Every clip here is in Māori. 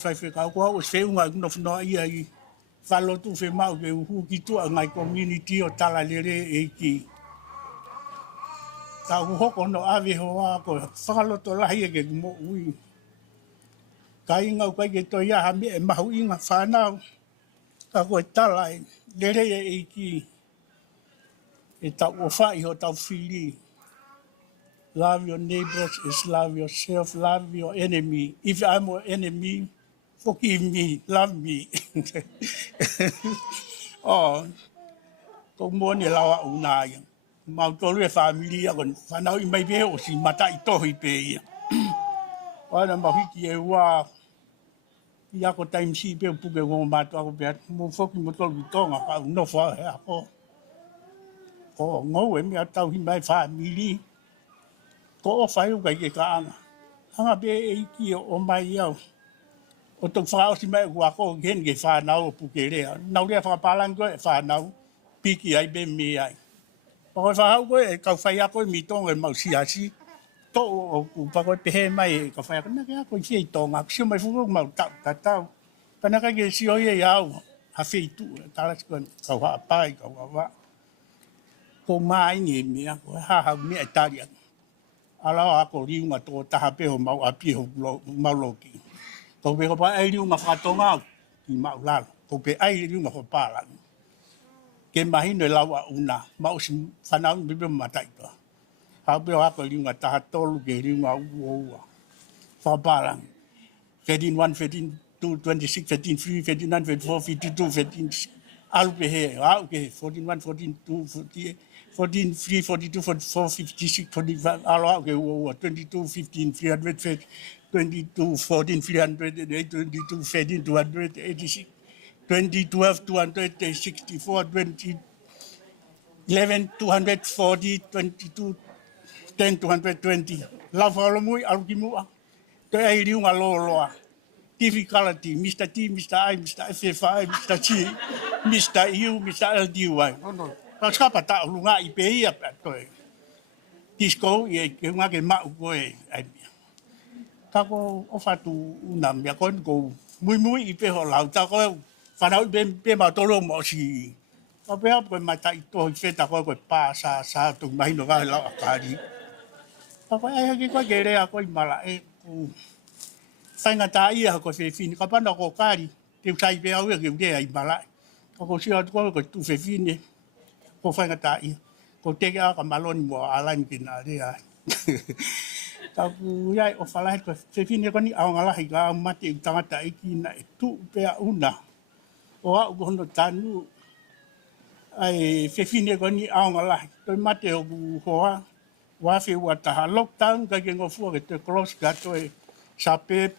Fai whekau kua o se unga no whanoa ia I whalotu whe mau ke uhu ki tua ngai community o tala lere e ki. Ka uhoko no awe hoa ko whakaloto lahi e ke mo ui. Ka inga ukai ke toi aha me e mahu inga whanau. Ka koe tala e lere e ki. E tau o whai ho tau whiri. Love your neighbors is love yourself. Love your enemy. If I'm your enemy, forgive me, love me. Oh, kung mo ni lawa unay. Mau tolu e familia kon fanau I mai be o si mata I tohi pe ia. Ana mahiki e wa ia ko time si pe puke ngo mato ako pe mo foki mo tolu tonga pa no fa he ako. Ko ngo e mi atau hi mai familia. Ko o fai u kai ke ka anga. Anga be e ki o mai ia. O tō whakao si mai ua ko gen ke whanau o puke rea. Nau rea whakapalang koe e whanau, piki ai be me ai. Pako whakao koe e kau whai ako I mi tonga e mau siasi. Tō o pako e pehe mai e kau whai ako, nake ako I whiei tonga, sio mai fuko mau tau tatau. Panaka ke sio ia iau, ha whiei tu, talas koe kau haa pai, kau hawa. Ko mai nge mea, ko haha mea tari ako. Alao ako riunga tō taha peho mau api ho mau loki. Ko pe ko pa ai riunga whakatonga ki maulala. Ko pe ai riunga whapala. Ke mahino lawa una. Mau si whanau bibe matai toa. Hau pe hako riunga taha tolu ke riunga ua. Whapala. 13, 1, 13, 2, 26, 13, 3, 39, 54, 52, 15. Alu pe he. Hau ke 14, 1, 14, 2, 48. 14, 3, 42, 44, 56, 45, alo ke ua 22, 15, 300, 22, 14, 308, 22, 13, 286, 20, 12, 264, 20, 11, 240, 22, 10, 220. La whaolomui, alukimua. Toi ai riunga loa. Difficulty, Mr. T, Mr. I, Mr. FFI, Mr. T, Mr. U, Mr. LDY. Kapa ta lunga I pe ia pe toi. Disco e ke nga ke mau ko e ai. Ka ko o fatu una me ko muy I pe ho lau ta ko fanau be ma tolo mo si. Ka pe ko mata I to fe ta ko pa sa tu mai no ga la akari. Ka ko ai ke ko ke re ko I mala e ku. Sainga ta ia ko fe fin ka pa no ko kari. Te sai pe au ke de ai mala. Ka ko si ko tu fe fin ko whainga tai, ko teke a ka maloni mo alani ki nā rea. Ka ku iai o whalahe ko whewhine koni aonga lahi ka au mate I tangata I ki na e tu pea una. O au kohono tanu, ai whewhine koni aonga lahi. Toi mate o ku hoa, wafe ua taha lockdown, ka ke ngofua ke te cross ka toi sape.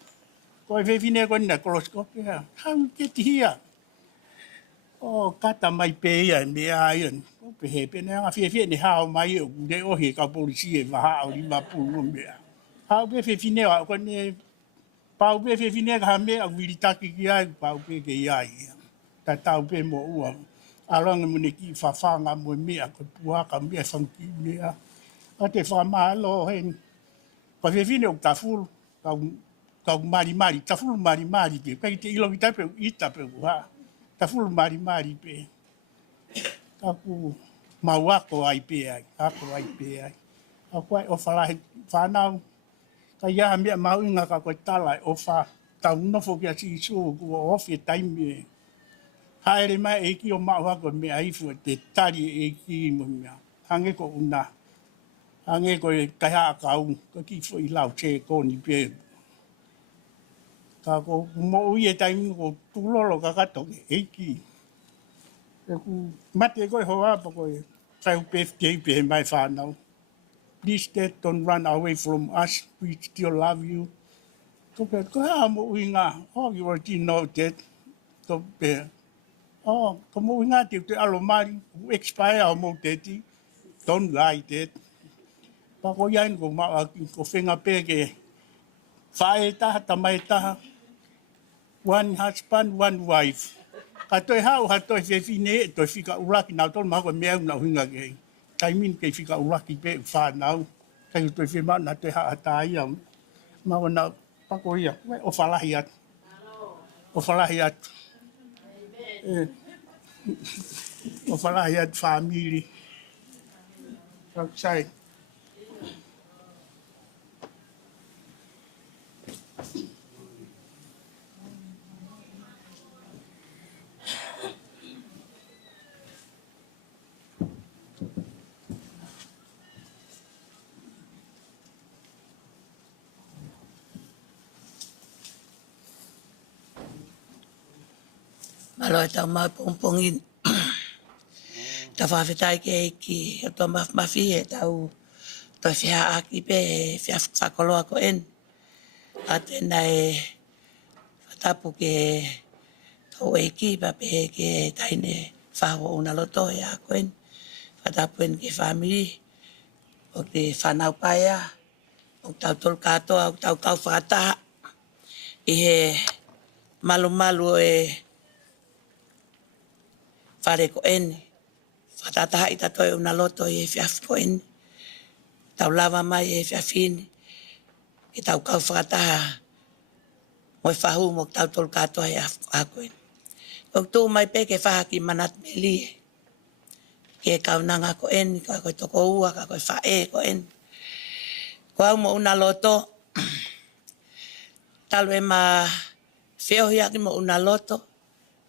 Ko e whewhine koni na cross ko pea. How get here? O kata mai pe ia mea ian. O pe he pe ne anga whie ne hao mai o de o he ka polisi e maha o lima pulu mea. Hao pe whine o ko ne pau pe whine ka mea o wilitaki ki ai pau pe ke ia ia. Ta tau pe mo ua. Alonga mune ki whawhanga mo mea ko puaka mea whanki mea. O te whamalo hen. Pa whine o tafuru. Kau mari. Tafuru mari pe. Kai te ilogi tape ita pe uha. Ta fulu mari pe. Aku mau ako ai pe ai. Aku ai o whalahe whanau. Ka ia mea mau inga ka koe tala o wha. Tau nofo kia si isu ku o ofi e taimi. Haere mai e ki o mau hako mea ifu e te tari e ki mo mea. Hange ko una. Hange ko e kaiha akau. Ka ki fo I lau te koni pe. Ka ko mo ui e taimi ko tūlolo ka kato ke eiki. E ku mate koe hoa pa koe whau pefkei pe mai whanau. Please Dad, don't run away from us. We still love you. Ko pe, ko hea mo ui ngā. Oh, you already know that. Ko pe, oh, ko mo ui ngā te alo mari. Expire o mo teti. Don't lie, Dad. Pa ko iain ko maa ko whenga pe ke whae taha, tamai taha. One husband, one wife. Ka toi hau ha toi whewhine, toi whika uraki nau tolu maha koe mea una huinga kei. Tai min kei whika uraki pe whanau. Kai toi whema na toi haa tai au. Mawa na pako ia, o whalahi atu. o falahi atu. O falahi atu family. Sai. Malo tau mai pompongin. Ta whawhetai ke ki to mafi e tau to whia aki pe whia whakoloa ko en. A tēnā e whatapu ke tau e ki pa pe ke taine whaho Unaloto e a ko en. Whatapu en ke whamiri o te whanau paia o tau tol katoa o tau kau whakataha i he malu e whare ko en. Whatataha i tato e Unaloto e whiaf ko en. Tau lava mai e whiafini. Ke tau kau whakataha. Moi whahu mo tau tol katoa e a ko en. O tō mai pe ke whahaki manat me li. Ke kaunanga ko en. Ka koe toko ua, ka koe whae ko en. Ko au mo Unaloto. Talo e ma whiohi aki mo Unaloto.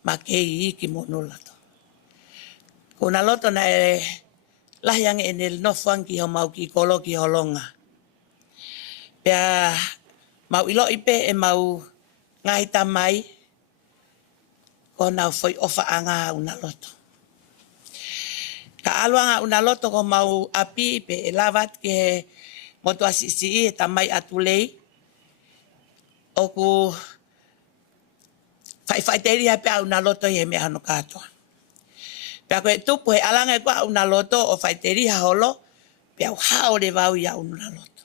Ma kei iki mo Unaloto. Ko Unaloto na e lahiange e nel nofuang ki ho mau ki kolo ki holonga. Pea mau ilo ipe e mau ngahi tamai. Ko nau foi ofa anga Unaloto. Ka aluanga Unaloto ko mau api ipe e lavat ke motu asisi e tamai atulei. Oku fai teri hape a Unaloto i he mea hano katoa. Pea koe tupu he alanga e kua Unaloto o fai teri ha holo. Pea hao le vau i a Unaloto.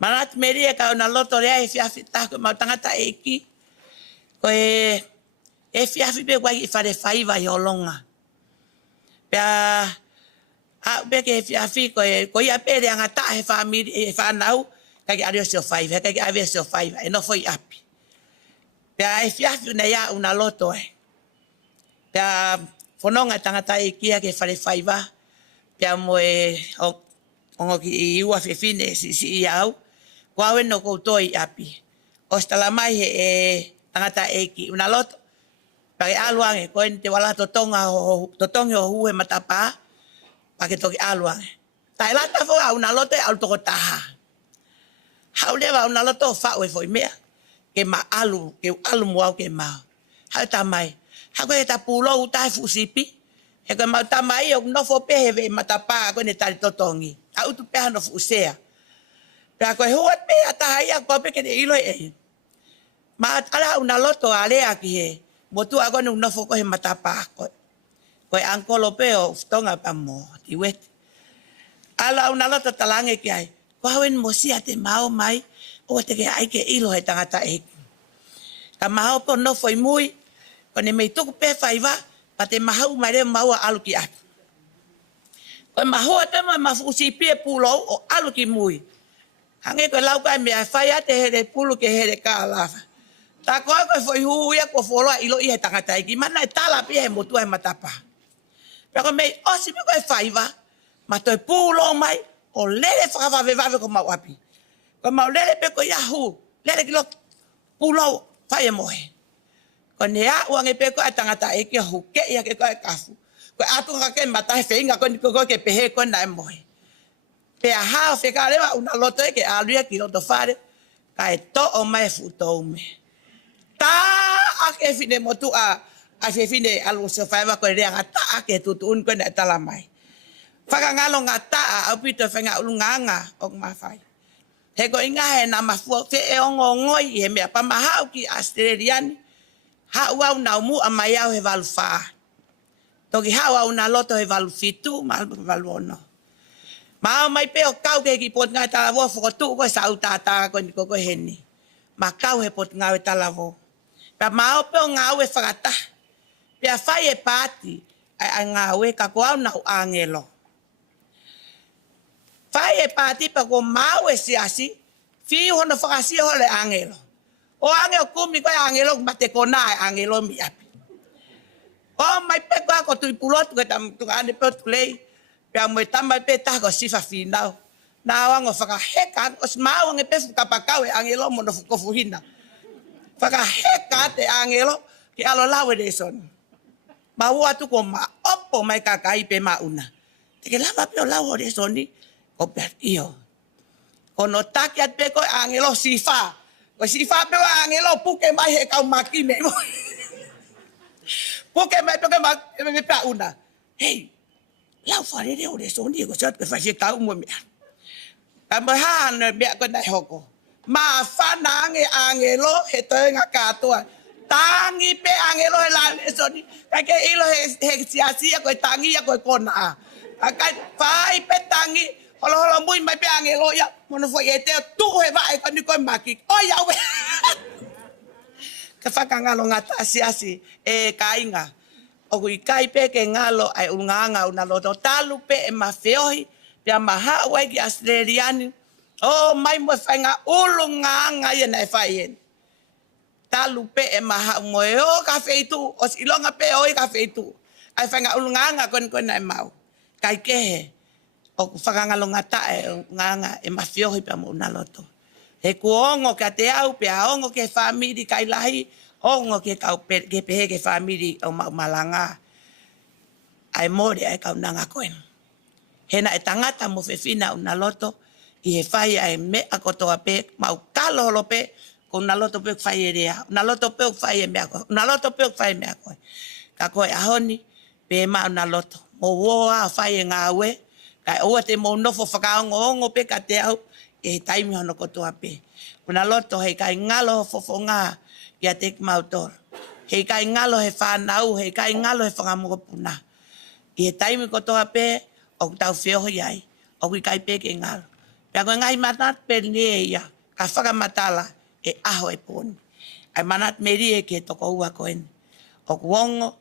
Manat meri e ka Unaloto rea e whiawhita koe mau tangata e ki. Koe e whiawhi pe kwa i whare whaiva i holonga. Pea hao pe ke whiawhi koe ia pe rea ngata he whamiri e whanau. Kaki ario seo whaiva, kaki avea seo whaiva. E no foi api. Pea e whiawhi na ia Unaloto e. Pea whanonga tangata e kia ke whare whaiva. Pea mo e ongo ki i ua whiwhine si i au. Kwa awe no koutou i api. O stala mai he e tangata e ki Unaloto. Pake aluange, koe te wala totongi o huhe matapa. Pake toki aluange. Tai lata fo a Unaloto e alu toko taha. Hau lewa Unaloto whao e foi mea. Ke ma alu, ke alu muau ke mau. Hau tamai. Hau koe ta pulo utai fusipi. He koe mau tamai o nofo pehe ve matapa koe ne tari totongi. Hau tu peha no fusea. Pea koe huat peha tahaya koe peke ne ilo e. Ma ala Unaloto alea ki he. Motu ako nung nofo koe matapa koe. Koe angkolo peo tonga pa mo. Tiwet. Ala Unaloto talange ki ai. Ko hawen mo siya te mao mai. O te ke ai ke ilo he tangata e. Ka mahau po nofo i mui. Ko ne mei tuku pe whaiva. Pa te mahau mai reo maua alu ki atu. Ko mahua te mai mafusi pie pulou o alu ki mui. Hange koe lau kai mea whaia te here pulu ke here ka alafa. Ta koe koe foi huia ko foloa ilo i he tangata e ki. Mana e tala pia he motua he matapa. Pea koe mei osi mi koe whaiva. Ma toi pulou mai. O lele whakawawewave ko mau api. Ko mau lele pe ko yahu. Lele kilo pulou whaia mohe. Ko ne a uange pe ko tangata e ki huke ia ke ko e kafu. Ko atu ka ke matahe whenga ko ni ko ke pehe ko na e mohe. Pe a hao whika lewa Unaloto e ke aluia ki roto whare. Ka e to o mai futou me. Ta ake fine motu a whiwhine alu se whaiva ko rea ngata ake tutuun ko na e tala mai. Whakangalo ngata a au pito whenga ulu nganga o mawhai. He ko inga he na mafua whe e ongo ngoi he mea pamahau ki Australiani. Hau au nau mu a mai au he walu whaa. Toki hau au Unaloto he walu fitu, malu walu ono. Mao mai peo kau ke ki pot ngai talavo whakotu koe sa au tātā koe ni koko heni. Ma kau he pot ngai talavo. Pea mao peo ngau e whakata. Pea whai e pāti ai ngau e kako au nau angelo. Whai e pāti pa ko mau e siasi, whiu hono whakasia hole angelo. O ange kumi ko angelo mate kona angelo mi api. O mai pe ko tu pulot ko tam tu ane pe tu lei. Pe mo tamba pe ta ko sifa finau. Na wango faka heka os mau nge pe kapakau angelo mo no ko fuhina. Faka heka te angelo ki alo lawe de son. Ma wa tu ko ma opo mai kakai pe ma una. Te ke lava pe lawe de soni o per io. Ono takiat pe ko angelo sifa. Ko sifa pe angelo puke mai he kau maki me. Puke mai pe me pa una. Hey, lau fare de ore soni ko sat pe fa se kau mo me. Tambahan be ko dai hoko. Ma fa na angelo he te nga katoa. Tangi pe angelo he la soni. Ka ke ilo he sia ko tangi ya ko kona. Akai fai pe tangi holo mui mai pe angelo ya mono fo yete tu he vai ko ni ko maki o ya we ka fa ngalo ngata asi e kainga o ikai pe ke ngalo ai unganga unaloto talu pe e mafeohi pe maha wa ki australian o mai mo fa nga ulunganga ye na fa yen talu pe e maha mo o ka fe tu o ilonga pe o ka fe tu ai fa nga ulunganga kon na mau kai ke o whakangalonga tae nganga e mawhiohi pa mo Unaloto. He kuongo ka te au pe aongo ke whamiri Kailahi, ongo ke kau ke pehe ke whamiri o Ouau Malanga. Ai mori ai kau nanga koen. Hena e tangata mo whewhina Unaloto, i he whai ai me a kotoa pe, mau kalo holo pe, ko Unaloto pe whai e rea. Unaloto pe whai e mea koe. Unaloto pe whai mea koe. Ka koe ahoni, pe ma Unaloto. Mo woa whai e ngā ue, kai oa te mo nofo whakaongo pe ka te au e taimi hono kotoa pe. Unaloto hei kai ngalo fofo ngā ia te mautor. Hei kai ngalo he whanau, hei kai ngalo he whangamukopuna. I he taimi kotoa pe, o tau whioho iai, o kui kai pe ke ngalo. Pea koe ngai manat pe nie ia, ka whakamatala e aho e poni. Ai manat meri e ke toko ua koen. O kuongo,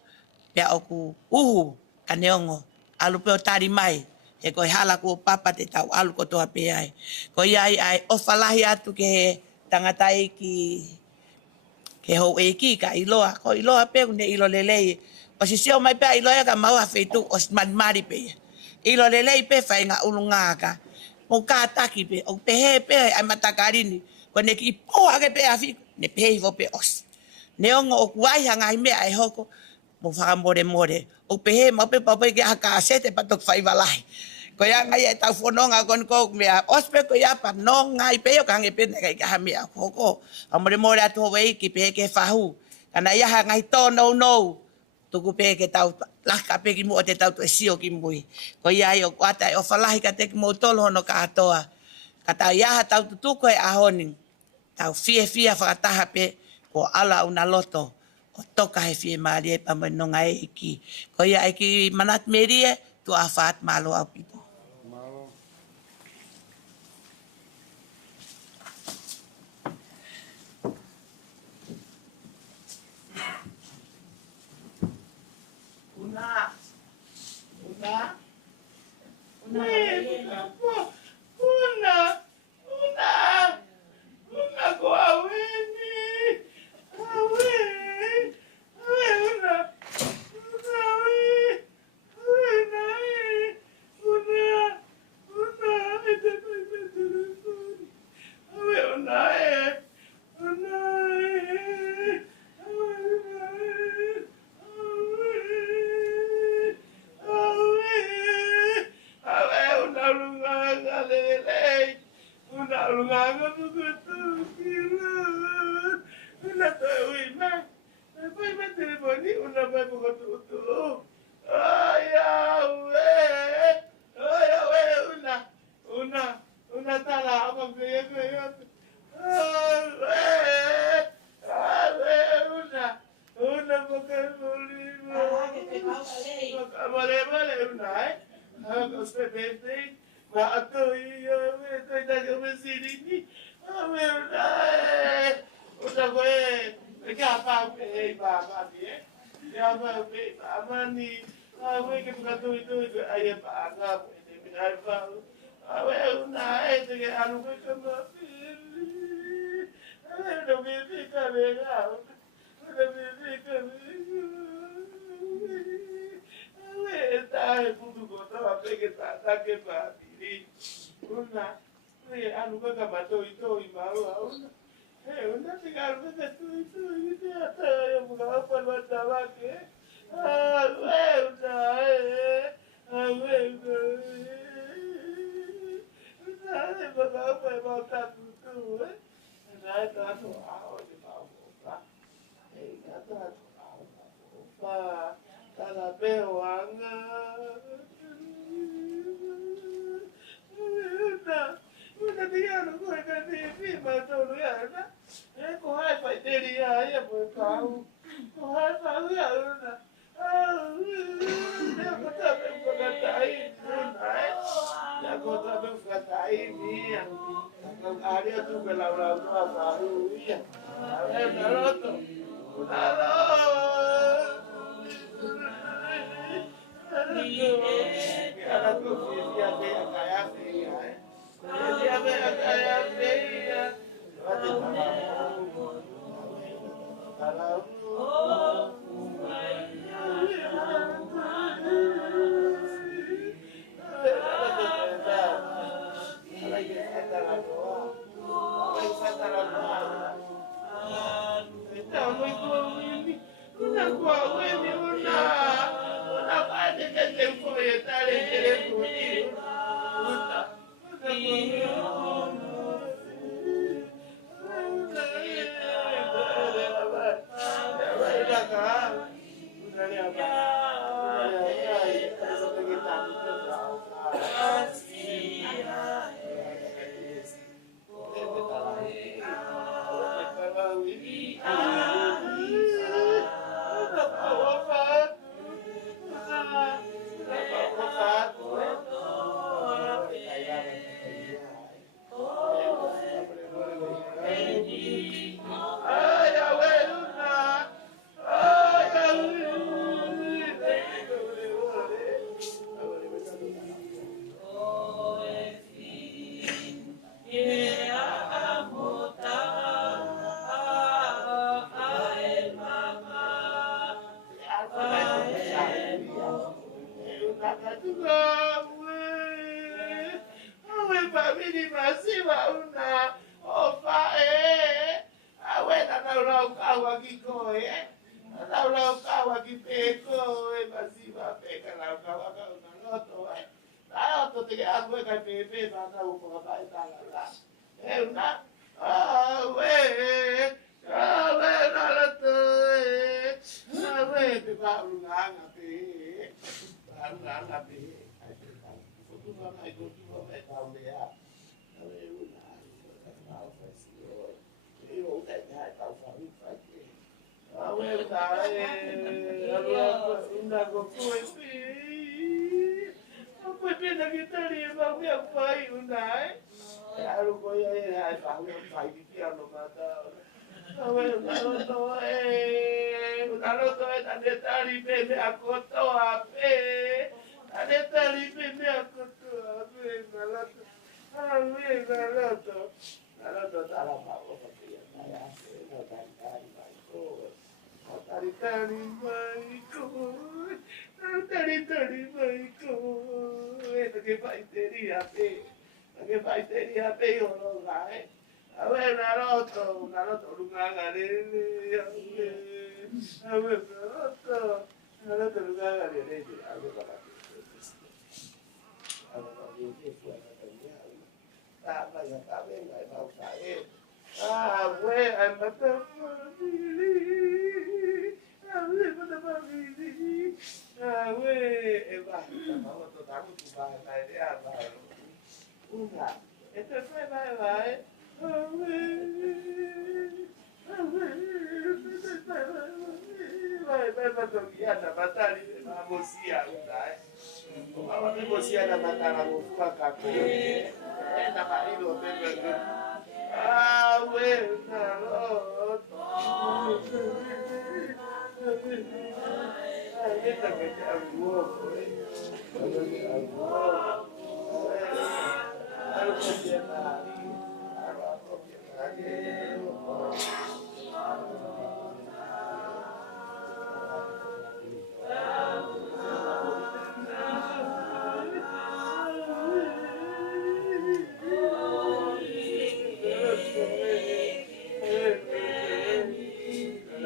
pea o ku uhu ka neongo, alu pe o tari mai, e koe hala ko papa te tau alu ko toa pe ai. Ko iai ai o whalahi atu ke tangatai ke hou e ki ka iloa. Ko iloa pe une ilo lelei. O si sio mai pe iloa ka mau hawhitu o mari pe. Ilo lelei pe whai ngā ulunga ka. Mo ka taki pe. O pehe pe ai matakarini. Ko ne ki poa ke pe afi. Ne pehe vo pe os. Ne ongo o kuai hanga i mea ai hoko. Mo whakamore more. O pehe mau pe papai ke haka asete patok whai walai. Ko ia ngai e tau whanonga kon ko mea ospe ko ia pa no ngai pe o kange pe ne kai ka mea koko. Amore more atu hoi ki pe ke whahu. Kana ia ha ngai tō no. Tuku pe ke tau laka pe ki mua te tau tu e sio ki mui. Ko ia i o kuata e o whalahi ka te ki mou tolo hono ka atoa. Ka tau ia ha tau tutuko e ahoni. Tau fia whakataha pe ko ala Unaloto. O toka he fie maari e pa nonga e iki. Ko ia e ki manat merie tu a whaat malo au pipo. Una go aweni. Awe. Una.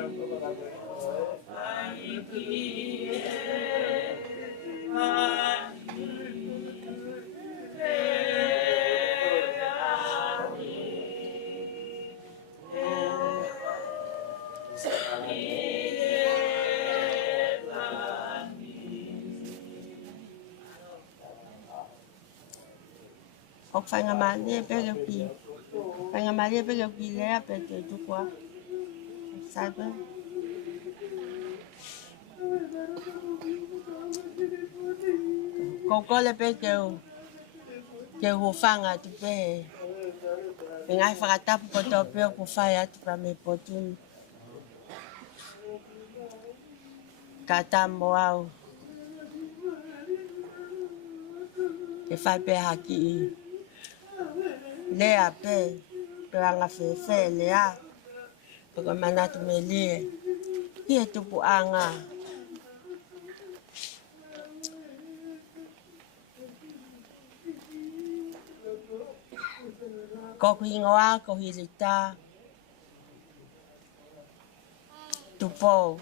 O whainga male pere ki. Whainga male pere ki lea pe te tukua. Sabe? Kokole pe ke hufanga tu pe. E ngai whakatapu ko tō peo ku whai atu pa me potuni. Ka tamo au. Ke whai pe haki i. Lea pe. Pe anga whewhe lea. Peko manatu me lie. Kia tupu anga. Ko ingoa, ko hirita. Tupo.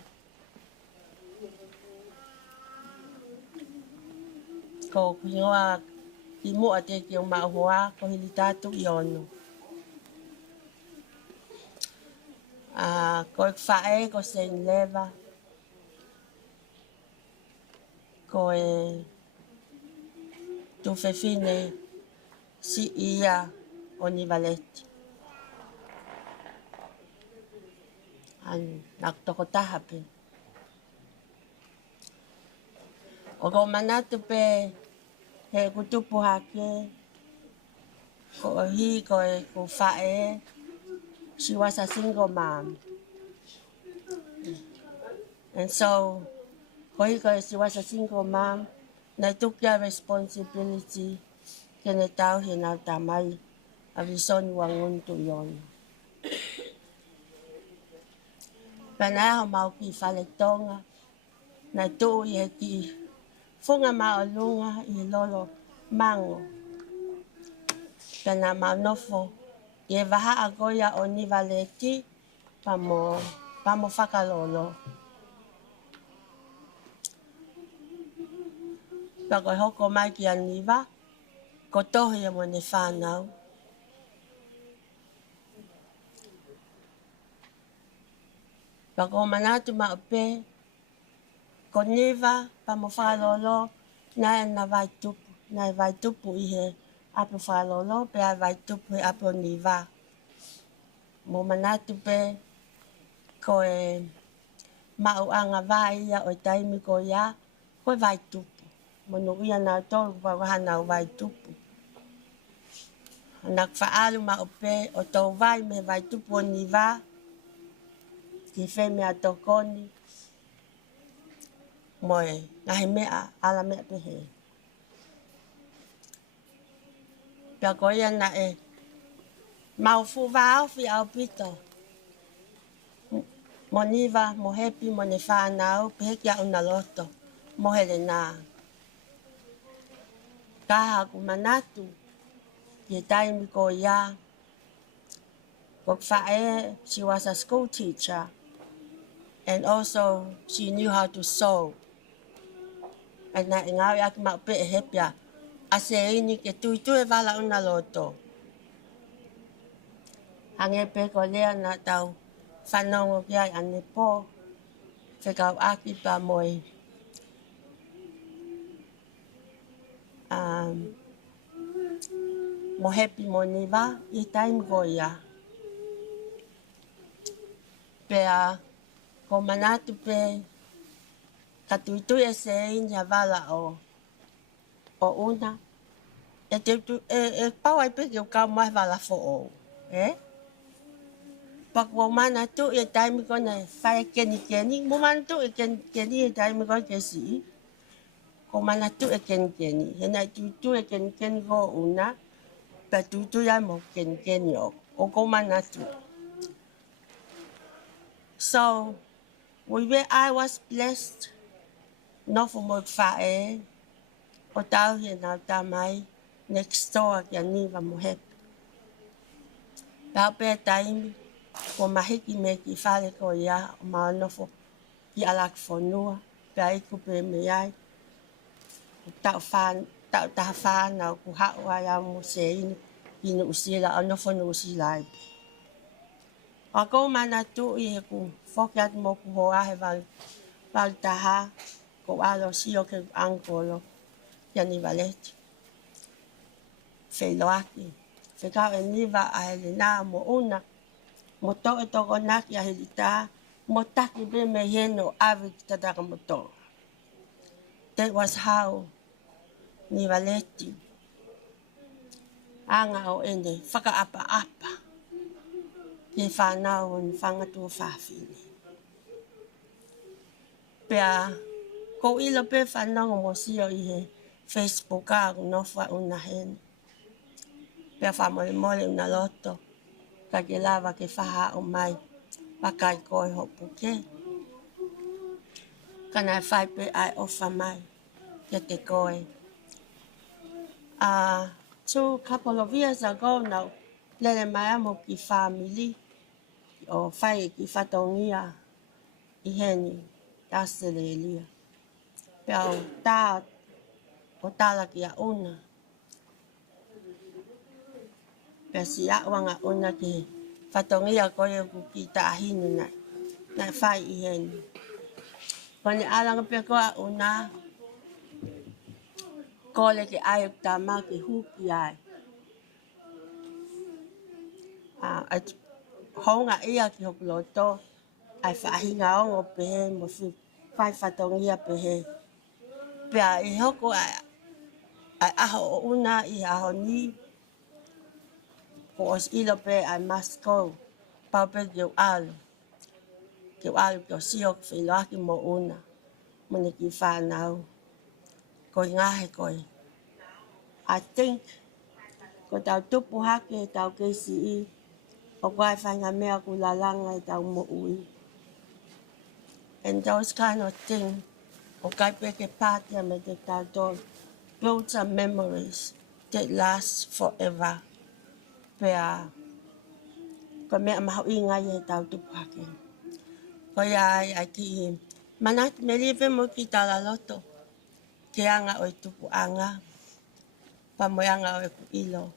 Ko ingoa, ki mua te ki o maua, ko hirita tu iono. Ko whae, ko sein leva. Ko tu whewhine si ia o ni valeti. Nak toko taha pe. O ko manatu pe he kutupu hake. Ko hi ko whae. She was a single mom. And so, she was a single mom. Na took your responsibility. Kene tauhi na tamai. Avison wangun tu yon. Panaho mau ki whaletonga. Na tō i ki whunga maolunga i lolo mango. Pena mau nofo. Ie waha agoia o ni valeti. Pamo whakalolo. Pako hoko mai ki aniwa. Ko tohi e mo ne whanau. Pako manatu ma upe. Ko niwa, pamo whakalolo. Nai na vai tupu. Nai vai tupu i he apo whakalolo. Pe ai vai tupu he apo niwa. Mo manatu pe. Ko mau anga vai ia o taimi ko ia. Ko vai tupu. Mono ia na tolu pa hana vai tupu. Nak whaalu ma upe o tau vai me vai tupu o niwa. Ki whai mea tokoni. Moe, ngahi mea ala mea pehe. Pia ko ia na mau fu vau fi au pito. Mo niwa, mo hepi, mo ne whanau, pehe kia unaloto. Mo hele nā. Kaha ku manatu. Ye taimi ko ia. Ko whae, she was a school teacher. And also, she knew how to sew. And na ngau aki mau pe hepia. Ase ini ke tuitu e wala unaloto. Hange pe ko lea na tau whanongo ki ai ane po. Whekau aki pa moi. Mo hepi mo niwa, i taimi ko ia. Pea, ko manatu pe, ka tuitu e se ini a wala o una. Pau ai pe ki o kau mai wala fo o. Pakwa manatu e taimi ko na whae keni. Mo manatu e keni e taimi ko ke si. Ko manatu e keni. Hena tuitu e keni ko una. Pe tuitu ya mo keni o. O ko manatu. So, I was blessed. No for mo whae. O tau he nau tamai. Next door ki aniwa mo hepi. Pau pe taimi. ko mahiki me ki whare ko ia o maonofo ki alak whanua, pe ai kupe me ai, tau taha whānau ku hao ai au mo se inu ki nu usila, o nofo nu usila ai. A kou mana tu i he ku whoki atu mo ku hoa he wal taha, ko alo si o ke angkolo, kia ni waleti. Whailoaki. Whekau e niwa a he le nā mo una, mo to e toko naki a he li tā, mo taki be me heno awi ki tataka mo to. That was how ni waleti. Anga o ene, whaka apa apa. Ke whanau o ni whangatu o whawhine. Pea, ko ilo pe whanau mo sio i he Facebook a unofa una hene. Pea whamole mole Unaloto. Ka ke lava ke whaha o mai. Pakai koe hopu ke. Kana e whai pe ai ofa mai. Ke te koe. Two couple of years ago now, lele mai amo ki family. O whai ki whatongia i heni. Taselelia. Pea o tā o tāla ki a una. Pea si a wanga una ki whatongia koe ku ki tāhinu nai. Nai whai i heni. Kone alanga pia koa una. Kole ke ai o tāma ki huki ai. Honga ia ki hokuloto. Ai whahinga ongo pehe mo whai whatongia pehe. Pea i hoko ai aho o una i aho ni. Ko os ilo pe I must go. Pau pe keu alu. Keu alu keu siok whiloaki mo una. Mone ki whanau. Ko i ngahe koe. I think ko tau tupu hake tau keisi i. O koe whainga mea ku lalanga e tau mo ui. And those kind of things. O kai peke pātia me te tau tō. Build some memories that last forever. Pea. Ko mea maho i ngai e tau tupu hake. Ko ai ki i. Manat me lipe mo ki tala loto. Ke anga o i tupu anga. Pa mo anga o e ku ilo.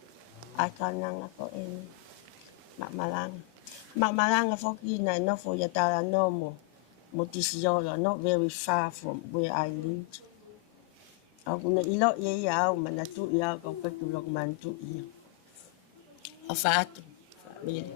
Ai kananga ko eni. Mak Malanga. Mak Malanga foki na nofo ya tala nomo. Mo tisiolo. Not very far from where I lived. Au kuna ilo ia ia au manatu ia au kau peku lok mantu ia. Au whaatu. Whaamiri.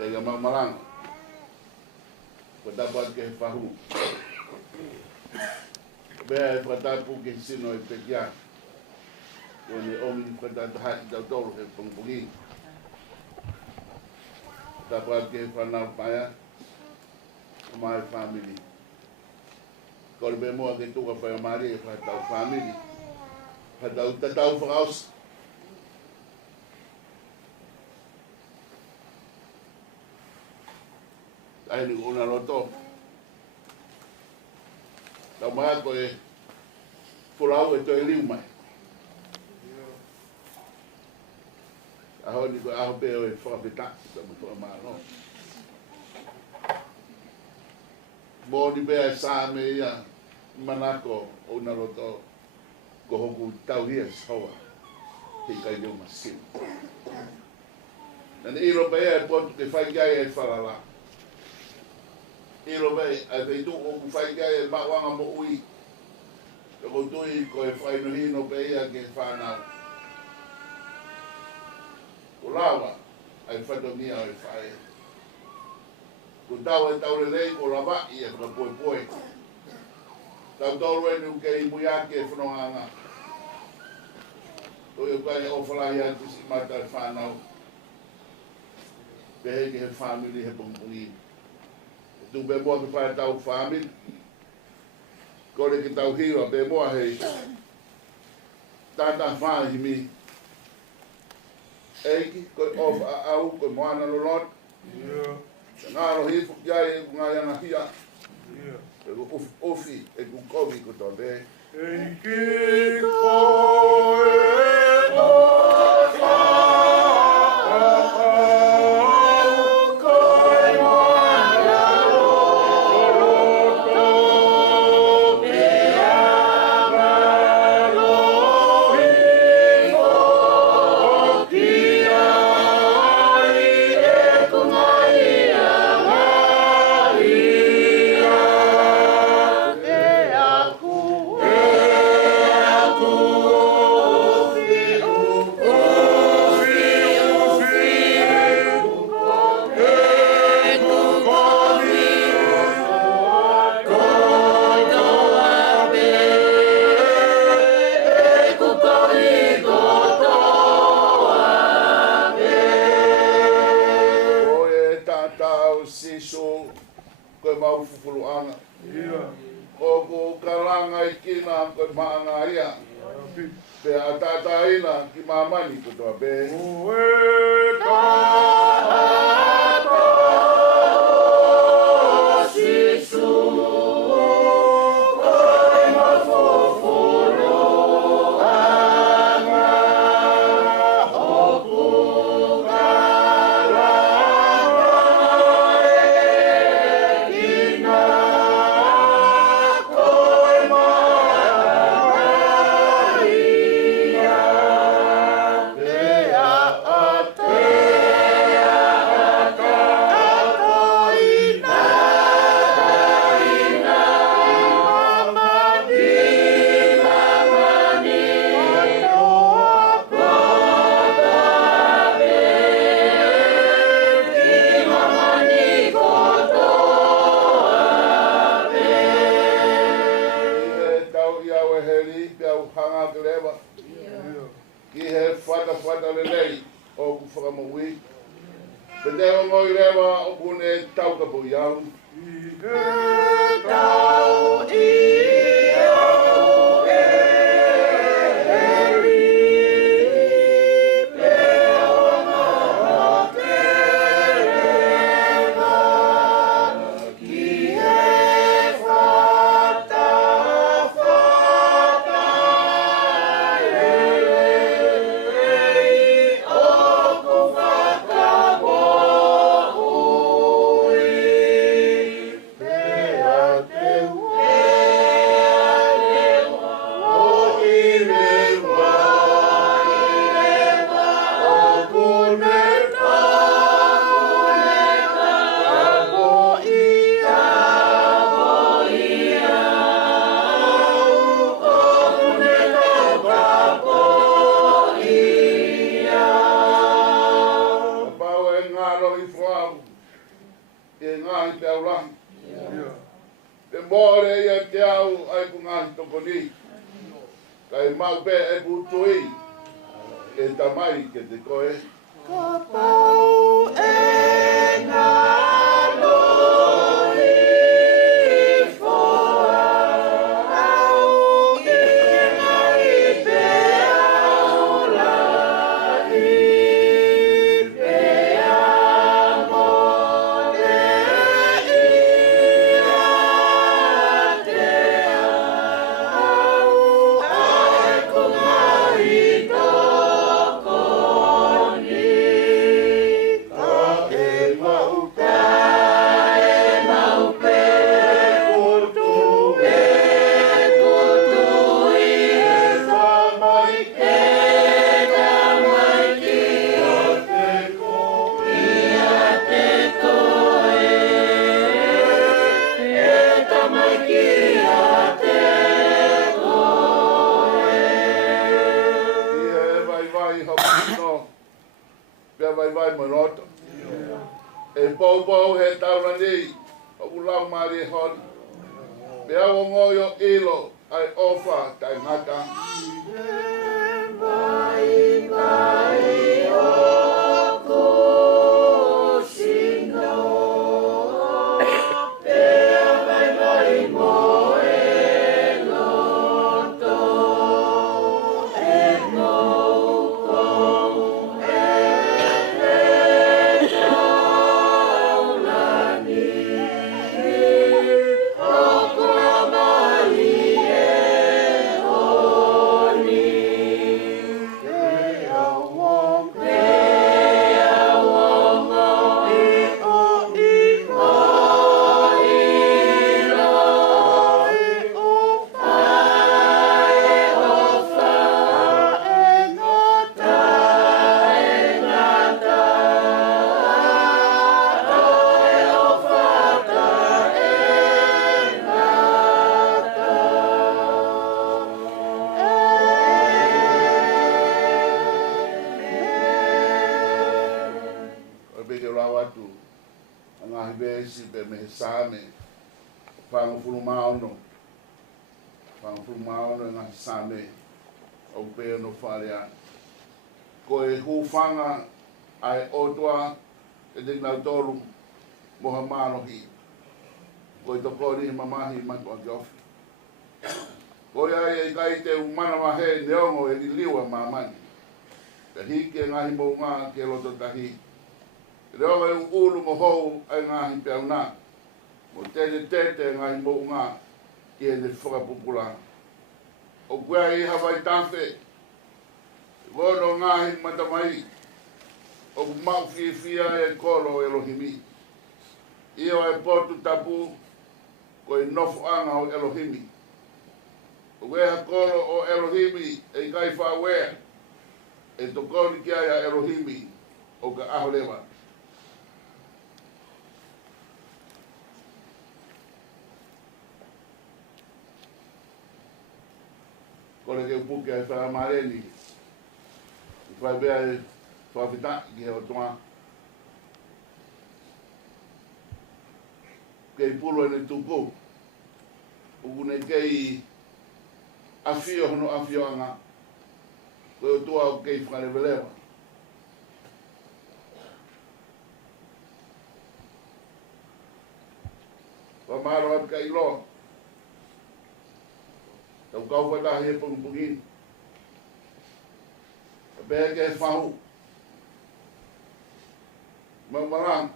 Ouau Malanga. Dapat ke fahu. Bea whatapu ke sino e pekia. Wene omi whatatahat tau tolu he pangpungi. Dapat ke whanau paya. My family. Kau be moa ke tuka whai mari e whatau family. Whatau tatau whakaus. Ai ni Unaloto. Tau maa koe pulau e toi liu mai. Aho ni koe aho peo e whakapita. Sama toa maa no. Mo ni bea Saame ia. manako o Unaloto ko hoku tauhi Sihova ikai leo masiva. Nani iro pea e potu te whaikai e wharala. Iro pea e peitu o ku whaikai e mawanga mo ui. Ko tui ko e whainohino pea ke whanau. Ko lawa ai whatongia o e whae. Ko tau e taurelei ko rawa i e whakapoe. Tau tolu e nuke i muiake e whanonganga. Ko i kai o whalai atu si mata e whanau. Pehe ke he family he pungpungi. Tu be moa ke whae tau family. Ko le ke tau hiwa be moa hei. Tata whae himi. Eiki, ko o au, ko moana lolot. Ngā rohi fukiai e ku ngā yana hia. E ku ofi, e ku kovi ko tō te. Eiki koe mai hoki no. Pea vai manoto. E pau he taura nei. O ulau mari hon. Pea o ngoio ilo ai ofa tai ngata. Saame, whangafuru maono ngā Saame, o pēr no wharea. Ko e hūwhanga ai otoa e te ngau toru moha mānohi. Ko e tokori mamahi matua ki ofi. Ko e ai e kai te umana wahe neongo e li liwa mamani. Te hiki e ngahi mō ngā ke loto tahi. Reongo e ulu mo hou ai ngahi pe au nā. Mo tete ngai mo ngā ki e ne whakapupula. O kua i hawai tawhi, wono ngahi matamai, o mau whiwhia e kolo Elohimi. Io e potu tapu, ko e nofu anga o Elohimi. O weha kolo o Elohimi e kai whawea, e tokoni ki ai a Elohimi o ka aholewa. Kore ke upuke e whara mareni. Whai bea e whawhita ki he o toa. Kei puro e ne tuku. Ukune kei awhio hono awhio anga. Koe o toa o kei whakarewelewa. Whamaro ap kai loa. Tau kau whatahi e pungi. A pēr ke whahu. Maumarang.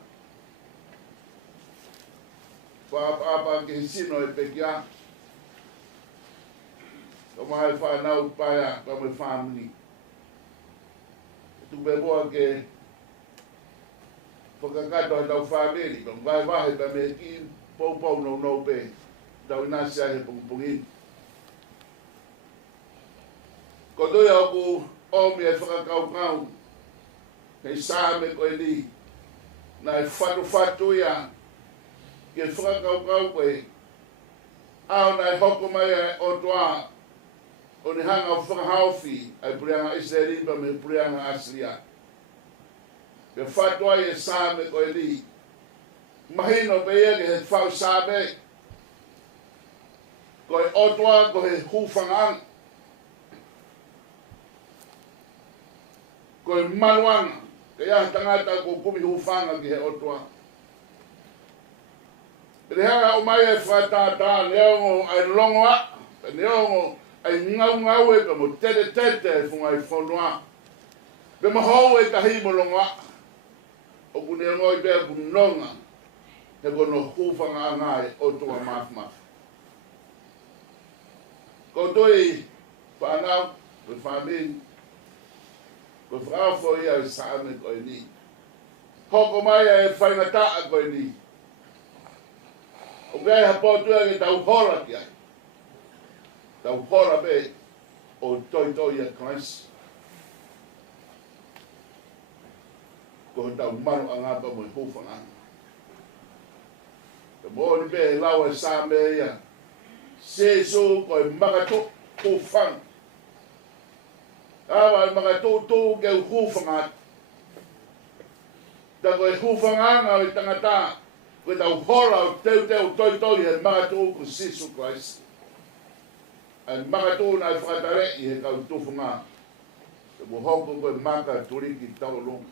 Whaapa ke sino e pekia. Tau maha e whanau paia ka me whamuni. Tu beboa ke whakakato he tau whameri. Tau vai vahe ka me ki pou no pe. Tau inasia he pungi. Ko doi au omi e whakakau hei Saame koe li na e whatu ia ke whakakau koe au na e hoko mai e o toa o ni hanga o whakahauwhi ai purianga Israelipa me purianga Asria ke whatu ai e Saame koe li mahino pe ia ke he whau Saame koe o toa ko he hūwhangang ko e manuanga, ke ia tangata ko kumi hufanga ki he otoa. Pere hanga o mai e whatata, neongo ai longoa, neongo ai ngau e ka mo tete e funga i whanua. Pe mahou e tahi mo longoa, o ku neongo i bea ku nonga, he kono hufanga angai otoa mafmaf. Ko toi whanau, ko whamini, ko whaafo ia e Saame koe ni. Hoko mai e whaingataa koe ni. O gai hapotua ke tau hora ki ai. Tau hora be o toi a Christ. Ko tau maru angapa mo i hufanga. Te mōni be e lau e Saame ia. Se so koe makatu hufanga. Awa mga tūtū ke hūwhanga. Ta koe hūwhanga o tangata. Koe tau hora o teu toi toi he mga tū ko Sisu Christ. Ai mga tū na whakatare i he kau tūwhanga. Te mo hoko koe maka turiki tau lunga.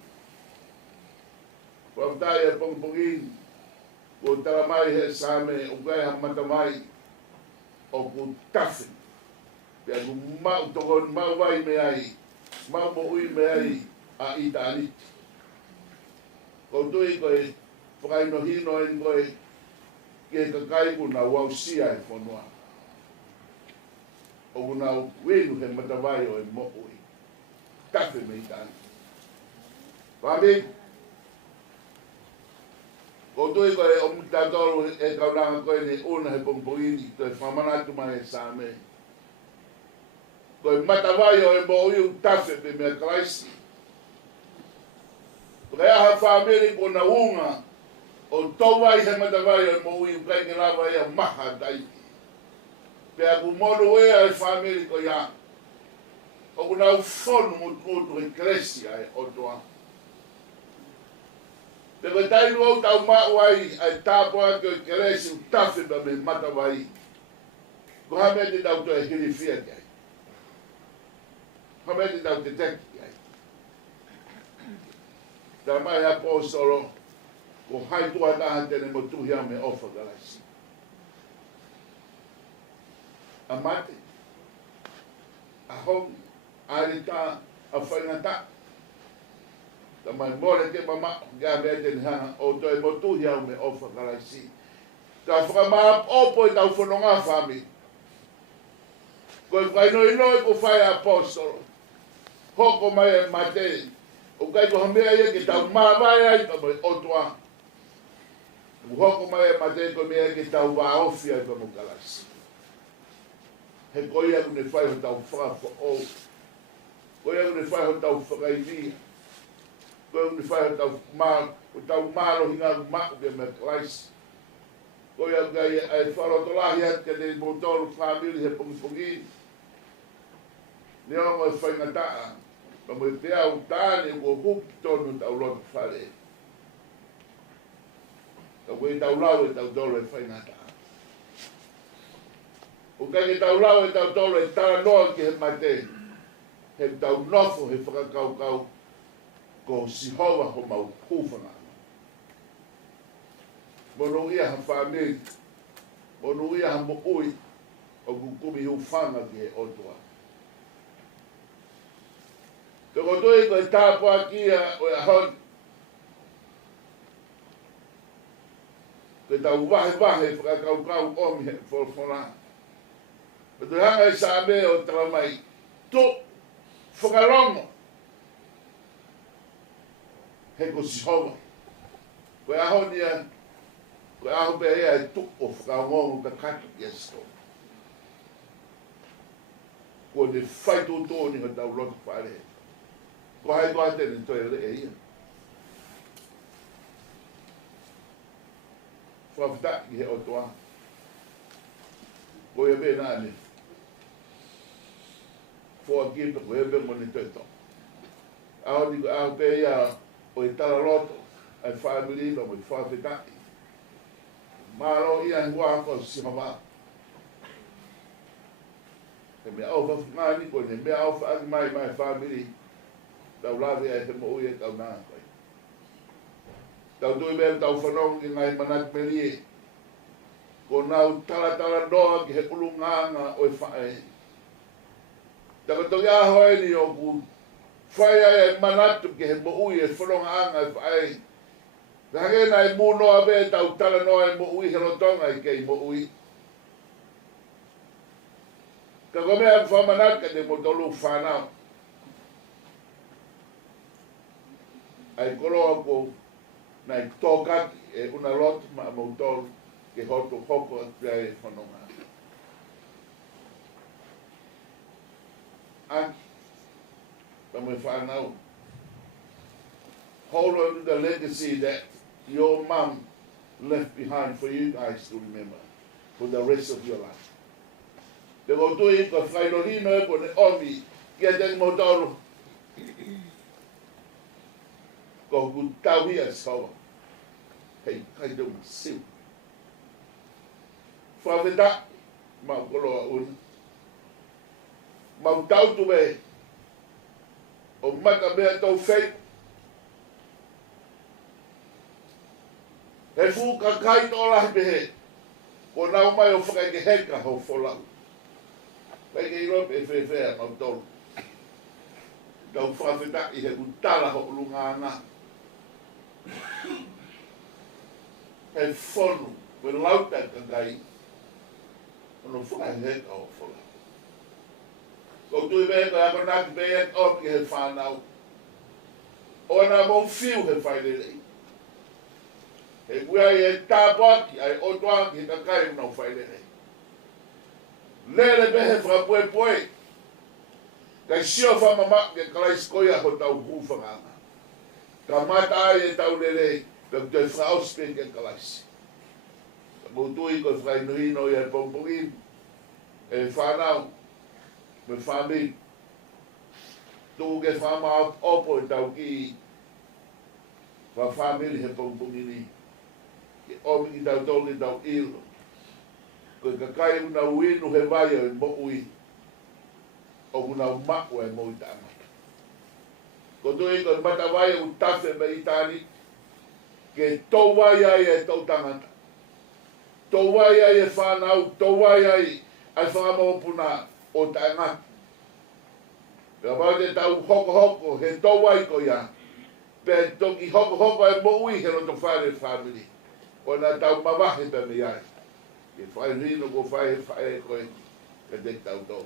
Wautai e pongpongi. Ko taramai he Saame o kai ha matamai. O ku tafi. Pea ku mau tokon mau wai me ai. Mau mo ui me ai a ita aniti. Ko tui koe whakaino hino en koe ke kakai ku na wausia e whanua. O ku na wenu he matawai o e mo ui. Tafe me ita aniti. Wami, ko tui koe o mtatoro e kauranga koe ne una he pongpoini koe whamanatu mai e Saame. Koe matawai o e mo ui tafe me mea Kraisi. Koe aha whamiri ko na unga o tauai he matawai o e mo ui kai ke lawa e a maha dai. Pea ku mono ea e whamiri ko ia. O ku na ufonu mutu e Kresia e otoa. Te koe tairu au tau mauai ai tāpua ke o Kresi u tafe me matawai. Ko hame te tau to e hiri fia kai. Hame te tau te teki kai. Tā mai apostolo, ko hai tua taha tene mo tuhia me ofa galasi. A mate, a hongi, a rita, a whaingata. Tā mai more ke mama, kia mea tene hana, o toi mo tuhia me ofa galasi. Tā whakamā opo i tau whanonga whami. Koe whainoi ko whai apostolo. Hoko mai e mate. O kai ko hamea ia ke tau mawai ai ka mo otoa. Hoko mai e mate ko mea ke tau waofi ai ka mo kalasi. He koi aku ne whai ho tau whakawha o. Koi aku ne whai ho tau whakaivia. Koi aku ne whai ho tau maro hinga mako ke mea klaisi. Koi aku kai ai wharotolahi at ka te motoru whamiri he pongi. Neo mo e whaingataa. Ma mo e pea u tāne ko huki tonu tau loto whare. Ka koe tau lau e tau tolo e whaingataa. O kai ke tau lau e tau tolo e tara noa ki he mate. He tau nofo he whakakau kau ko Sihova ho mau hūwhanga. Mono ia ha whamiri. Mono ia ha mo ui o kukumi hūwhanga ki he otoa. Te kotoi koe tāpua kia o e ahon. Koe tau wahe whakakau omi he wholwhona. Koe te hanga e Saame o taramai. Tō whakarongo. He ko Sihova. Koe ahon ia. Koe ahon pe ea e tō o whakaongo ka kaki ki esko. Koe ne whaitu tōni ho tau loto whare. Ko hai koa tene toi e ia. Whawhitaki he otoa. Ko ia me nāne. Fua kipa ko ia me mone toi to. Aho ni ko aho pe ia o i tala loto. Ai whaamiri pa mo i whawhitaki. Maro ia hua ko Sihova. He mea au whawhingani ko ne mea au whaaki mai whaamiri. Tau lawe ai te mo ui e tau nā koe. Tau tui mea tau whanong i ngai manat merie. Ko nau tala noa ki he ulu nganga o i whae. Taka toki aho e ni o ku whae ai e manatu ki he mo ui e whanong anga i whae. Range nai mū noa me tau tala noa e mo ui he rotonga i kei mo ui. Ka komea whamanat ka te mo tolu whanau. Ai koroa ko nai tōkaki e Unaloto ma mautoro ke hoto hoko atua e whanonga. Aki, pa me whanau. Hold on to the legacy that your mum left behind for you guys to remember for the rest of your life. Te kotui ko whainolino e ko ne omi Kia te mo tolu. Ko ku tauhi a Sihova. Hei, kai te masiva. Whaweta, mau koloa uni. Mau tau tu me. O maka mea tau whei. He fu ka kai tō lahi pehe. Ko nau mai o whakai ke heka ho wholau. Pai ke iro pe whewhea mau tolu. Tau whaweta i he kutala ho lunga ngā. He whonu, we lauta ka kai. Ono whakai heka ho wholau. Ko tui me ka ako naki pe e opi he whanau. O ana mau fiu he whairerei. He kuia i e tāpaki ai otoa ki he kakai unau whairerei. Lele behe whapoe. Kai sio whamama ke kalai skoia ho tau hūwhanganga. Ka mata ai e tau lelei, ka kutoi whaospe ke kalaisi. Ka mutui ko whainuhino i e pompongin, e whanau, me whami, tuku ke whama opo i tau ki wa whamili he pompongini, ke omi ki tau toli tau ilo. Ko kakai una uinu he vaya e mo ui, o kuna umaku e mo i tāmata. Ko tui ko mata vaya u tafe me i tāni, ke tau vaya e tau tangata. Tau vaya e whanau, tau vaya ai whamopuna o tāngata. Ka mau te tau hoko, he tau vai ko ia. Pe toki hoko e mo ui he roto whare whamiri. O na tau mawahe pe me ai. Ke whai rino ko whai koe, ke te tau tau.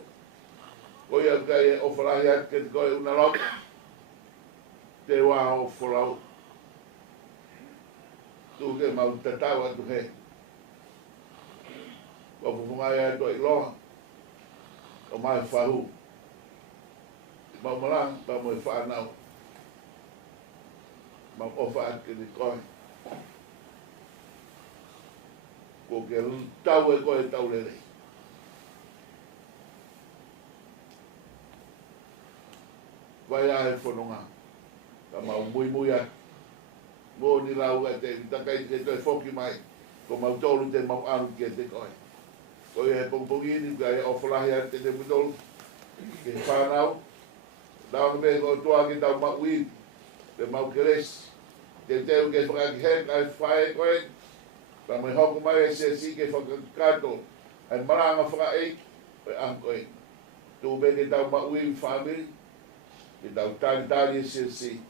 Ko ia kai e ofarahi at ke te koe Unaloto. Te wā o wholau. Tu ke mau tatau atu he. Ko pupungai ai to i loha. O mai whahu. Mau Malanga, pa mo e whanau. Mau ofa at ke te koe. Ko ke tau e koe tau lelei. Vai a he whanonga. Ka mau mui a. Mo ni lau a te takai ke toi whoki mai. Ko mau tolu te mau aru ke te koe. Ko e pongpongini ka e ofarahi a te mutolu. Ke whanau. Dau me ko toa ki tau maui. Te mau keres. Te teu ke whakaki hek ai whae koe. Pa mai hoko mai e si ke whakakato. Ai maranga whakaeik. Pe koe. Tu me ke tau maui whamiri. Ke tau tari si.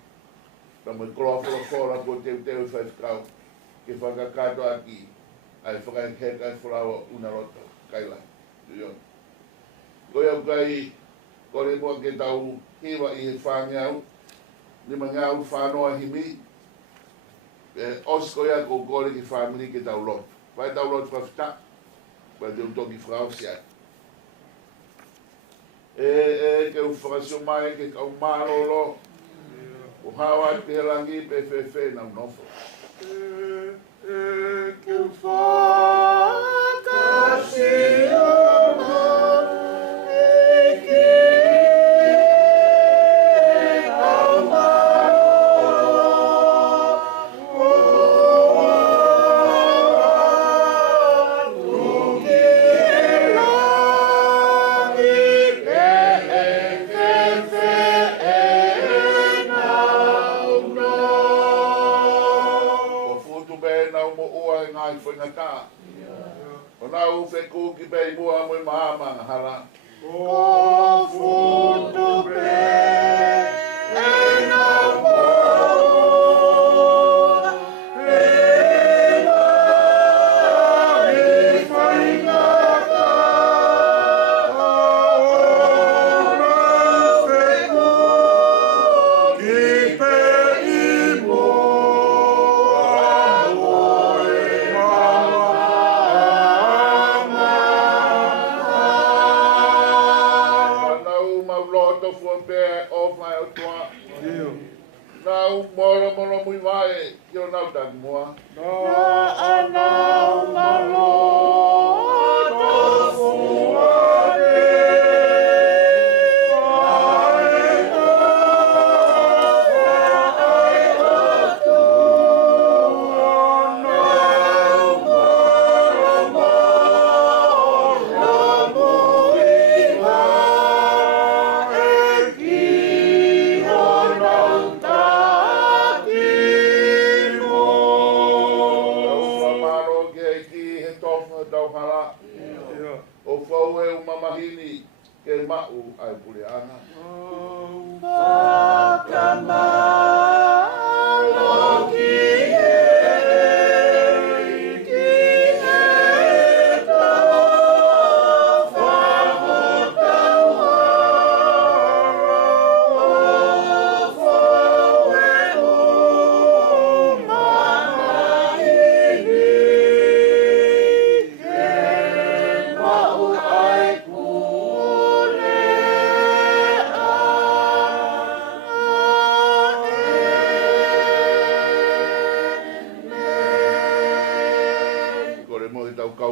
Pa mai koloa whakafora ko teu i whaifkau. Ke whakakato aki. Ai whakaki hek ai whalawa Unaloto Kailahi. Koe au kai. Kore mua ke tau hiwa i he whangeau. Lima ngau whanoa himi. Osko ia ko kore ki whamiri ke tau loto. Vai tau loto whawhita. Vai te utoki whakau si ai. Ke u whakasio mai ke kau marolo. O hawa te helangi pe whewhe na unofo. Ke u whakasio o nā uwheku ki pei mua mui mahama hara. Ko futu pei e nā mua rena e whaingata. O nā uwheku ki pei mua nau moro mui mai ki o nau tagi mua. Na anau Unaloto fuare.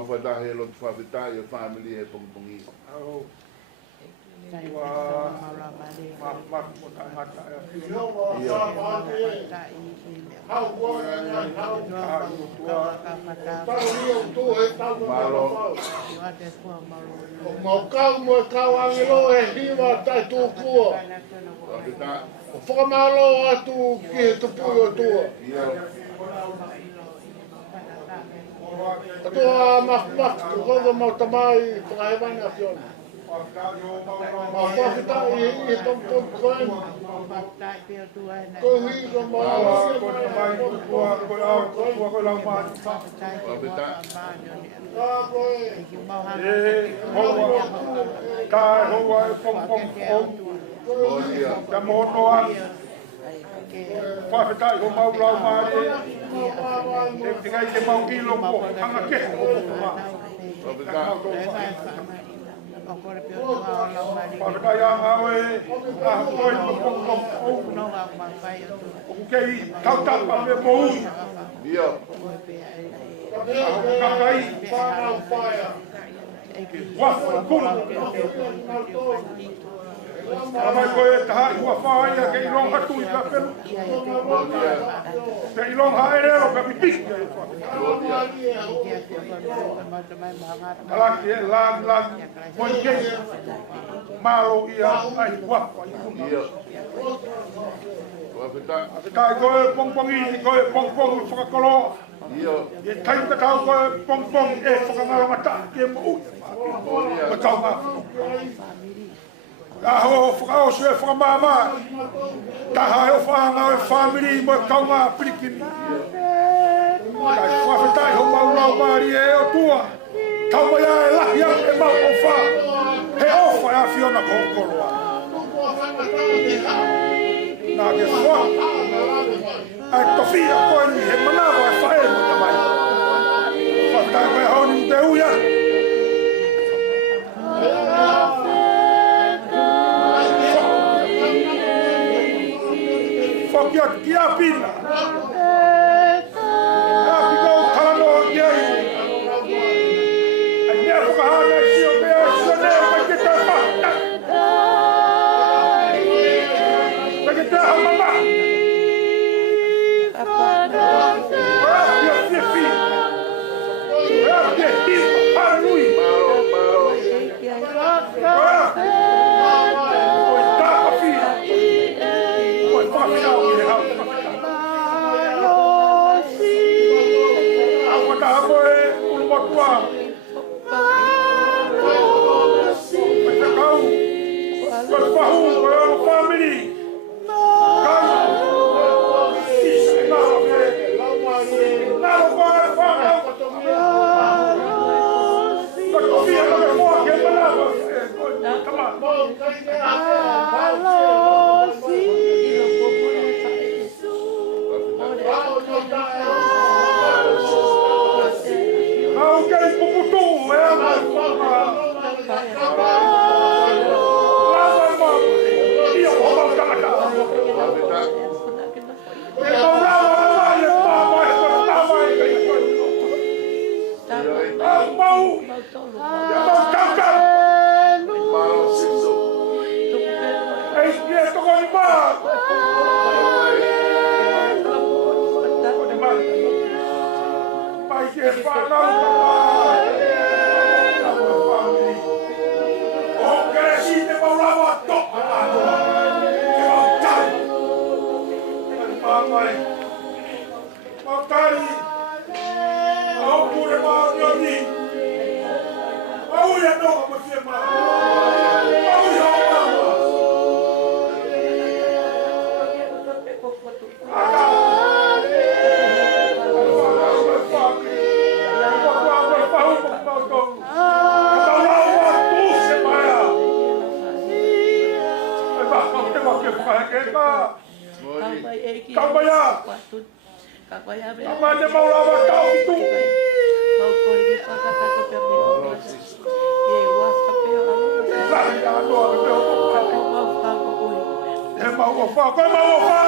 whatahe lo te whawhitai o family e pongpongi. Mau kau mo kau angelo e hiwa tai tu kua. O whakamalo atu ki he tupu o tua. Atua mak tu kogo mau tamai whakahewani a whiona. Mau whawhitai i pom koen. Ko hui ko mau Whawhetai ho mau lau maare, te ngai te mau ilo mo, hanga ke ho ma. Whawhetai a ngawe, a hoi mo pong o. O kei tautapa me mo ui. A ho kakai. Wafu kulu. Amai koe taha i hua whaia ke ilong hatu i ka penu. Ke ilong hae reo ka pipik. Kalaki e lan moi kei. Malo ia ai wapa i kuna. Kai koe pongpongi i koe pongpongi whakakolo. E taita kau koe pongpongi e whakangaramata ke mo ui. Ko tau ngā. Aho whakao sue whakamama. Taha e o whanga e family mo kaunga pirikini. Kai whawhetai ho mau lau maari e o tua. Tau mai e lahi au e mau o wha. He ofa e a whiona kokoroa. Nā ke wha. Ai tofia koe ni he manawa e whae mo tamai. Whawhetai koe haoni te uia. Fokia kia pina. Api kau kalano kiai. Ai mea whakahana i sio mea sio neo mai ke te whakta. Mai ke te hamama. Api a whiwhi. Api a hiwa harui. Oi tāka whia. Oi whawhinau i he hau. Awata hako e ulumatua. Mai whakau. Koe whahu, koe ono family. Kai. Isa e naro ke. Naro koe e whakau. Koe kofia no me moa ke manawa. Come on. How can puputu e ama whama? Lava ma. Ia o hau tata. E mau rawa mai e mama e koe tama e kai koe. A mau. E mau tata. Ei, e toko ni maa. Pai ke whanau o keresi te maurawa toka ke mau tai. Mamai. Mau tai. Au pure maa nioni. Au ia noka ma fie maa. Au ia o mama. Kapaya. Kapaya mau lawan kau itu. Mau apa? Kau mau apa?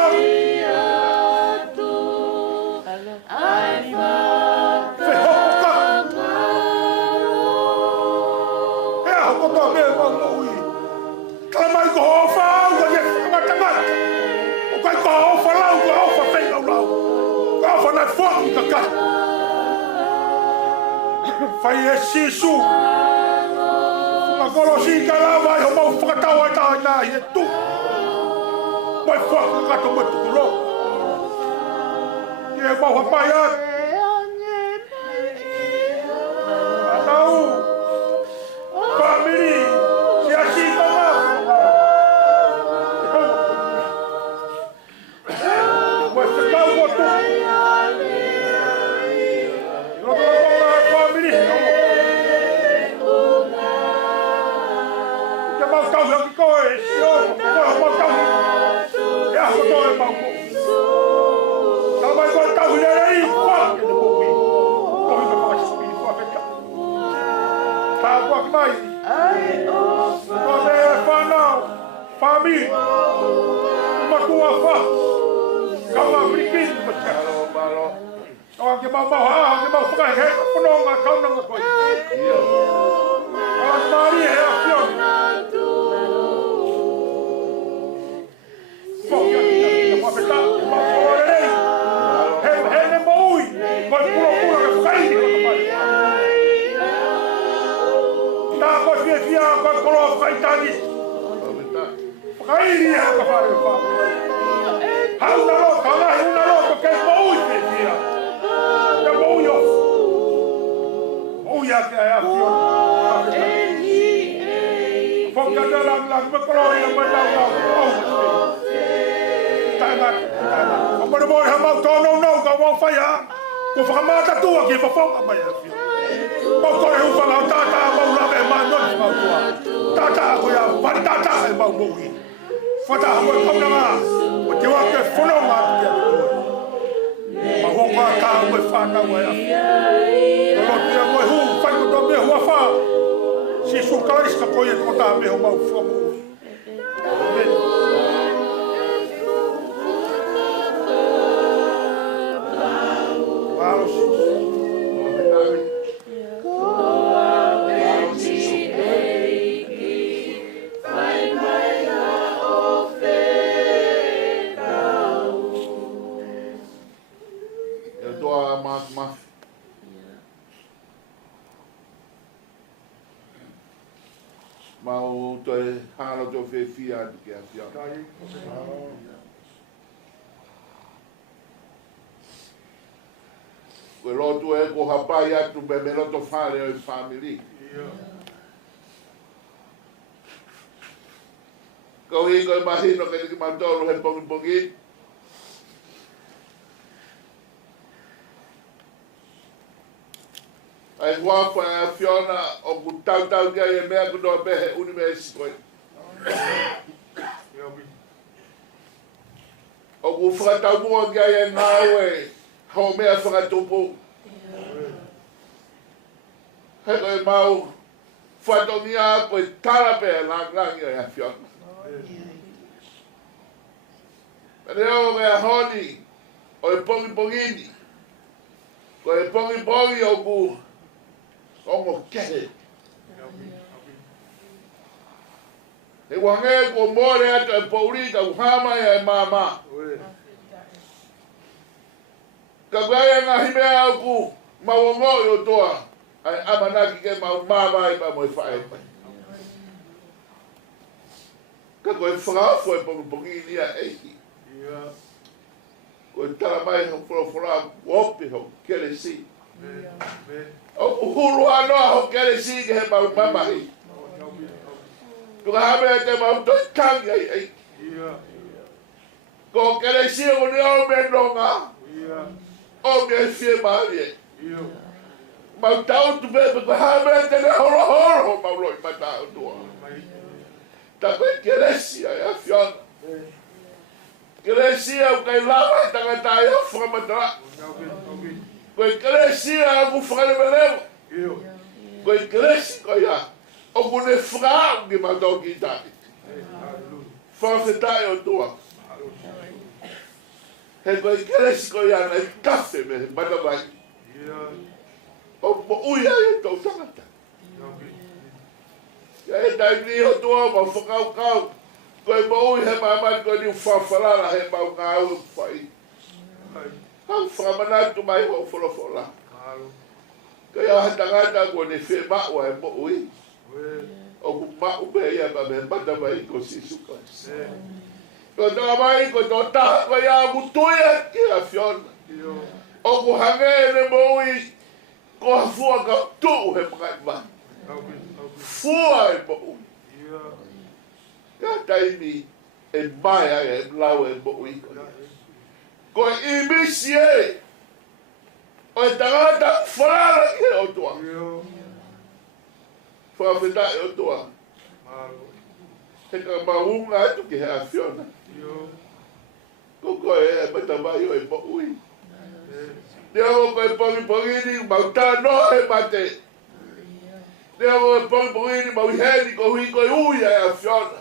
kaka. Fai e sisu. Makorosi kalama yo mau whakatawa ta na I e tu. Mai whakato mai tukuro. Ke mau hapai at. Atau. Family. Siasi tama. Mai whakau o tu. Family. Tau yang koe, yo, koe mau tau. Ya, koe mau. Tau mai koe tau ni ai, koe ke bui. Koe me faz subir koe peka. Ta koe mai. Koe fanau, fami. Uma tua fa. Kama brikin baca. Balo. Kau ke mau ke mau pakai he, penong kau nang koe. Iyo. Kalau mari he apion. Mas mau hamau tono no ka mau faia. Ko whakamata tua ki whawhonga mai a whio. Mau kore hupanga o tata mau lawe ma noni mau tua. Tata a koe a wani tata e mau mohi. Whata a koe kaunanga o te wake whanonga ki a koe. Ma honga ka koe whanau e a whio. Olo tia koe hu, whai koto me hua wha. Si sukaris ka koe e kota me ho mau whamu. Amen. Mau toi halo to fe fia ke fia. Ko lo tu e ko hapai atu be me lo to fare o family. Ko i ko imagino que ki mandou he pongi. Ai guapa a Fiona o kutau tau kia e mea kuno behe universikoi. O ku whakatau mua kia e ngāwe hao mea whakatupu. He koe mau whatongia koe tarape langlangi a Fiona. Reo mea honi o e pongi pongini. Ko e pongi pongi o ku Ongo kehe. E wange ko more atu e pouri ka uhama ya e mama. Ka gaya nga himea au ku mawongo yo toa. Ai amanaki ke mau mama i pa mo e whae. Ka koe whakafo e pongi nia eiki. Ko e tala mai ho whora wopi ho kere si. O huru anoa ho kere si ke he mau mamahi. Tuka hame te mau toi tangi ai. Ko kere si o ni o me nonga. O me fie maari e. Mau tau tu bebe ko hame te ne horo horo mau loi mata o tua. Ta koe kere si ai a fiona. Kere si au kai lava tangata ai a whakamata. Koe kresi a ku whakamelewa. Koe kresi koe a. O kune whakau ki matau ki tai. Whawhetai o tua. He koe kresi koe a nei kafe me he matawai. O mo uia e tau tangata. Ia e tai ni o tua ma whakau kau. Koe mo ui he mamani koe ni whawhalala he mau ngāu whai. Hau whamana tu mai ho wholofola. Kaya hatangata ko ne whe maua e mo ui. O ku mau me ia ma me mata mai ko sisu Christ. Ko tanga mai ko tō taha ko ia mutuia ki a whiona. O ku hange ne mo ui ko hafua ka tu he mga ma. Fua e mo ui. Ka taimi e mai ai e lau e mo ui. Ko e imisi e. O e tangata whalala ki e o tua. Whawhita e o tua. He ka maunga atu ki he a whiona. Ko e matamai o e mo ui. Nea ko e pongi ni mauta no he mate. Nea ko e pongi ni mauheni ko hui ko e ui e a whiona.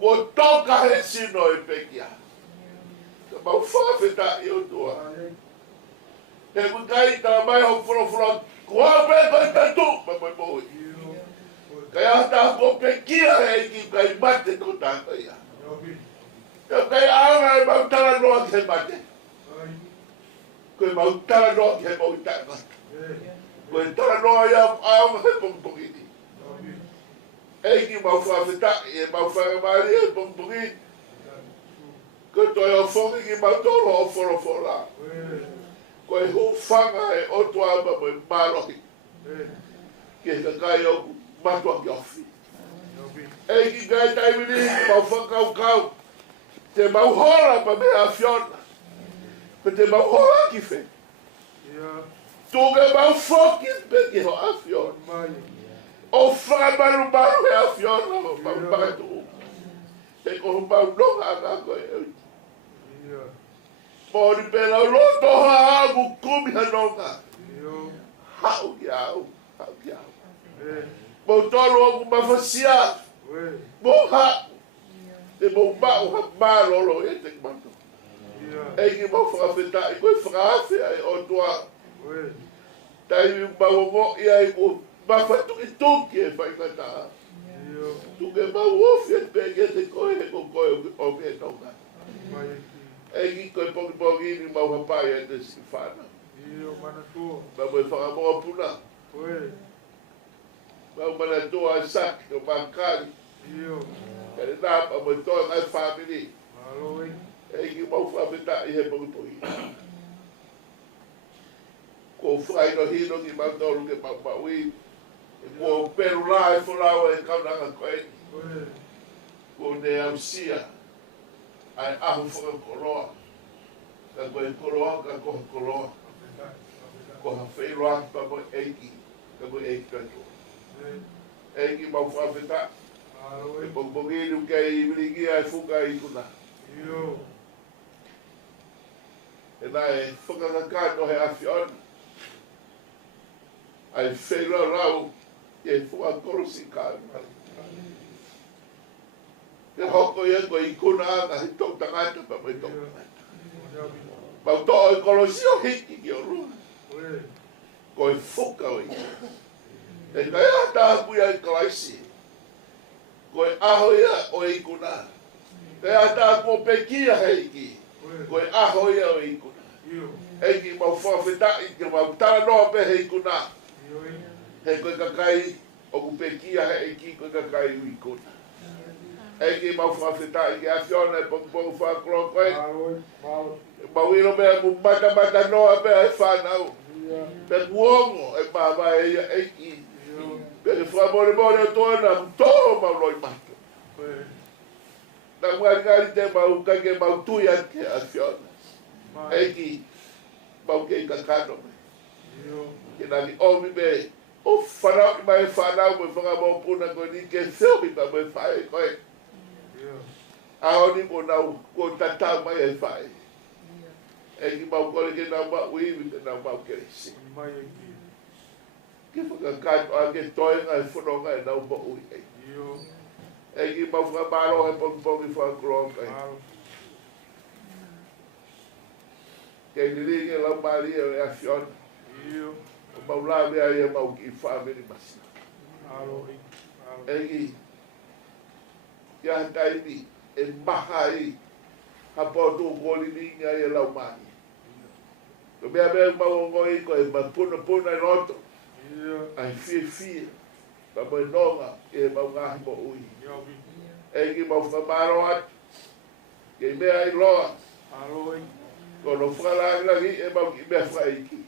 Ko toka he sino e pekia. Ka mau whawhita e o tua. He mukai ta mai ho furo ko ape ko tatu ma mai moi kaya ta ko pekia he ki kai mate ko ta ya kaya ara ba tala no ke mate ko ma tala no ke mo ta ko tala no ya au he pong ni e ki ma fa feta e ma fa ma ri pong ni ko to yo fo ki ma to lo foro la ko e ho fanga e o tua ba mo marohi ke ka kai o matua ki ofi e ki gai tai mini ma fanga kau te ma hola pa me a fiona ko te ma hola ki fe tu ke ma foki pe ki ho a fiona o fra baru e a fiona o ba tu te ko ba no ga ko Mori pela loto hagu kumi hanonga. Hau kiau. Mo tolo aku mafasia. Mo ha. Te mo mau ha malolo e te kmanto. Egi mo whakawheta i koe whakawhea e o tua. Tai mau ngo ia i ko mawhatuki tuki e whaingata. Tuke mau ofi e pege te koe he ko koe o me nonga. Egi koe pongi ni mau hapai e te sifana. Ma moe whakamoa puna. Mau mana toa e saki o makari. Kare nāpa moe toa ngai whamiri. Egi mau whamita i he pongi. Ko whai no hino ki mau toru ke mau maui. Ko peru la e wholawa e kaunanga koe. Ko ne au sia. Ai ahu whaka koroa. Ka koe koroa, ka koha koroa. Koha whairoa pa mo eiki. Ka mo eiki kato. Eiki mau whawheta. E pongpongiru kei iwirigi ai whuka i kuna. E nai whakakakato he awhiona. Ai whairau rau. E whua korosi kāmari. Te hoko ia koe i kuna anga he tō tangata pa mai tō tangata. Mau tō e kolosio hiki ki o rua. Koe whuka o i. E kai ata hapu ia i kalaisi. Koe aho ia o i kuna. Kai ata hapu o pekia heiki. Koe aho ia o i kuna. Eiki mau whawhetai ki mau tara noa pe hei kuna. He koe kakai o ku pekia heiki koe kakai ui kuna. Eki mau whawheta i a whiona e pongpongu whakoro koe. Mau ino mea mu mata noa mea e whanau. Pe kuongo e mawa e ia eki. Pe ke whamore o toana mu toho mau loi mato. Na ngari te mau kake mau tui ake a whiona. Eki mau kei kakano me. Ke nani omi me. O whanau ki mai whanau me whangamau puna koe ni ke whiomi pa me whae koe. Aoni ko nau ko tatau mai e whae. E ki mau kore ke nau mau iwi ke nau mau kere si. Ki whakakato a ke toenga e whanonga e nau mau ui e. E ki mau whakamaro e pongpongi whakaronga e. Ke niringe lau maria e a whiona. O mau lawe a ia mau ki whamiri masi. E ki ia taimi e maha i ha poto koli ninga e lau mani. Ko mea mea maongoi ko e puna roto. Ai fie. Pa mo nonga e maungahi mo ui. E ki mau whamaro atu. Ke mea i loa. Ko no whakalanga e mau ki mea whaiki.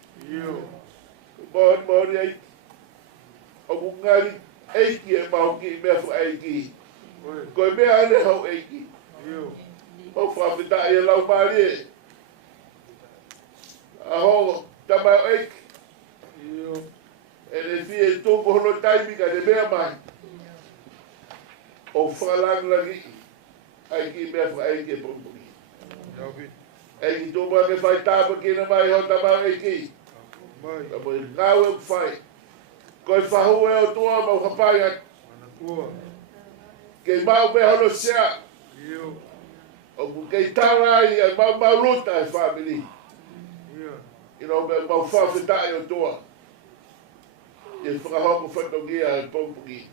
Mori ai. O mungari eiki e mau ki mea whaiki. Ko mea ane hau eiki. O whawhita e lau maari e. Aho tama eiki. E le fie tōko hono taimi ka te mea mai. O whakalanga ai ki mea whaiki e pumpuki. Eiki tō mua ke whai tāpa kina mai ho tama eiki. Ka mo i ngāu e whai. Ko i whahu e o toa mau hapai atu. Kei mau me hono sea. O ku kei tārai e mau luta e whamiri. Ino me mau whawhitai o toa. E whakahoko whatongia e pompuki.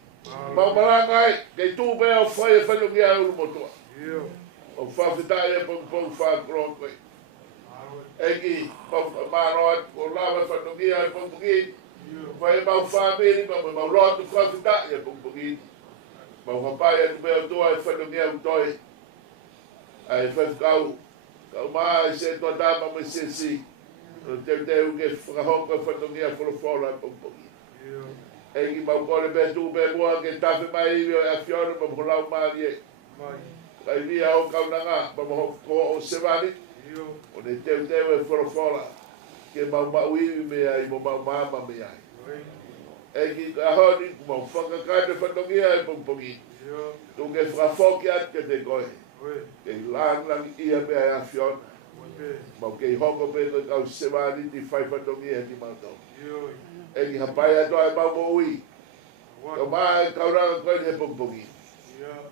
Mau Malanga ai, kei tū mea o whai e whatongia e uru motoa. O whawhitai e pompuki whakrokoi. Eki, maro atu, o lawa whatongia e pompuki. Vai mau whamiri, mau rotu whawhitai e pompuki. Mau hapai atu mea o toa e whatongia utoi. Ai whawhikau. Kau maa e se toa tāma me se si. O te uke whakahoko e whatongia wholofola e pompuki. Eki mau kore pe tū pe mua ke tawhi mai iwi o e awhiona ma mhulau maari e. Kai via o kaunanga ma ko o sewani. O ne teu e wholofola. Ke mau iwi me ai mo mau mama me ai. Eki ahoni mau whakakaite whatongia e pompuki. Tu ke whakafoki atu ke te koe. Ke lang ia me ai awhiona. Mau kei hoko pe ko kau sewani ti whai whatongia ti mautau. Eki hapai atu ai mau mo ui. Kau maa e kauranga koe ne pompuki.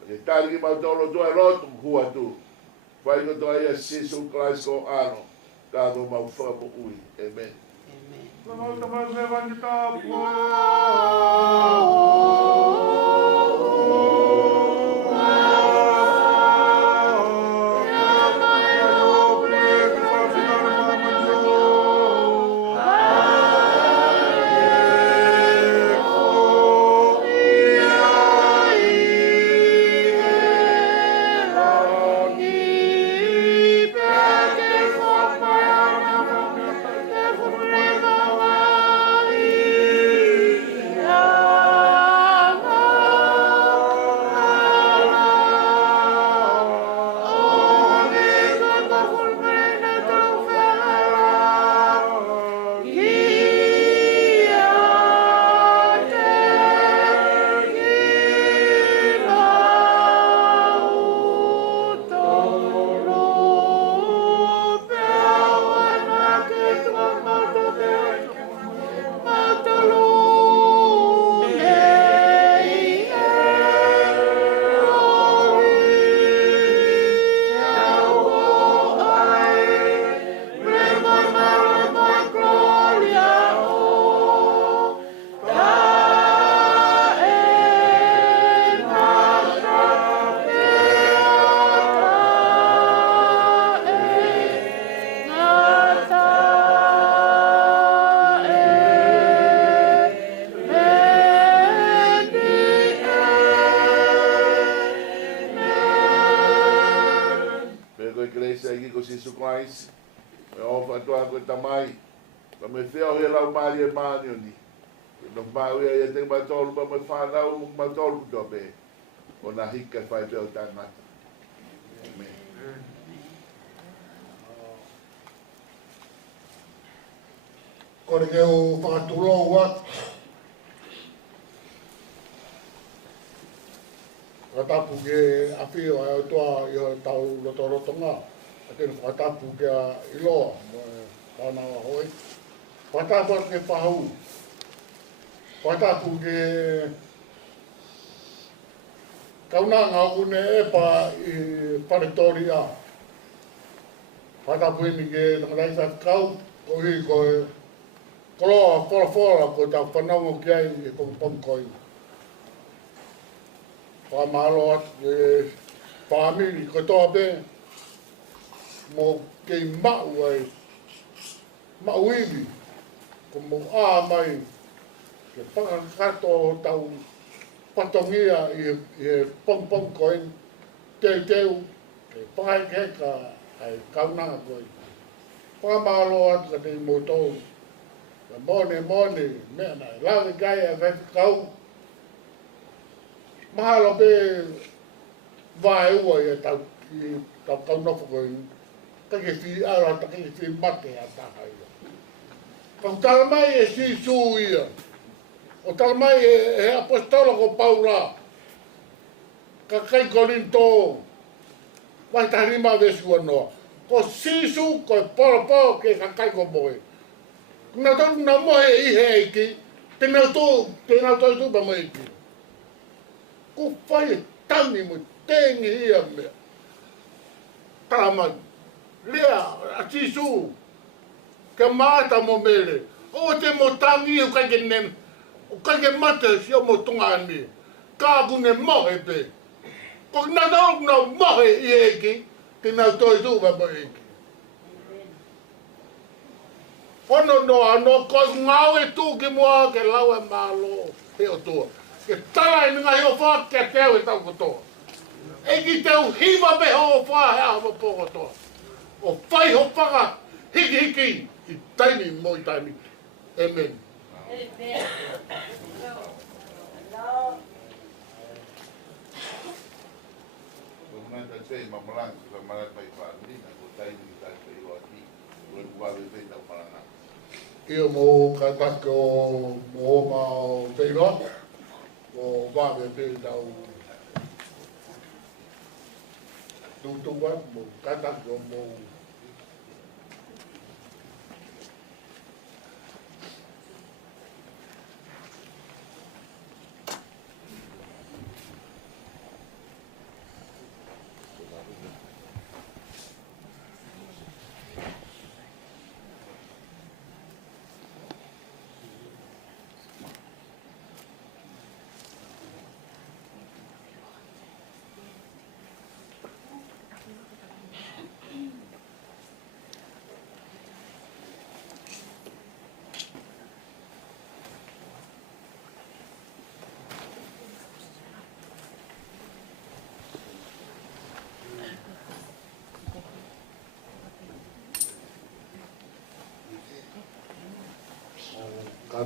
E tari ki mautau lo tua rotu kua tu. Whai ko toa ia sisu klaisko ano. Kāko mau whaka ui. Amen. Ona hika whai peo tāngata. Amen. Kore ke o whakatulo wat. Whakatapu ke awhi o e toa i o tau rotonga. Ake whakatapu ke a iloa. Whanawa hoi. Whakatapu ke whahau. Whakatapu ke kaunanga une e pa i Paritoria. Whakatapu imi ke nakaraisa kau. Ko hi ko e koloa whora ko ta whanau ki ai e kongkoi. Whamalo atu e whamiri ko toa pe mo kei mau ai mauivi, como mai, ke whakakato tau patongia i pong koen, teu, ke whakaikeka ai kaunanga koe. Whakamalo atu ka te motou, ka mone, mea nai, lawe kai a kau, mahalo pe vai ua i tau kaunofo koe, kake fi ara, kake fi mate a tahai. Kau tala mai e si su ia. O tala mai e apostolo ko Paula. Ka kai korinto. Vai ta rima vesu anoa. Ko sisu ko poro ke ka kai ko moe. Na to na moe i he iki. Tena to tu ba moe iki. Ko fai tani mo tengi ia me. Tala mai. Lea a sisu. Ke mata mo mele. O te mo tangi o kai ke nem. O kai ke mate si o mo tunga ani. Ka kune mohe pe. Ko na tau na mohe i eki. Te na toi tu ba mo eki. Ono no ano ko ngau e tu ki mua ke lau e malo. He o tua. Ke tala i ngai o wha ke teo e tau kotoa. Eki teu hiva me ho wha hea mo po kotoa. O whai ho whaka hiki. I taini mo i taini. Amen. Mengenai saya mamelang sudah malam baik pagi, aku tahu ni tak Eulogy, berbuat lebih tak malang. Ia mo kata ko mo mau teiro. O va be tau. Tu wa mo kata ko mo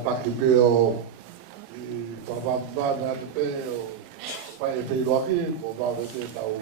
paki peo i whawamba te peo pai e Eulogy ko wawe te tau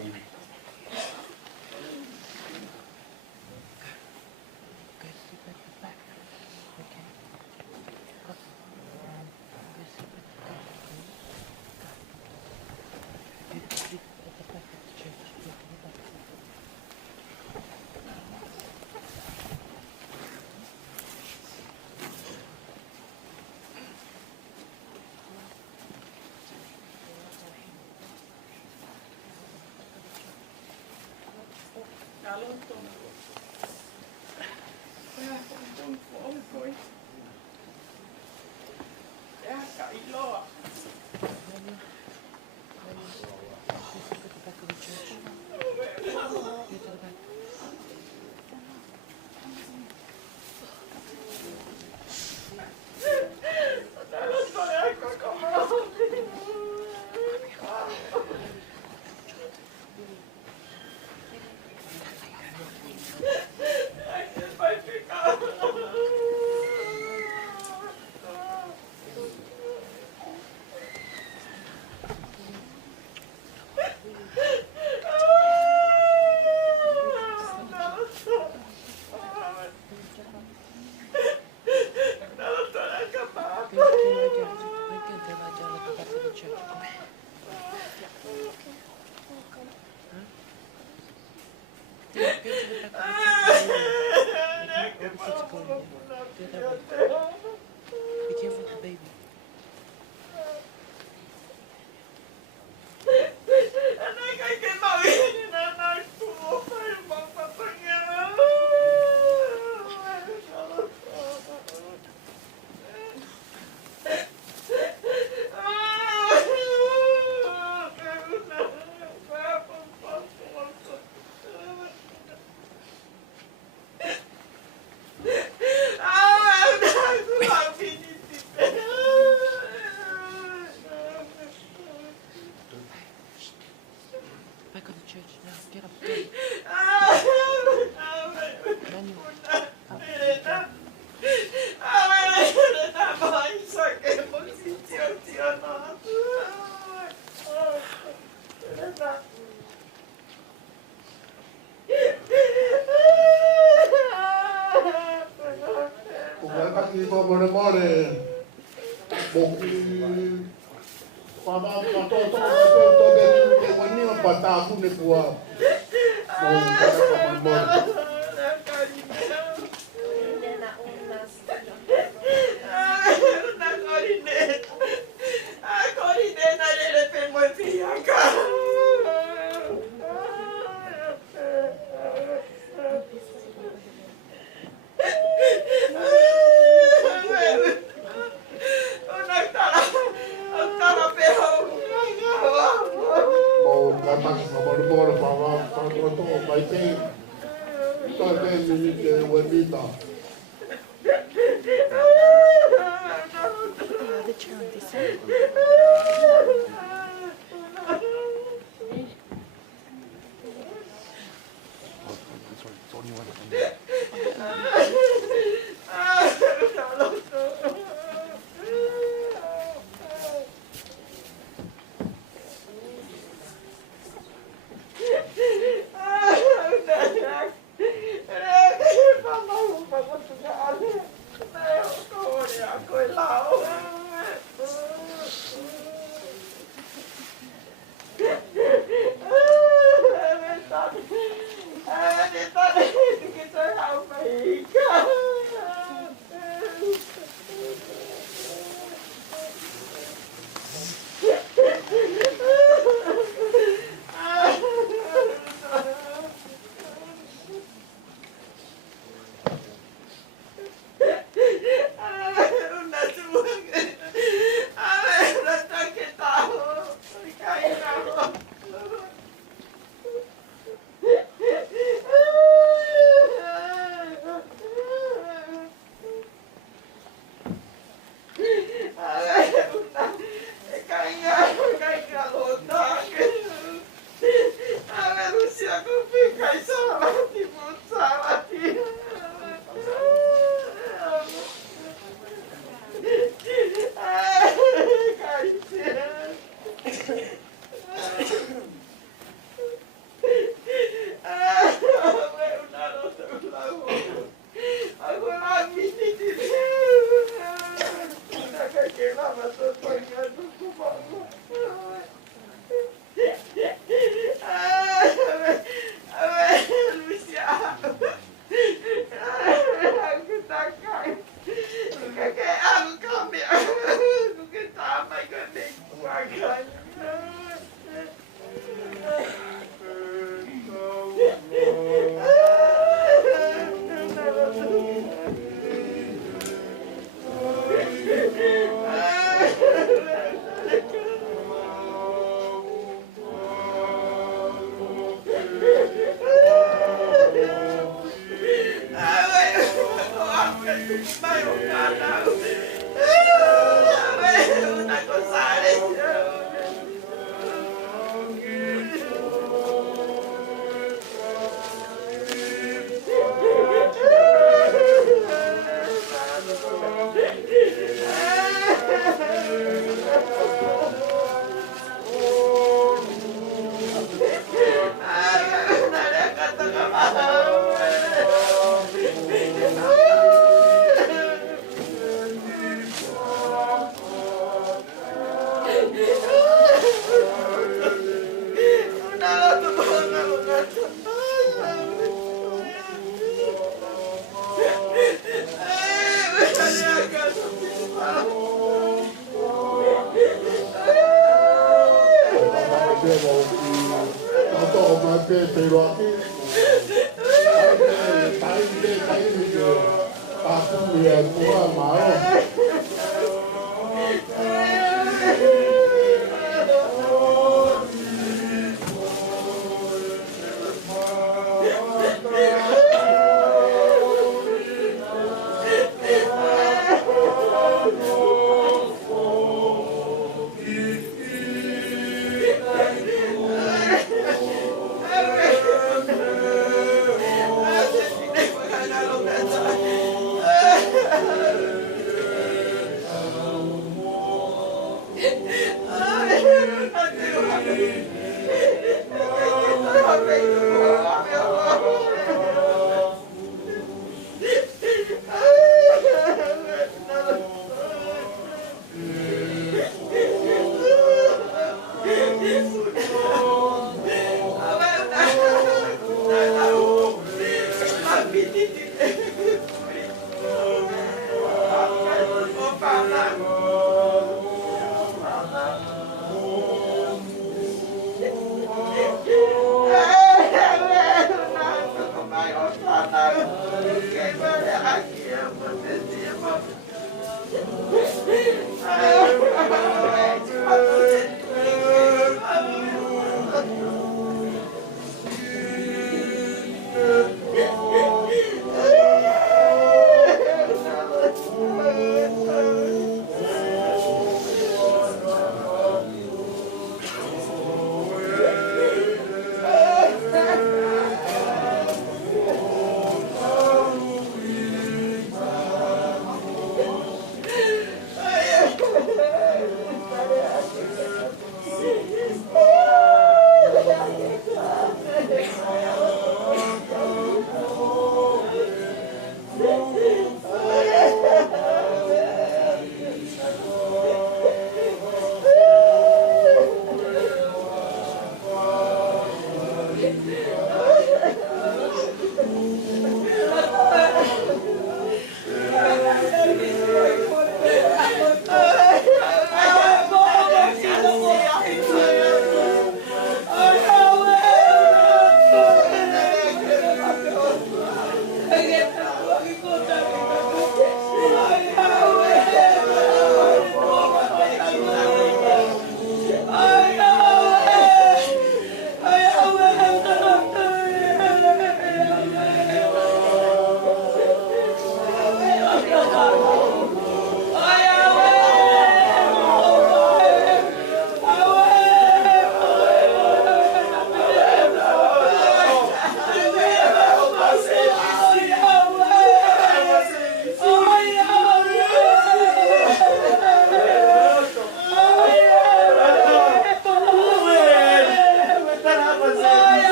more boki papa pato to ke wani pata ku ne pua mo mo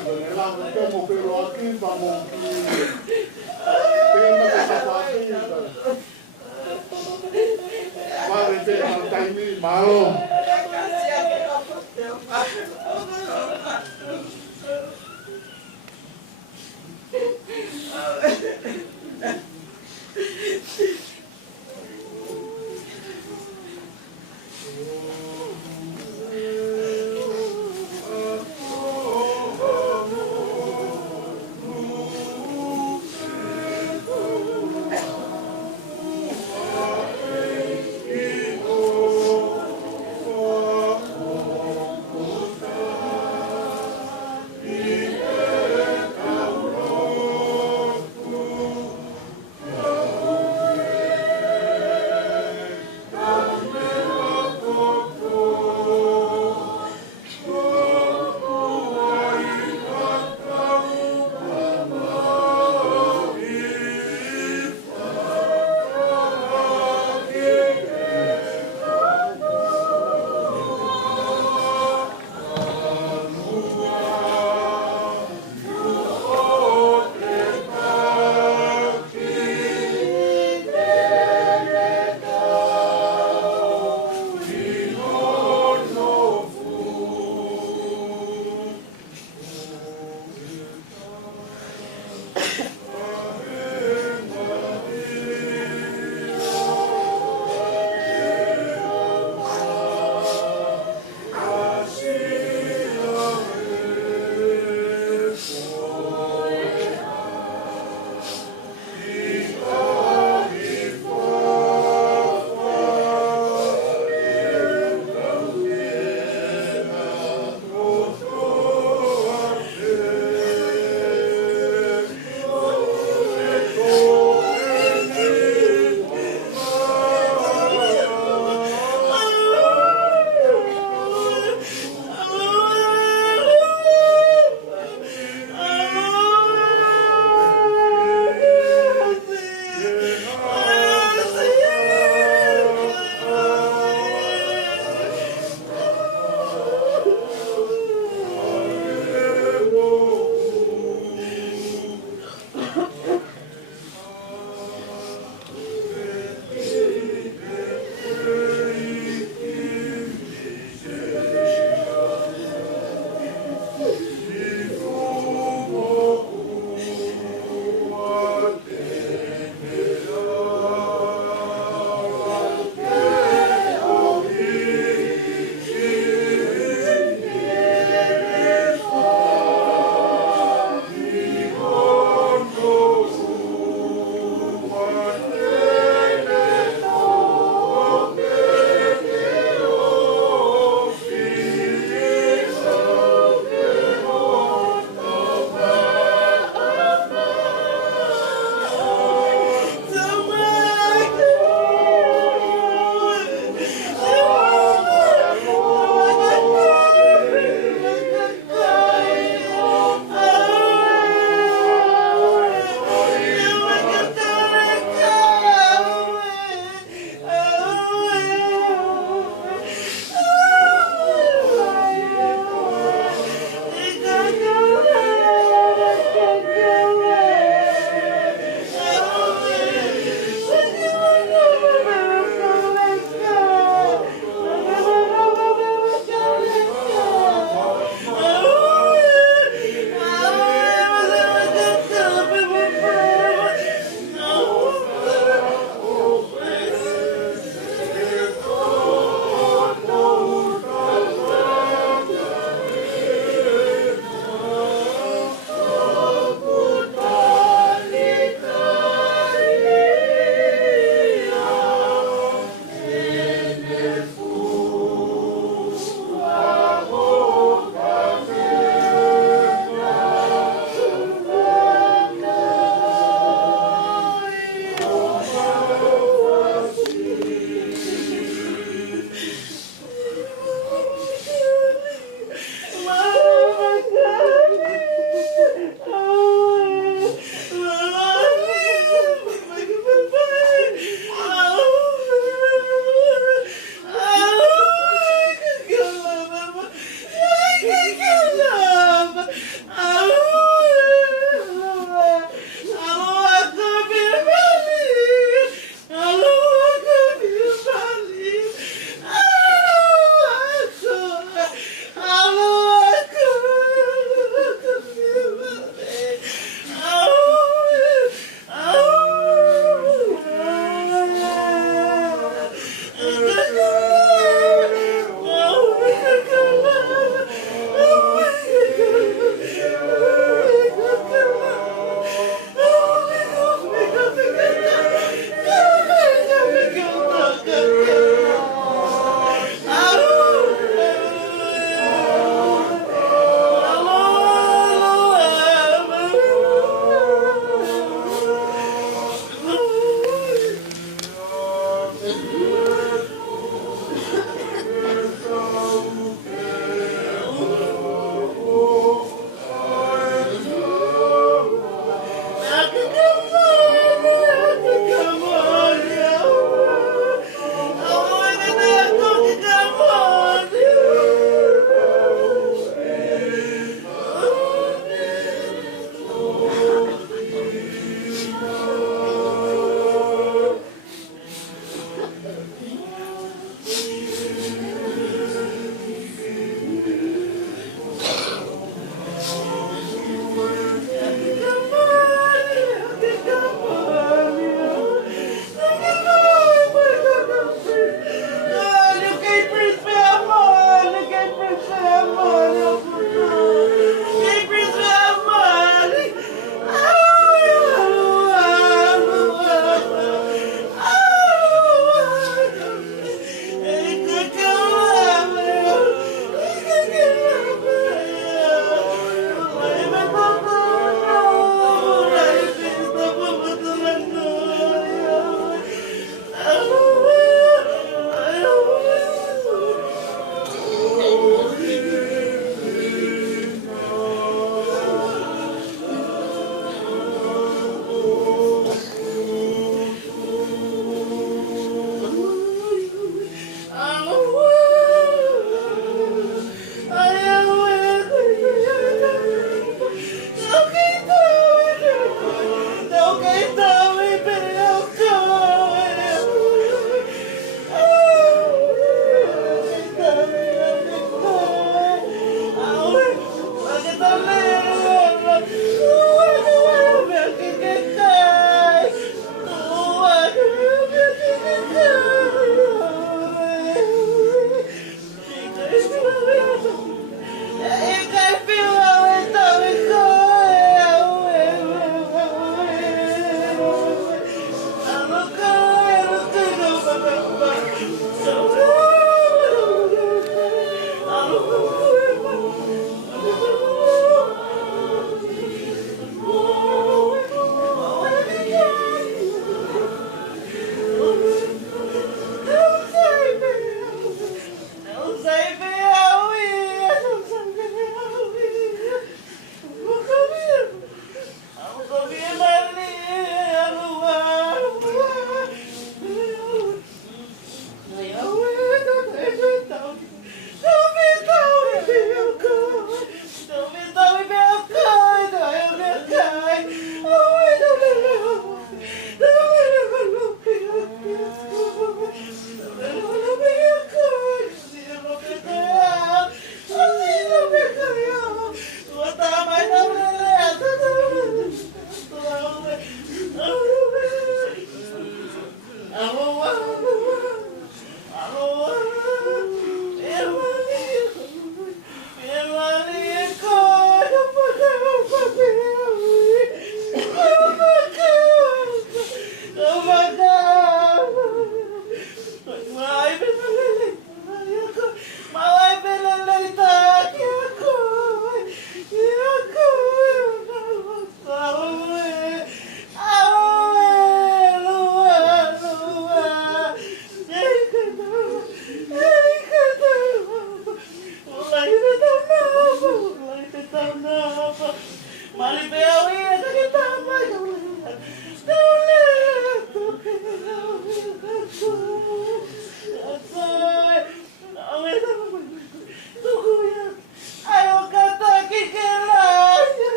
Temo pero aquí vamos tema que zapatilla. Padre de Altaimi malo.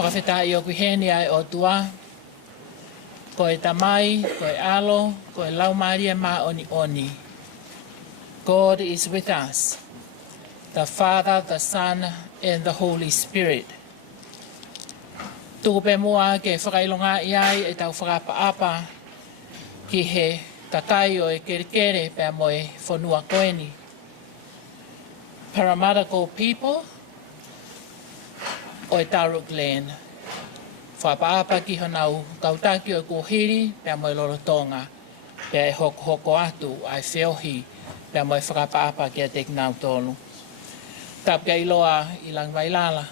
Whakawhetai o kuheni ai o tua, ko e tamai, ko e alo, ko e laumaria ma oni oni. God is with us, the Father, the Son, and the Holy Spirit. Tuku pe mua ke whakailonga iai e tau whakapaapa ki he takai o e kerekere pe moe whanua koeni. Paramedical people, o e Taruk Land. Whapaapa ki hanau kautaki o kuhiri pia moe lorotonga pia e hoko atu ai whiohi pia moe whakapaapa ki a te kinau tonu. Tap kia iloa ilang wailala,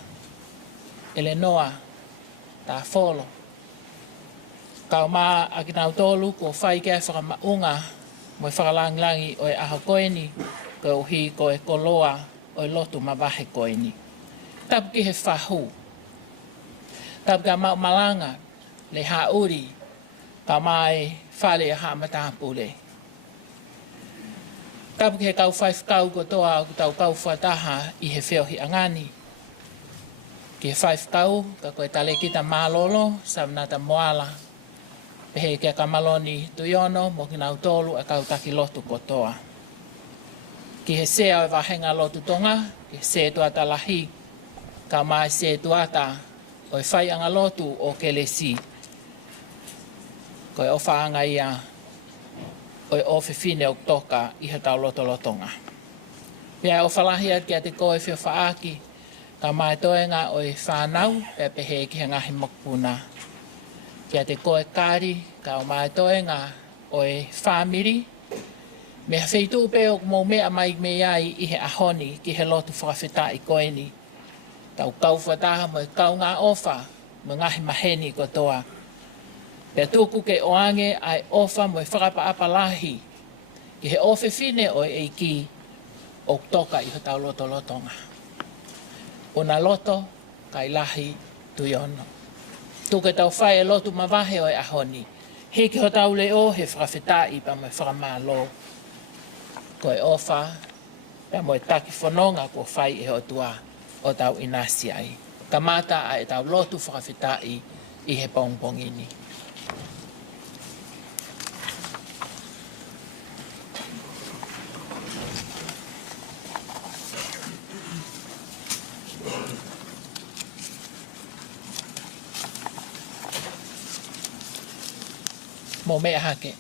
Eleanor, ta wholo. Kau maa a kinau tolu ko whai kia whakamaunga moe whakalanglangi o e aho koeni ko uhi ko e koloa o e lotu mawahe koeni. Tap ki he whahu. Tap ka Ouau Malanga le hauri ka mai whale a hamatapule. Tap ki he kau whaifkau ko toa o tau kau whataha i he whiohi angani. Ki he whaifkau ka koe tale kita malolo samnata moala. Pehe kia ka maloni tuiono mo kinau tolu a kau taki lotu ko toa. Ki he sea o wahenga lotu tonga, ki he sea tuata lahi. Ka mai se tuata o e whai anga lotu o kelesi. Ko e ofa anga ia o e ofe fine o toka i he tau loto lotonga. Pia e ofa lahia ki a te koe whio whaaki. Ka mai toenga o e whanau pe pehe ki he ngahi mokpuna. Ki a te koe kari ka o mai toenga o e whamiri. Me hawhitu pe o mou mea mai me iai i he ahoni ki he lotu whakawhita i koeni. Tau kau whataha mo e kau ngā ofa, mo ngahi maheni ko toa. Pea tūku ke oange ai ofa mo e whakapaapa lahi, ki he ofe fine o e ki o toka i ho tau loto lotonga. Unaloto Kailahi tuiono. Tūke tau whai e lotu mawahe o e ahoni, he ki ho tau leo he whakawhitai pa mo e whakamalo. Ko e ofa, pea mo e taki whanonga ko whai e ho tua. O tau inasi ai. Ka mata ai tau lotu whakawhitai i he pongpongini. Mo mea hake.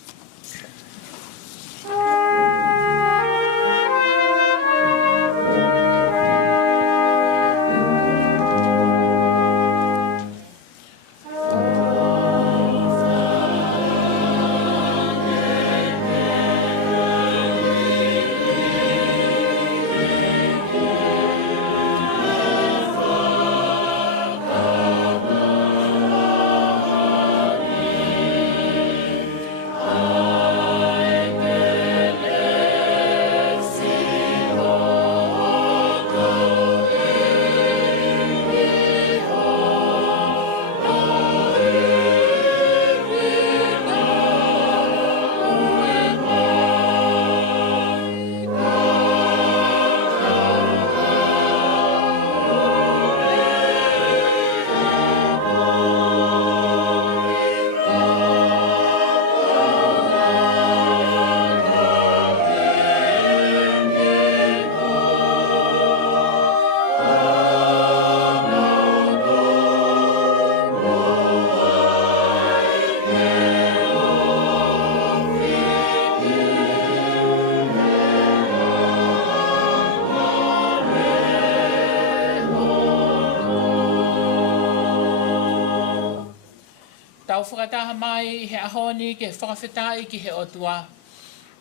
tau whakataha mai he ahoni ke whakawhetai ki he otua.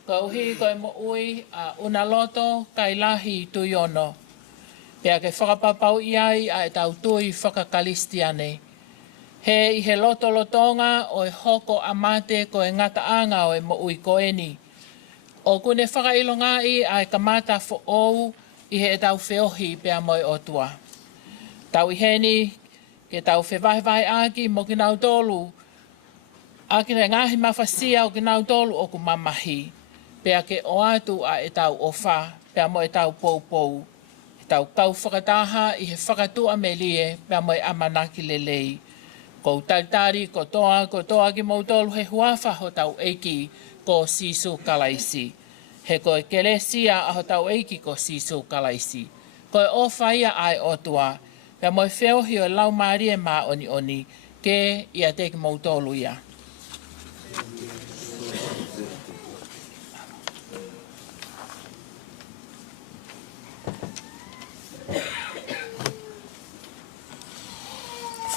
Ko uhi ko e mo ui a Unaloto Kailahi tui ono. Pea ke whakapapau iai a e tau tui whakakalisti ane. He i he loto lotonga o e hoko amate ko e ngata anga o e mo ui koeni. O kune whakailonga i a e kamata fo ou i he e tau whiohi pea moi otua. Tau iheni ke tau whewahewai aki mo ki nau tolu. Aki ne ngahi mawhasia o ki nau tolu o ku mamahi. Pea ke o atu a e tau ofa, pea mo e tau pou. E tau kau whakataha i he whakatua me lie, pea mo e amanaki lelei. Ko tautari, ko toa ki mo tolu he huafa ho tau eiki ko sisu kalaisi. He ko e kelesia a ho tau eiki ko sisu kalaisi. Ko e ofa ia ai otua, pea mo e whiohi o lau maari e maa oni ke ia te ki mo tolu ia.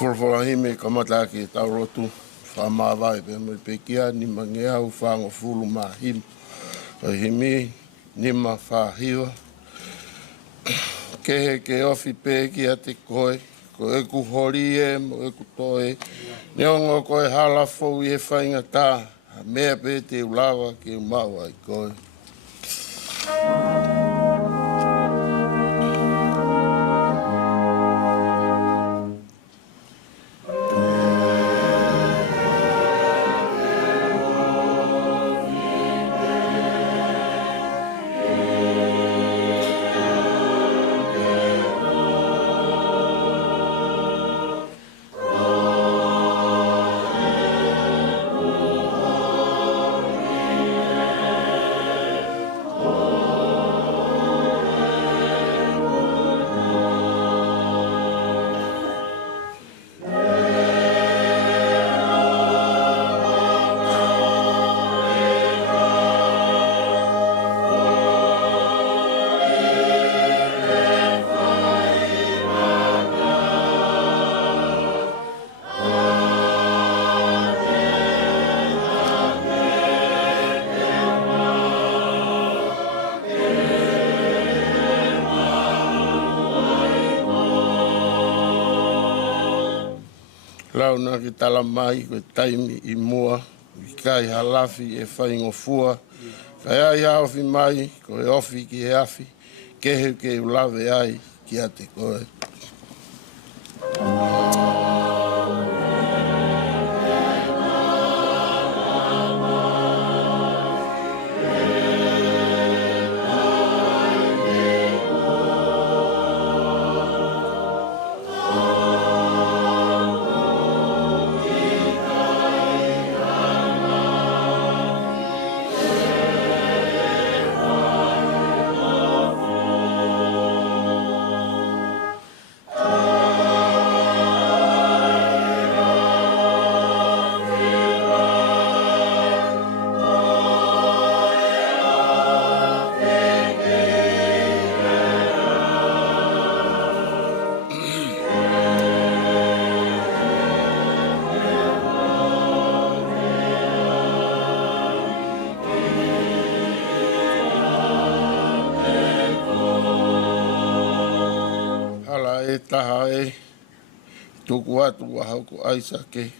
Whorwhorangi me kamata ki tau rotu whamawai pe mo pekia ni mangeau whango fulu mahim. O himi ni ma whahiwa. Kehe ke ofi pe ki a te koe. Ko e ku hori e mo e ku toe. Neongo koe hala fau i e whainga tā. Mea pe te ulawa ki umau ai koe. Launa ki tala mai koe taimi i mua, ikai halafi e whaingofua. Kai ai haofi mai, koe ofi ki he afi, kehe ke ulawe ai ki a te koe. Taha e tuku atu wa hoku aisake.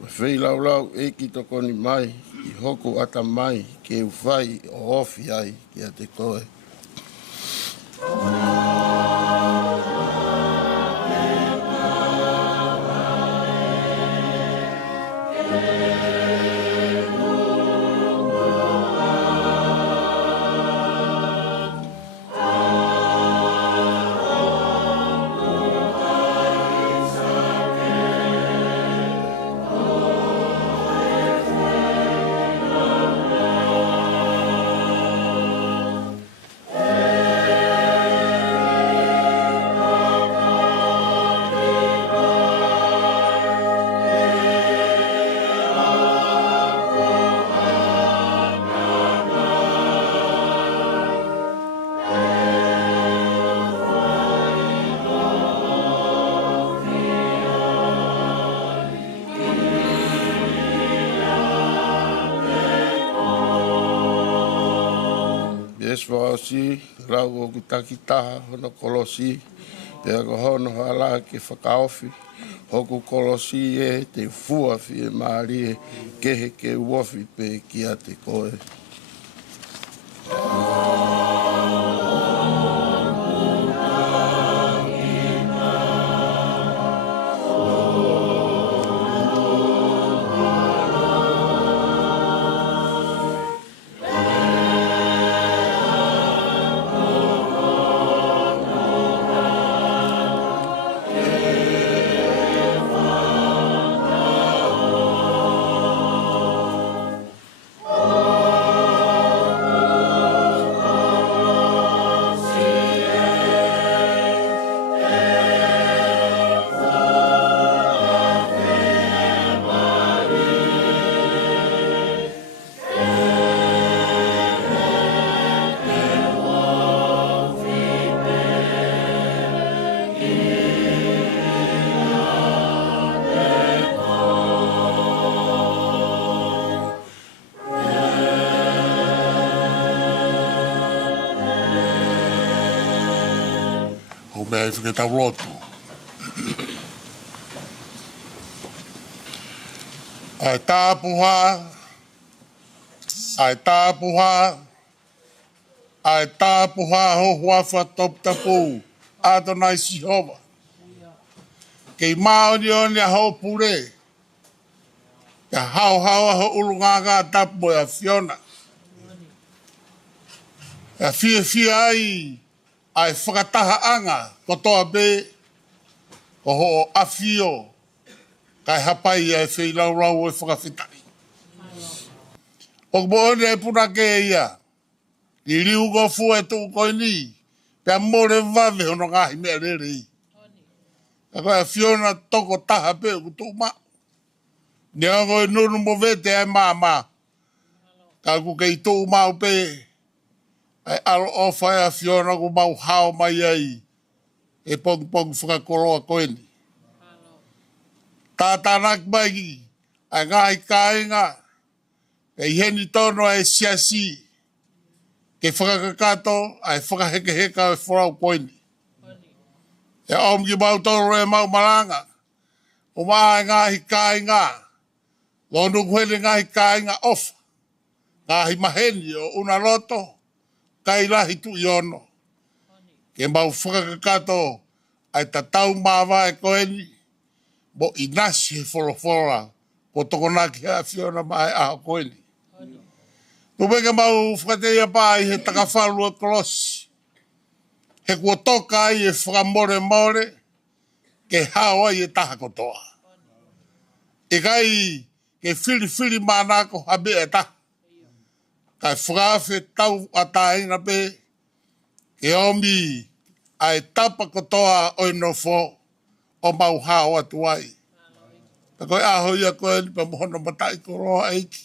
Me whei lau e ki toko ni mai, i hoku ata mai, ke uwhai o ofi ai ki a te koe. Eswausi, lau o kitakitaha, hono kolosi, pea ko hono hala ke whakaofi, hoku kolosi e te fuafi e maari e kehe ke uofi pe kia te koe. Mea e whiketau rotu. Ai tāpuha, ai tāpuha ho huafa top tapu, Adonai Sihova. Kei maoni oni a ho pure, ka hau ho ulungaga tapu e a Fiona. E fia ai whakataha anga, kotoa be, ko ho afio, kai hapai e whilau rau e whakawhitai. O moone e puna ke ia, i riu go fu e tu koi ni, pia more vave hono ngahi mea rerei. Ka koe a Fiona toko taha pe o tu ma. Ni ango e nuru mo vete ai maa. Ka ku kei tu ma upe, ai alo ofa e a Fiona ku mau hao mai ai, e pong whakakoroa koe ni. Tātānak mai, ai ngahi kāinga, e heni tono e siasi, ke whakakakato, ai whakahekeheka e whorau koe ni. E omgi mau toro e mau malanga, o maa ngahi kāinga, lonu kuhele ngahi kāinga ofa, ngahi maheni o Unaloto Kailahi tu iono. Ke mau whakakakato, ai tatau maawa e koe ni, mo inasi e whorofora, ko tokonaki a Fiona mai a koe ni. Tupeke mau whakateia pā i he takawhalu e kolosi. He kua toka ai e whakamore more, ke hao ai e taha kotoa. Ikai ke whiri mānako habe e taha. Kai whakawhi tau a tāina pe, ke omi ai tapa kotoa o inofo o mau hao atu ai. Ta koe aho ia koe ni pa mohono matai koroa eiki.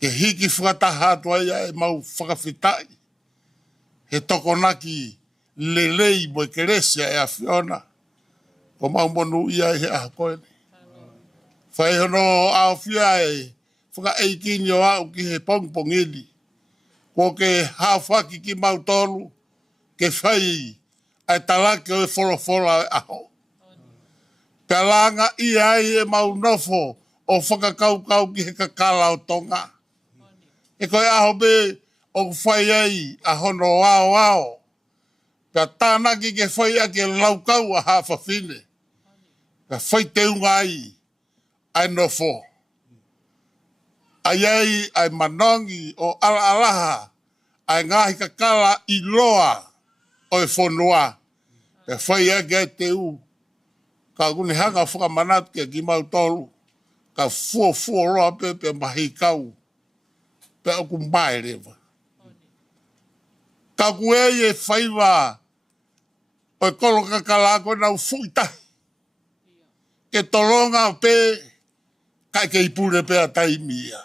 Ke hiki whakataha atu ai e mau whakawhitai. He tokonaki lelei mo e keresia e a Fiona. Ko mau monu ia he aha koe ni. Whai hono ao whia e whaka eiki ni o au ki he pongpongili. Ko ke hawhaki ki mau tolu, ke whai ai talake o e whorofora e aho. Pea langa ia ai e mau nofo o whakakaukau ki he kakala o tonga. E koe aho be o whai ai a hono ao. Pea tānaki ke whai a ke laukau a hafa whine. Pea whai te unga ai nofo. Ai manongi o alaha, ai ngahi kakala i loa o e whonua. Pea whai a ke te u. Ka kune hanga whakamanat ke ki mau tolu. Ka fuo roa pe mahi kau. Pe oku mai rewa. Ka kue e whaiwa o e kolo kakala koe nau fuitahi. Ke tolonga pe kai ke ipure pe a taimia.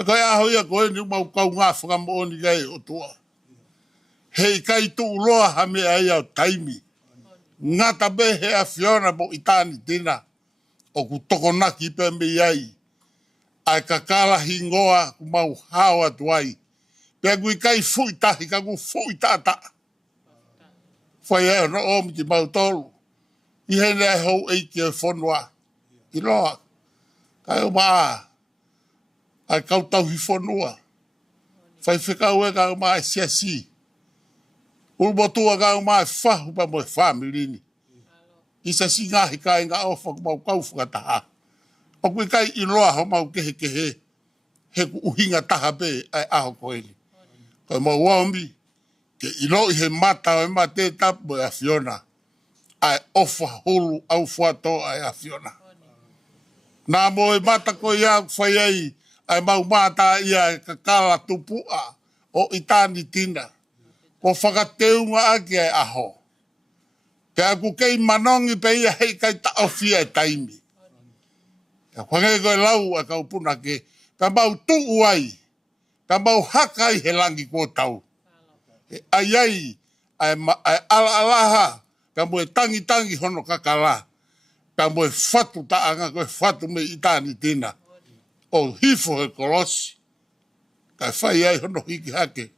E koe aho ia koe ni mau kau ngā whakamooni gai o tua. Hei kai tu uloa hame ai au taimi. Ngata be he a Fiona mo itani tina. O ku tokonaki pe me ai. Ai kakala hingoa ku mau hao atu ai. Pea kui kai fui tahi ka ku fui tata. Fai e no o mi ki mau tolu. I hene ai hou eiki e whanua. I loa. Kai o maa. Ai kau tau hi whanua. Fai whikau e kau maa e siasi. Urumotua kau maa e whahu pa mo e whamilini. I sa si ngahi kai ngā ofa ku mau kau whakataha. O kui kai i loa ho mau kehe kehe. He ku uhinga taha be ai aho koeni. Koe mau waombi. Ke ilo i he mata o e mate tapu e a Fiona. Ai ofa hulu au fuato ai a Fiona. Nā mo e mata ko ia whai ai. Ai mau mata ia e kakala tupua o itani tina. Ko whakateunga ake ai aho. Ke aku kei manongi pe ia hei kai ta ofia e taimi. Ka whangai koe lau a kau puna ke. Ka mau tuu ai. Ka mau haka i he langi kua tau. Ai ai, ai ala alaha, ka mo e tangi tangi hono kakala. Ka mo e whatu taanga koe whatu me itani tina. O hifo he kolosi. Ka whai ai hono hiki hake.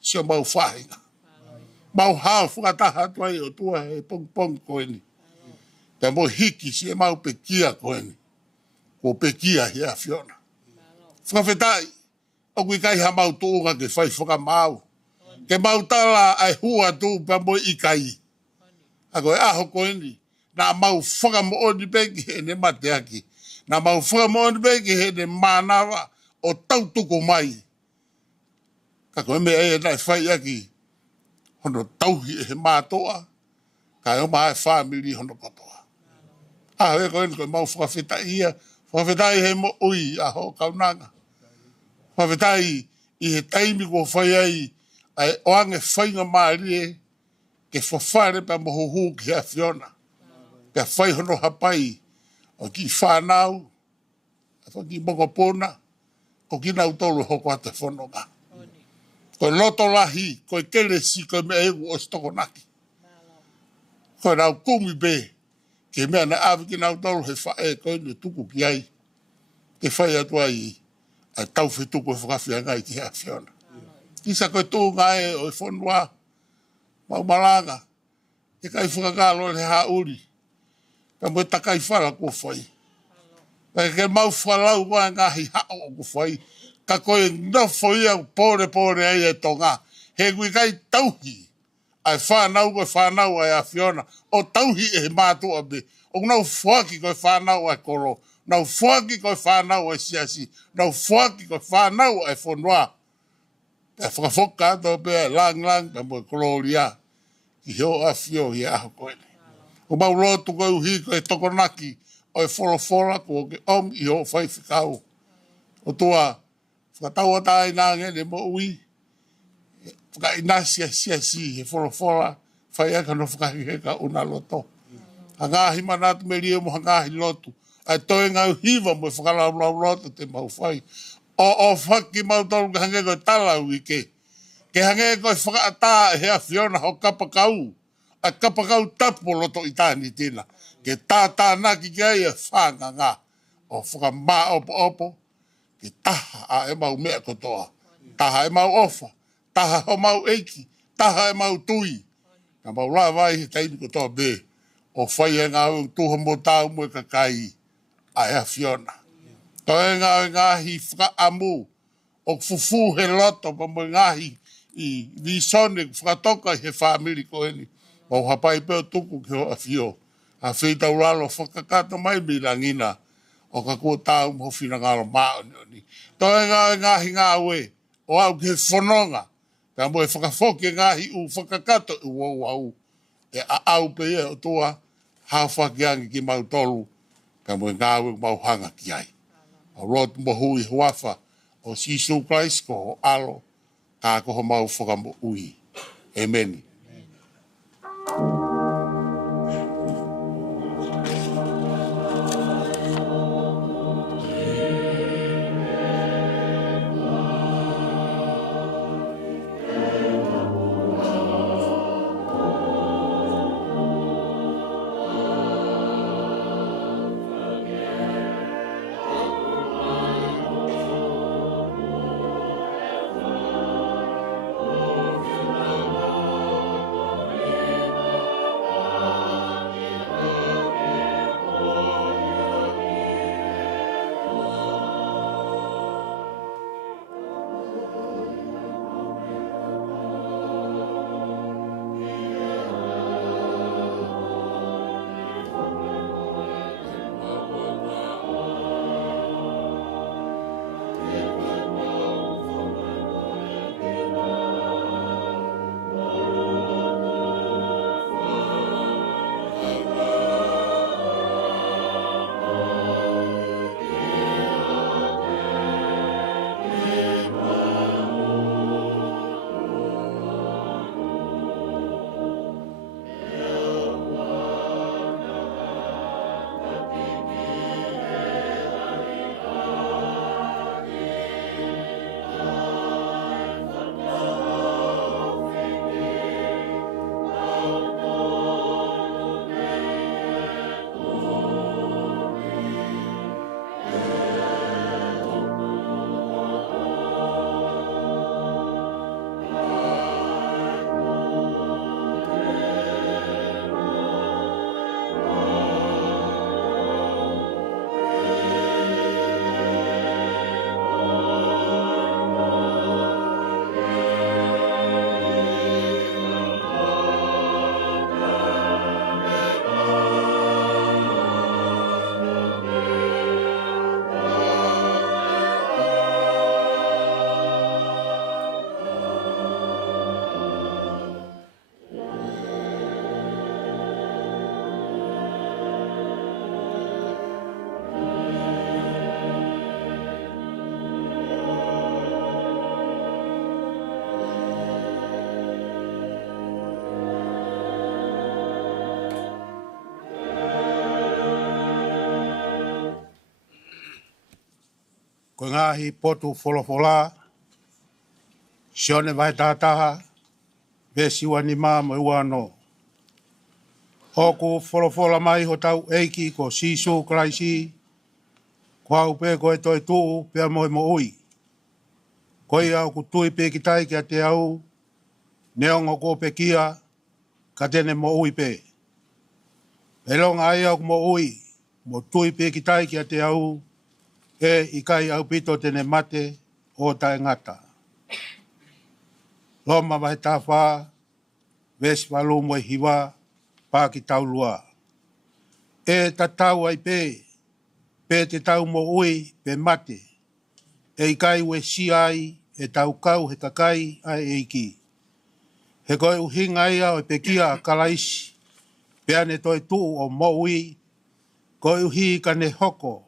Sio mau whahinga. Mau hao whakataha tuai o tua he pong pong koeni. Ka mo hiki si e mau pekia koeni. Ko pekia hea Fiona. Whakawhetai. O kui kai ha mau tuunga ke whai whakamau. Ke mau tala ai hua tu pa mo ikai. Ako e aho koeni. Na mau whakamooni peki he ne mateaki. Na mau whakamooni peki he ne manawa o tautuko mai. Kako e me e nai whai aki. Hono tauhi e he mātoa. Ka e mai whamiri hono katoa. Aho e koeni koe mau whakawhetai ia. Whakawhetai he mo ui aho kaunanga. Whawhetai i he taimi ko whai ai ai oange whainga maarie ke whawhare pa mohohu ki a Fiona. Pea whai hono hapai o ki whanau, a ki mokopona, o ki nau tolu hoko ate whanonga. Koe loto lahi, koe kelesi, koe me egu o stokonaki. Koe nau kumi be, ke mea na awi ki nau tolu he whae koe ne tuku ki ai. Ke whai atua i ai tau whituku e whakawhia ngai ki a Fiona. Kisa koe tū ngai o e whanua, Ouau Malanga, e kai whakakalo le hauri, ka mo e takai whala ko whai. Ke mau whalau koe ngahi hao o ko whai, ka koe nofo ia pore pore ai e tonga, he kui kai tauhi, ai whanau koe whanau ai a Fiona, o tauhi e he mātua be, o nau whaki koe whanau ai koro, nau whaki koe whanau ai siasi, nau whaki koe whanau ai whanua, e whakafoka ato pe lang lang pe mo koloria ki heo a fio hi aho koene. O mau lotu koe uhi koe tokonaki o e whorofora ko ke om i ho whai whikau. O tua whakatau atai nā ngene mo ui whaka inasia sia si he whorofora whai aka no whakahiheka Unaloto. Hangahi manatu me rio mo hangahi lotu. Ai toe ngau hiva mo whakalau lotu te mau whai. O whaki mau tolu ke hange koe talau i ke. Ke hange koe whakaata hea Fiona ho kapakau. A kapakau tapu loto i tāni tina. Ke tātā naki ki ai e whanga ngā. O whakamā opo opo. Ke taha a e mau mea kotoa. Taha e mau ofa. Taha ho mau eiki. Taha e mau tui. Ka mau la vai he taimi kotoa be. O whai e ngā tuha mo tāu mo e kakai. A ea Fiona. Toi ngahi whakaamu o fufu he loto pa mo ngahi i visone whakatoka he whamiri koeni. Mau hapai peo tuku ki ho a fio. A whitau ralo whakakata mai mi rangina o ka kua tāu mo whina ngaro maoni oni. Toi ngahi ngā ue o au ki he whanonga. Ka mo e whakafoke ngahi u whakakato i wau. E a au pe e o tua hawhakiangi ki mau tolu. Ka mo e ngā ue mau hanga ki ai. O rotu mo hui huafa o Sisu Christ ko ho alo ka ko ho mau whakamo ui. Amen. ko ngahi potu folofola, sione vai tātaha, vesi wani mā mo uano. Hoku folofola mai ho tau eiki ko sisu kraisi, ko au pe ko e toi tuu pia moi mo ui. Ko ia au ku tui pe ki tai ki a te au, neongo ko pe kia, ka tene mo ui pe. E longa ai au mo ui, mo tui pe ki tai ki a te au, e ikai au pito tene mate o tae ngata. Loma vai tā whā, vesi walu mo hiwa, pā ki tau lua. E ta tau ai pe te tau mo ui, pe mate. E ikai we si ai, e tau kau he kakai ai eiki. He koe uhinga ia o pe kia kalaisi, pe ane toi tuu o mo ui, koe uhi ka ne hoko,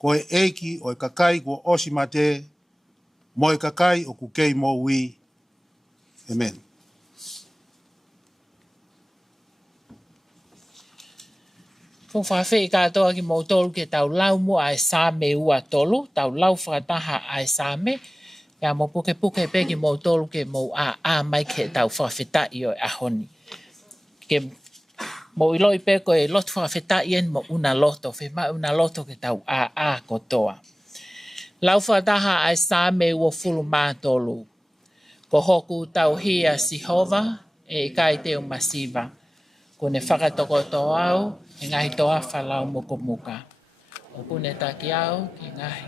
koe eiki o kakai ko osimate, mo kakai o kukei mo ui. Amen. Ko whawhi katoa ki mō tolu ke tau lau mo ai Saame ua tolu, tau lau whakataha ai Saame, ya mo puke pe ki mō tolu ke mō a mai ke tau whawhita i o ahoni. Ke mō iloi pe ko e lot whawhita i en mo Unaloto, Unaloto ke tau a kotoa. Lau whakataha ai Saame ua fulu mā tolu. Ko hoku tauhi a Sihova e ikai te o masiva. Ko ne whakatoko tō au, e ngahi tō awhalau moko muka. O kune taki au, ki ngahi.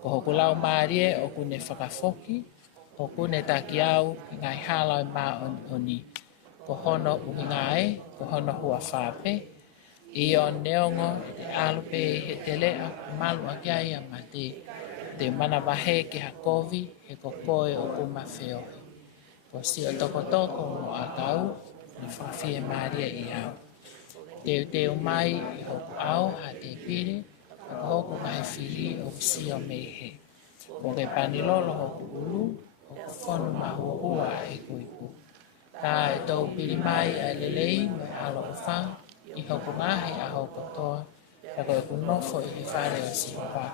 Ko hoku lau maarie, o kune whakafoki. O kune taki au, ki ngahi halau mā oni. Ko hono uhi ngai, ko hono hua whape. I o neongo, te alupe he te lea, malu a kia ia ma te mana wahe ki hakovi, he ko koe o kuma whiohi. Ko si o toko mo a kau, ni whawhie maaria i au. Te mai i hoku au, ha te pire, o hoku mai whiri o si o mehe. Ko ke panilolo hoku ulu, hoku whonu mahua ua e kuiku. Tā e tau piri mai a lelei, me alo o whang, i hoku ngahi a hoku toa, ka koe kunofo i he whare o Sihova,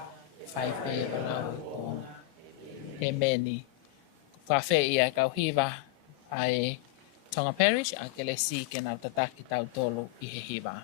whai pē o lau i kōna. He meni. Whawhe i a kauhiwa ai Tonga Parish, a ke le si ke nau tataki tau tolu i he hiwa.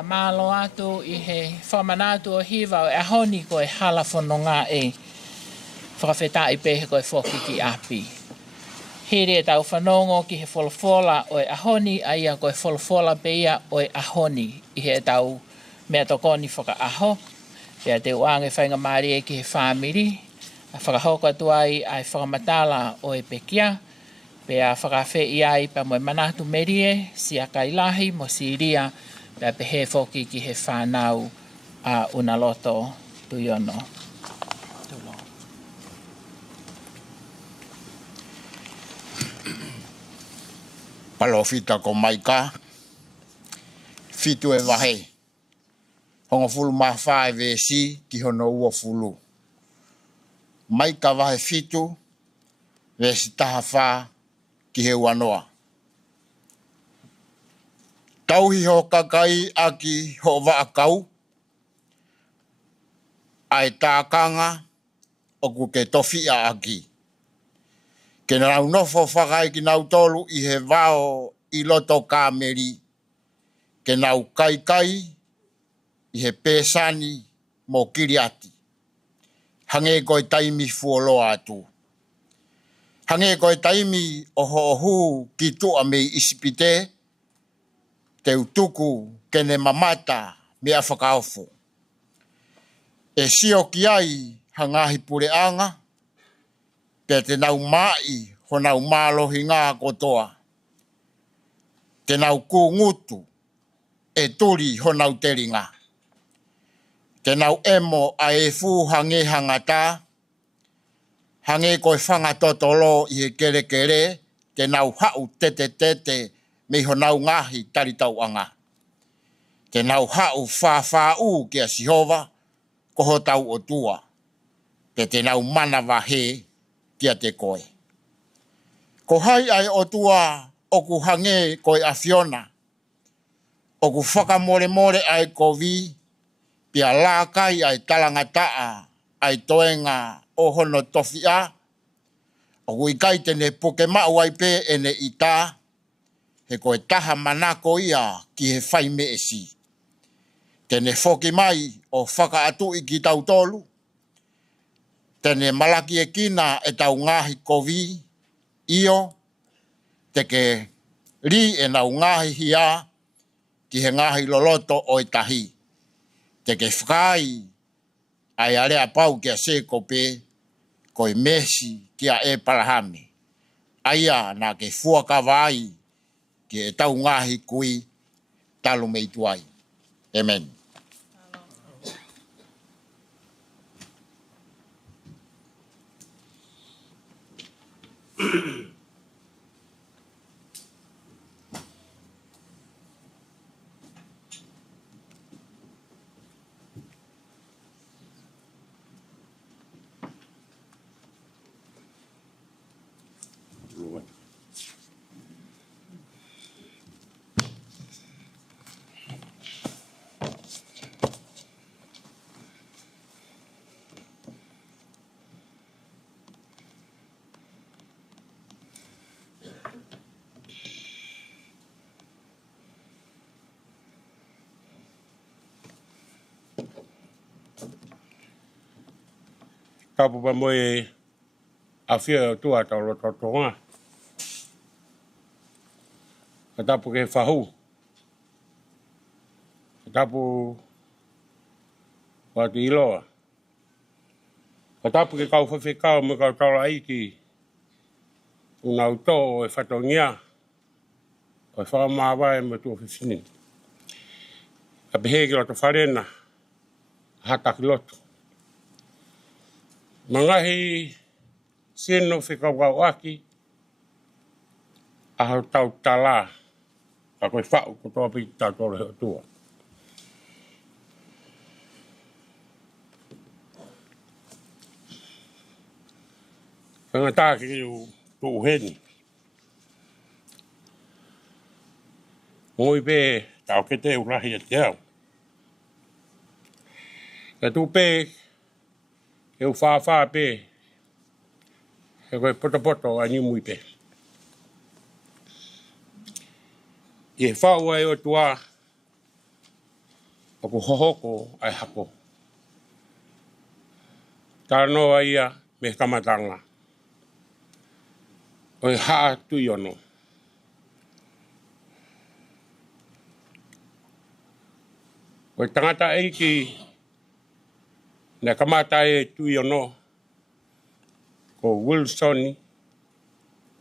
ua malo atu I he whamanatu o hiva o e ahoni ko e hala whanonga e whakawheta I pehe ko e whoki ki api. Here e tau whanongo ki he wholofola o e ahoni a ia ko e wholofola pe ia o e ahoni I he tau mea tokoni whaka aho. Pea te uange whainga maari e ki he whamiri. A whakahoka tuai ai whakamatala o e pekia. Pea whakawhe I ai pa moe manatu merie, sia Kailahi mo Siria, pea pehe whoki ki he whanau a Unaloto tuiono. Palo fita ko maika, fitu e wahe. Hongo fulu mawha e vesi ki hono ua fulu. Maika wahe fitu, vesi taha wha ki he wanoa. Tauhi ho kakai aki ho waakau. Ai tākanga oku ke tofia aki. Ke nau nofo whakai ki nau tolu I he wao I loto kāmeri. Ke nau kai I he pēsani mo kiriati. Hange koe taimi fuolo atu. Hange koe taimi oho ohu ki tua me isipite. Te utuku kene mamata mea whakaofo. E sio ki ai hangahi pure anga. Pe te nau mai ho nau mālohi ngā kotoa. Te nau kū ngutu e turi ho nau teringa. Te nau emo a e fu hange hangata. Hange koe whanga totolo I he kere kere. Te nau hau tete me ho nau ngahi taritau anga. Te nau hau whawhau kia Sihova koho tau o tua. Te nau mana wahe kia te koe. Ko hai ai o tua oku hange koe a Fiona. Oku whakamore ai kovi. Pia lākai ai talangataa ai toenga o hono tofia. Oku ikai tene poke mau ai pe ene ita. He koe taha manako ia ki he whai me esi. Tene whoki mai o whakaatu I ki tau tolu. Tene malaki e kina e tau ngahi kovi. Io. Teke ri e nau ngahi hia. Ki he ngahi loloto o e tahi. Teke whakai. Ai area pau kia se kope. Koe mesi kia e palahame. Aia na ke fuaka vai. Ki e tau ngahi kui. Talo mei tuai. Amen. Tapu pa moe a whia o tua tau roto tonga. Ka tapu ke whahu. Ka tapu wa te iloa. Ka tapu ke kau whawhekau me kau taura aiki. Unaloto o e whatongia. O e whakamāwai me tua whiwhini. Ka pehe ki loto wharena. Hata ki loto. Mangahi sino whikau aki. Ahau tau tala. Ka koe whau ko toa pi tau tore heo tua. Kanga tā ki u tuu heni. Ngoi pē tau ke te urahi e te au. Ka tū pē e u whawha pē. E koe poto a ni mui pē. I e whau ai o tua. o ku hohoko ai hako. Tānoa ia me kamatanga. O haa tui ono. O tangata eiki na kamata e tui ono ko Wilsoni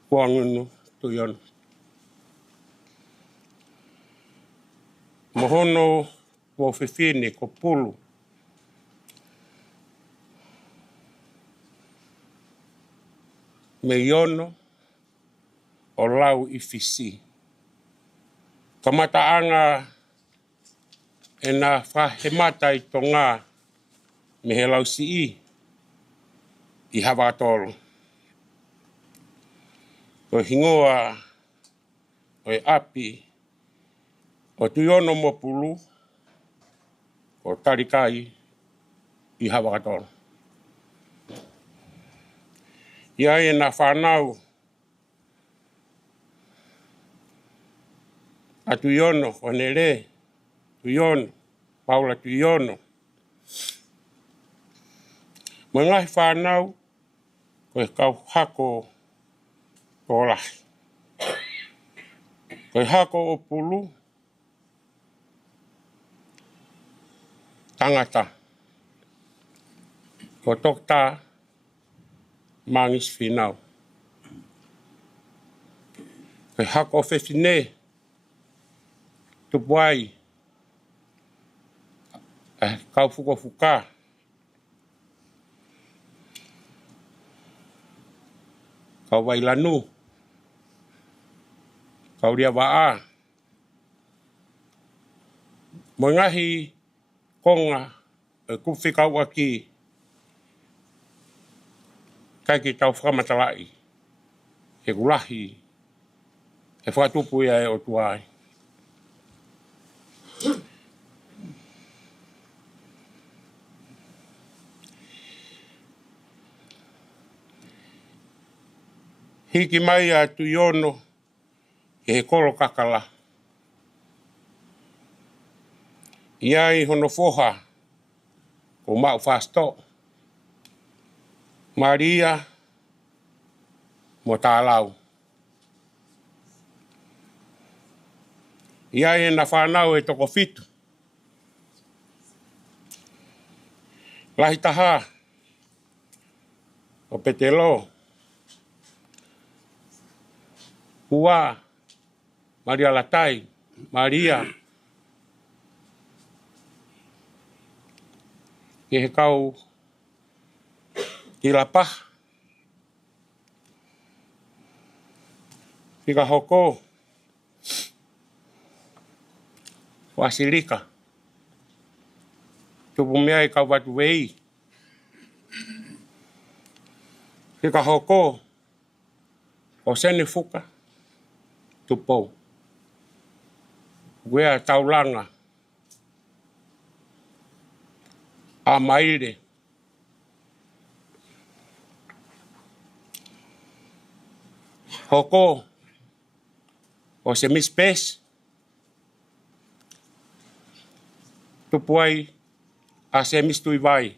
kuangunu tui ono. Mohono ko fifine ko pulu. Me iono o lau i fisi. Kamata anga e na whahemata i tō ngā me he lau si i hawa tōru. Ko hingoa o e api o tuiono mo pulu o tarikai i hawa tōru. Ia e na whanau a tuiono o nere, tuiono, paula tuiono. Mo ngai whanau ko e kau hako tō lahi. Ko e hako o pulu tangata. Ko tokta mangis whinau. Ko e hako o whewhine tupuai kau fuko fuka. Kau wailanu. Kau ria waa. Mo ngahi konga e kuwhi kau aki kai ki tau whakamatalai. He kulahi. He whakatupu ia e o tuai. Hiki mai a tuiono he kolo kakala. Ia i hono foha ko mau fasto. Maria mo tālau. Ia e na whanau e toko fitu. Lahi taha o petelo. Ua, Maria Latai, Maria. Ke he kau ki lapa. Whika hoko. Wasilika. Tupu mea i kau watu wei. Whika hoko. O sene fuka. Tupo. Wea taulanga. A maire. Hoko. O se mispes. Tupuai. A se mistui vai.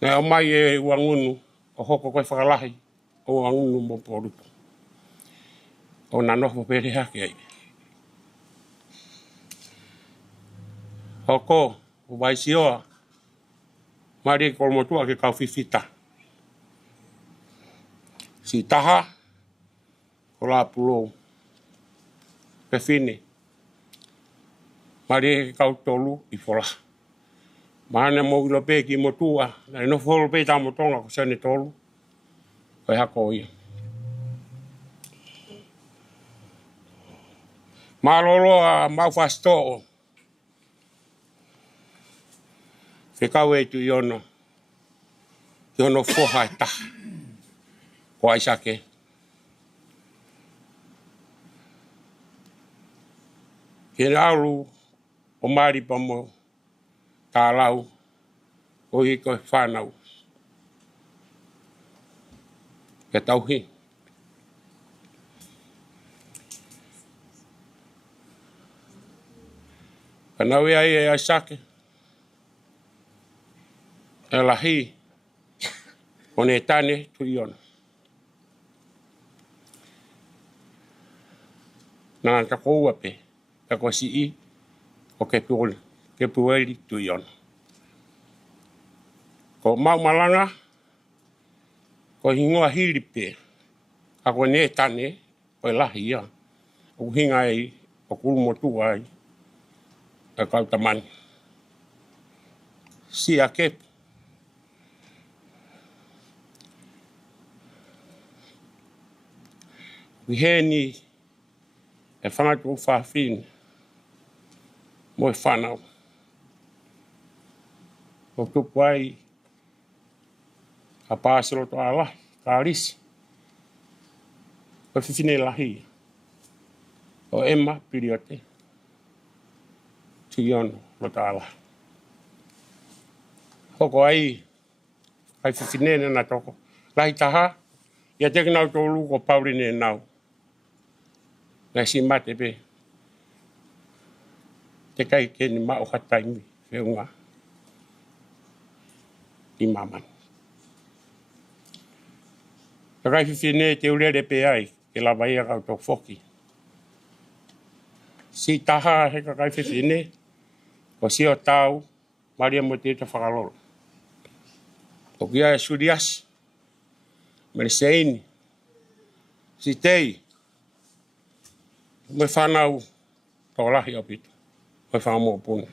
Nea o mai e uangunu. O hoko koe whakalahi. O angunu mo porupu. O na noho pere hake ai. Hoko, o vai sioa. Mari ko motua ke kau fifita. Si taha, o la pulo. Pefine. Mari ke kau tolu i fola. Mahane mo ilo pe ki motua. Na no folo pe ta motonga ko sene tolu. Koe hako ia. Malolo a mau fasto. Ke kau e tu iono. Iono foha e ta. Ko aisake. Ke aulu o mari pamo tālau. O i koe whanau. Ke tauhi. Panau ia e asake. E lahi. O ne tane tui ona. Nā ta koua pe. Ta ko si I. O ke puoli. Ke pueli tui ona. Ko Ouau Malanga. Ko hingoa hiri pe. A ko ne tane. O lahi ia. O hinga ai. O kulumotua ai. E kautamani. Si a kepu. Wiheni e whangatu o whawhine. Mo e whanau. O tupu ai a pāsero to ala, ka risi. O whiwhine lahi. O ema piriote. Tui ono lo ta ala. Hoko ai whiwhine na toko. Lahi taha, ia teki nau tō luko paurine nau. Ngai si mate pe. Te kai ke ni mao hataimi whiunga. I mamani. Ka kai whiwhine te urere pe ai, ke lawa ia kau tō whoki. Si taha he ka kai whiwhine, o si o tau, maria mo te ta whakalolo. O kia e suriasi, mele seini, si tei, me whanau tō lahi o pito, me whanau puna.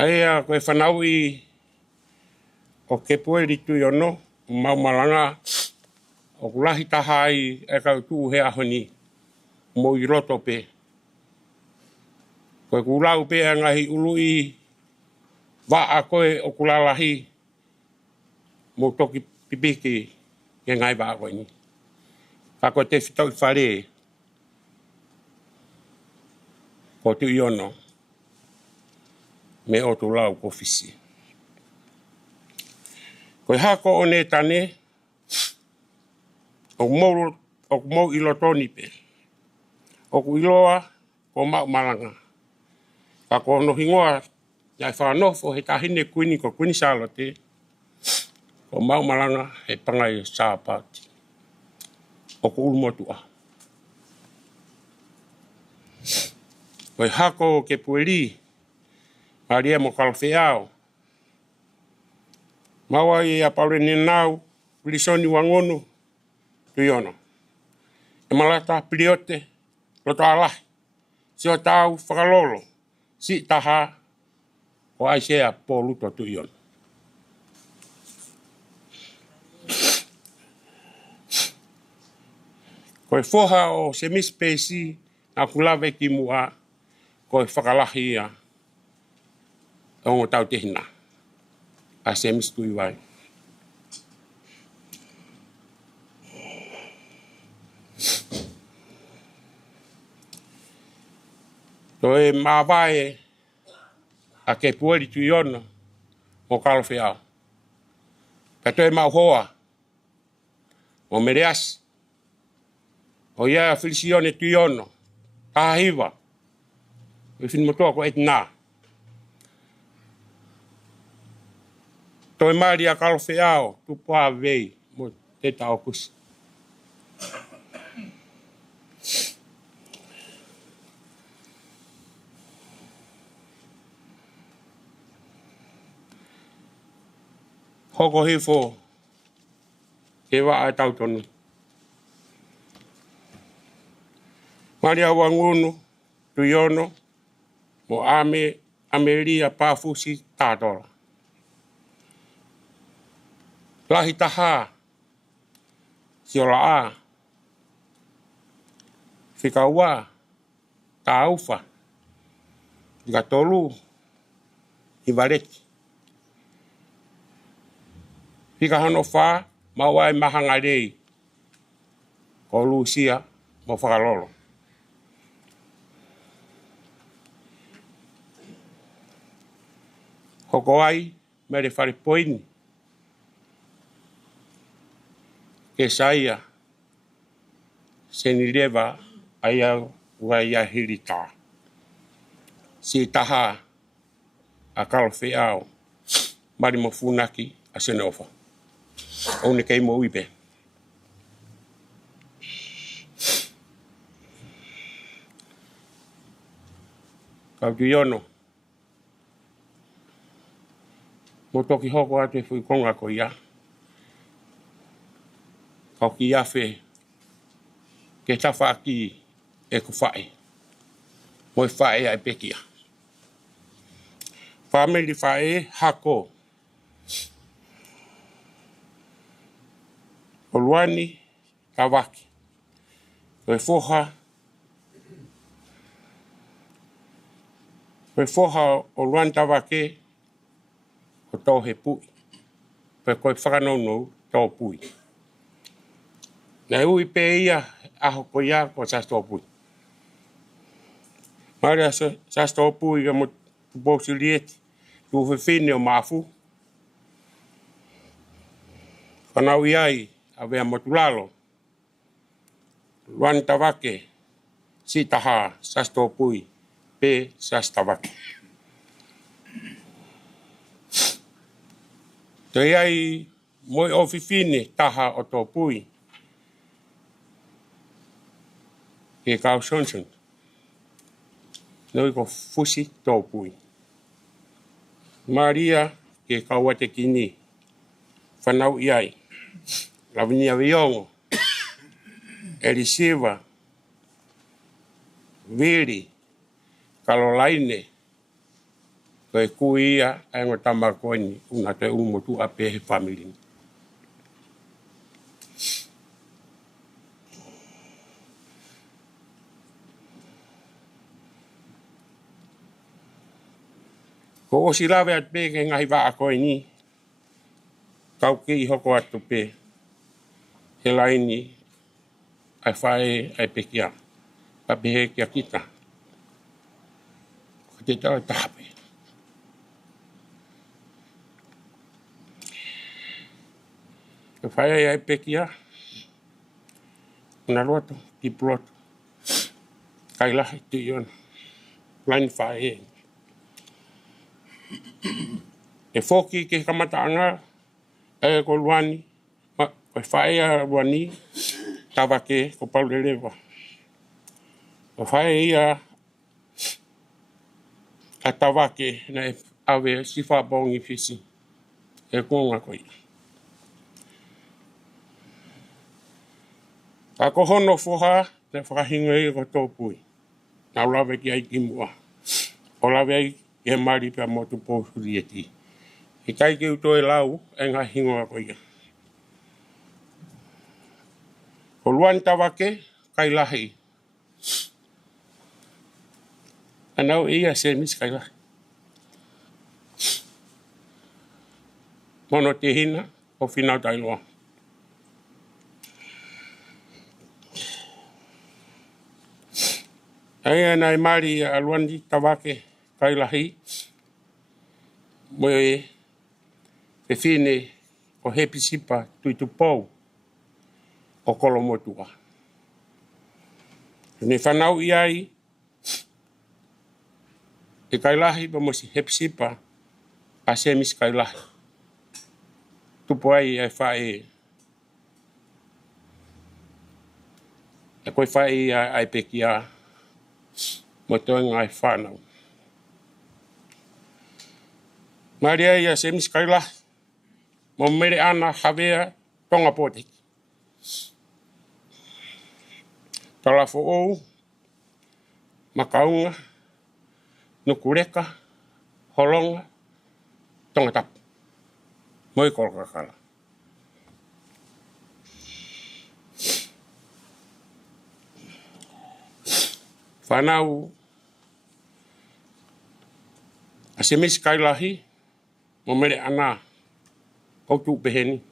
Aia koe whanau I o ke pueri tui ono, Ouau Malanga, o kulahi taha ai e kau tuu he ahoni, mo I roto pe. Koe kulau pe a ngahi ului, wa a koe o kulalahi, mo toki pipiki ke ngai wa a koe ni. Ka koe te whitau I whare, ko tui ono, me o tu lau ko fisi. Koe hako o ne tane, o mou ilotoni pe. O ku iloa, ko Ouau Malanga. Ka ko no hingoa, ia whanofo he tahine kuini ko kuini salote, ko Ouau Malanga he pangai sāpati. O ku ulmotua. Koe hako ke pueri, Maria mo kalwheao. Maua I a paure ni nau, Wilisoni wangono, tui ono. E malata piriote, loto alahi. Si o tau whakalolo, si taha, o aisea po luto tui ono. Koe foha o semispesi, na kulawe ki mua, koe whakalahi ia, o tau tehina. A semis tui wai. To e mawai a ke pueri tui ono o kalawheao. Ka to e mauhoa o mereasi. O ia filisione tui ono. Kahiwa. E finimotoa ko etna. To e maari a kalawheao tupua vei mo te tau kusi. Hoko hifo ke wa a tau tonu. Maria wangunu tui ono mo Amelia Pafusi tātora. Lahi taha si ola a whikaua tā ufa I ka tolu I vareki. Whika hano wha maua e mahanga rei ko Lucia mo whakalolo. Hoko ai, me re whare poini. Ke saia, se ni rewa ai au wai a hiri tā. Si taha a kalawhi au, mari mo funaki a sene ofa. One kei mo uipe. Kau tu iono. Mo toki hoko atu e fui konga ko ia. Kau ki awhi ke tawha aki e ku whae. Mo i whae ai pekia. Whameli whae hako. O luani tawaki. Koe whoha o luani tawake o tō he pui. Koe whakanaunou tō pui. Nei ui pe ia aho ko ia ko sa tō pui. Maria sa tō pui ka mo bōsi lieti. Tu whiwhine o mafu. Whanau iai a wea motulalo. Luani tawake si taha sa tō pui pe sa tawake. Te iai moi o whiwhine taha o tō pui. Ke kau sonson. Noi ko fusi tō pui. Maria ke kau ate kini. Whanau iai. Lavinia Viongo. Elisiva. Viri. Kalolaine. Koe kuia aingo tamakoini. Una te umotu ape he family. Ko o si lawe at pe ke ngahi waa koe ni. Kau ke i hoko atu pe. He laini. Ai whae ai pe kia. Pape he kia kita. Ko te tau tape. Ke whae ai pe kia. Unaloto, Kipuloto. Kailahi tu iona. Laini whae. E foki ke kamataanga e ko luani ko whae a luani tawake ko paulelewa. Ko whae ia a tawake na e awe si whabongi fisi e konga koi. Ka ko hono foha te whakahinga e ko tōpui. Na ulawe ki ai ki mua. O lawe ai ke mari pia motu pōsuri e ti. I kai ke uto e lau, e ngā hingoa koia. Ko luani tawake, Kailahi. Anau ia se mis Kailahi. Mono te hina, o whinau tailoa. Ai anai mari a luani tawake, Kailahi. Moe e whine o hepi sipa tuitu pou o kolomotua. Ne whanau iai e Kailahi pa mosi hepi sipa a semis Kailahi. Tupo ai e whae e koe whae ai pekia mo toenga ai whanau. Maria ia semis Kailahi. Mo mere ana hawea tonga poteki. Talafo ou, makaunga, nukureka, holonga, tonga tapu. Moi kolkakala. Whanau a semis Kailahi, mo mere ana Outu peheni.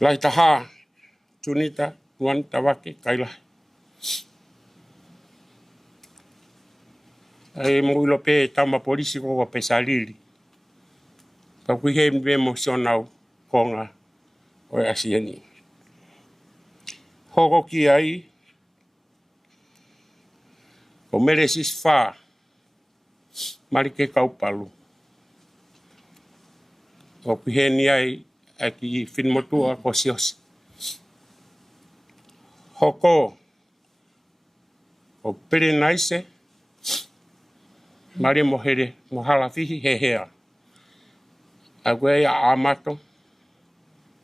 Lai taha, tunita, luani tawake, Kailahi. Ai mo ilo pe tama polisi ko pe salili. Pa ku he me emotional konga o asiani. Hoko ki ai o meresis fa marike kaupalu. O piheni ai aki fin motua ko sios. Hoko o pere naise mare mohere mohala fihi he hea. Agwe a amato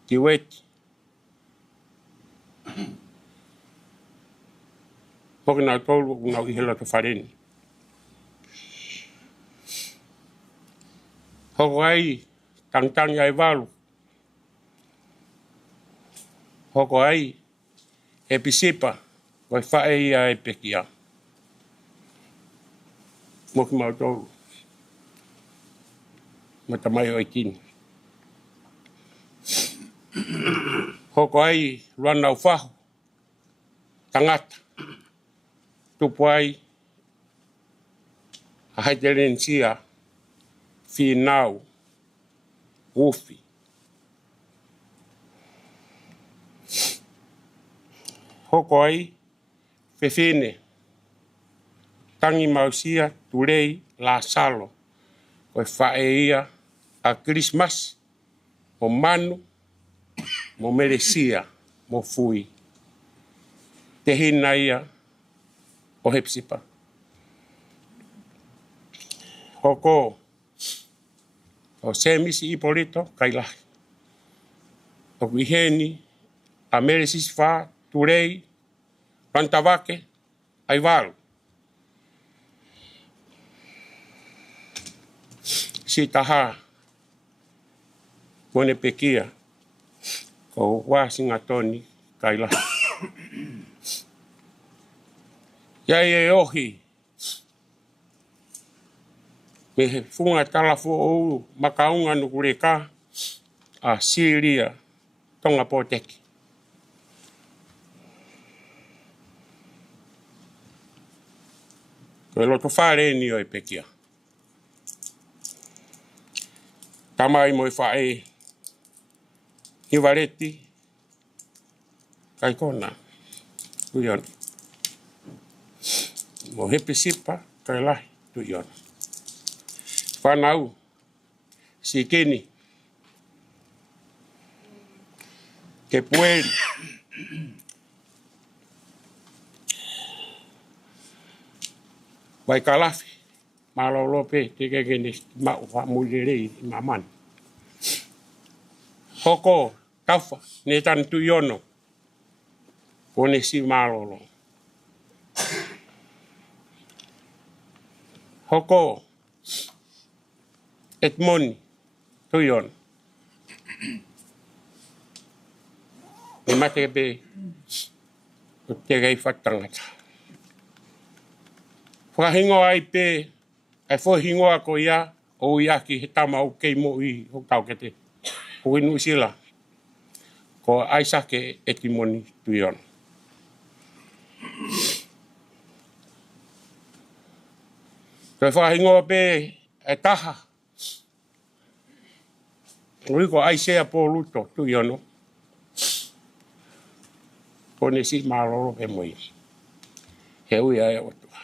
ki weti. Hoki nau tolu nau ihela to fareni. Hoko ai tangtangi ai walu. Hoko ai e pisipa wai whae ia e pekia. Moki mau tolu. Mata mai o ikini. Hoko ai ruana au whahu. Tangata. Tupu ai a haitelen sia whinau ufi. Hoko ai whewhine. Tangi mausia turei la salo. Koe whae ia a Christmas mo manu mo meresia mo fui. Te hina ia o hepsipa. Hoko o semisi Ipolito Kailahi. O kuiheni a meresis fa turei pantavake ai walu. Si taha kone pekia ko wasinga toni Kailahi. Iai e ohi me he funga talafo ou makaunga nukureka a Siria tonga poteki. Koe loto whare ni o e pekia. Tamai mo e whae hiwareti kai kona. Tuion. Mo hepe sipa Kailahi tuion. Whanau si keni ke pueri vai kalafi malolope te kekene ma wa mulere maman. Hoko tafa ne tan tuiono kone si malolo. Hoko et moni tuion. E mate be o te gai whatangata. Whahingo ai pe ai whahingo a ko ia o iaki he tama o kei mo i ho tau kete. Ko inu sila ko aisake etimoni tuion. Ko whahingo pe e taha. Ui ko aisea po luto tuiono. Kone si malolo e moi. He ui ai o tua.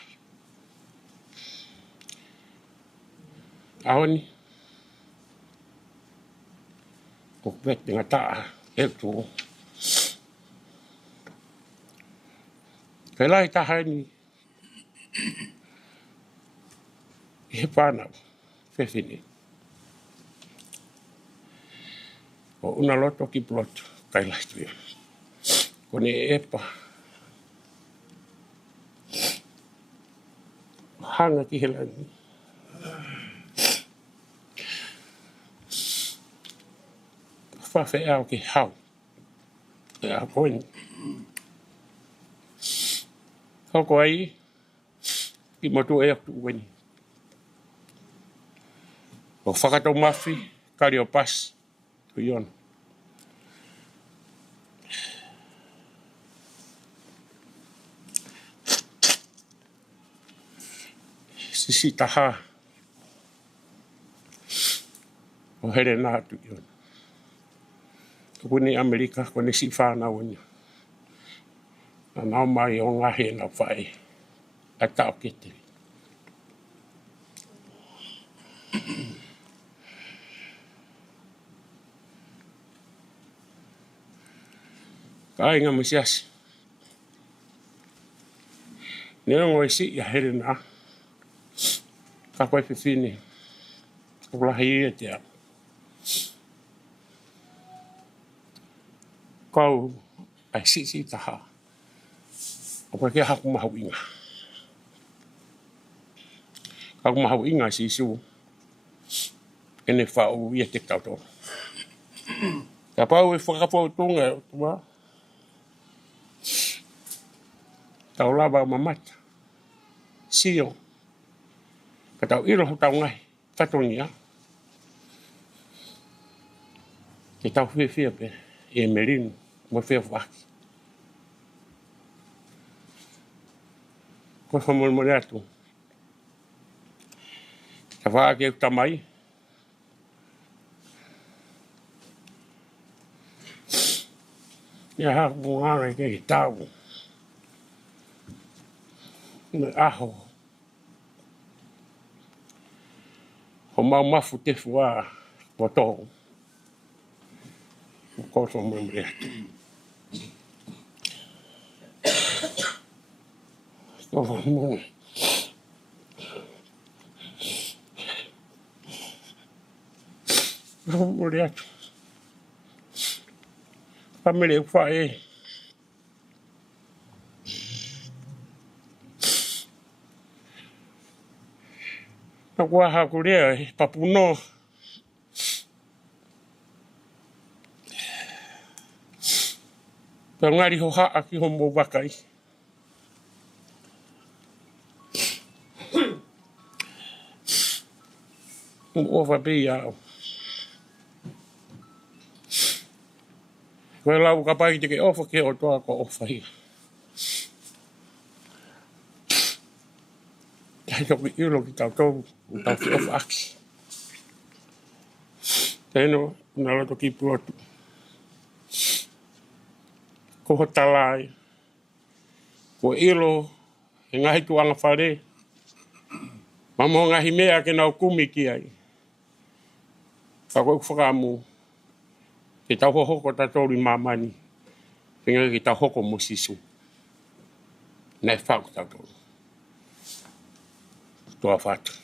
Aoni. Ko pete ngata e tu. Kelai taha ni. E whanau. Whewhine. O Unaloto ki plotu. Kailahi tuion. Kone epa. Hanga ki helani. Whawhe au ki hau. E a koini. Hoko ai. Ki motu e aktu weni. O whakato mafi. Kari o pas. Tuion. Sisi taha. O here nā atu i ona. Kuni Amerika, kone si whānau ina. Na nao mai o ngahe na whae. A tau kete. Ka inga masiasi. Nea ngoi si ia here nā. Ka koe whiwhine. Ulahi e te au. Kau ai si taha. O koe kia haku mahu inga. Haku mahu inga si isu. Ene whau ia te tauto. Ka pau e whakapau tunga e tua. Tau lava mamata. Sio. Ka tau iro ho tau ngai. Tatonia. Ke tau whiwhia pe. E merino. Mo whia whaki. Ko whamormore atu. Ka whaake e tamai. Ia haku ngāra ke ki tau. Me aho. Ho mau mafu te fua po tō. Ko whamormore atu. Ko whamormore. Whamormore atu. Pamere whae. Na kua haku rea e papuno. Pea ngari ho haa ki ho mo wakai. Mo ofa pe iau. Koe lau ka pai te ke ofa ke o toa ko ofa hia. Kai toki Eulogy tau tau, tau ki ofa aki. Tēno, Unaloto ki puotu. Ko hotalai. Ko ilo, e ngahi tuanga whare. Mamo ngahi mea ke nau kumi ki ai. Whako whakamu. Ke tau hoko ta tori mamani. Whinga ke tau hoko mo sisu. Nei whako tau tori. Toa whatu.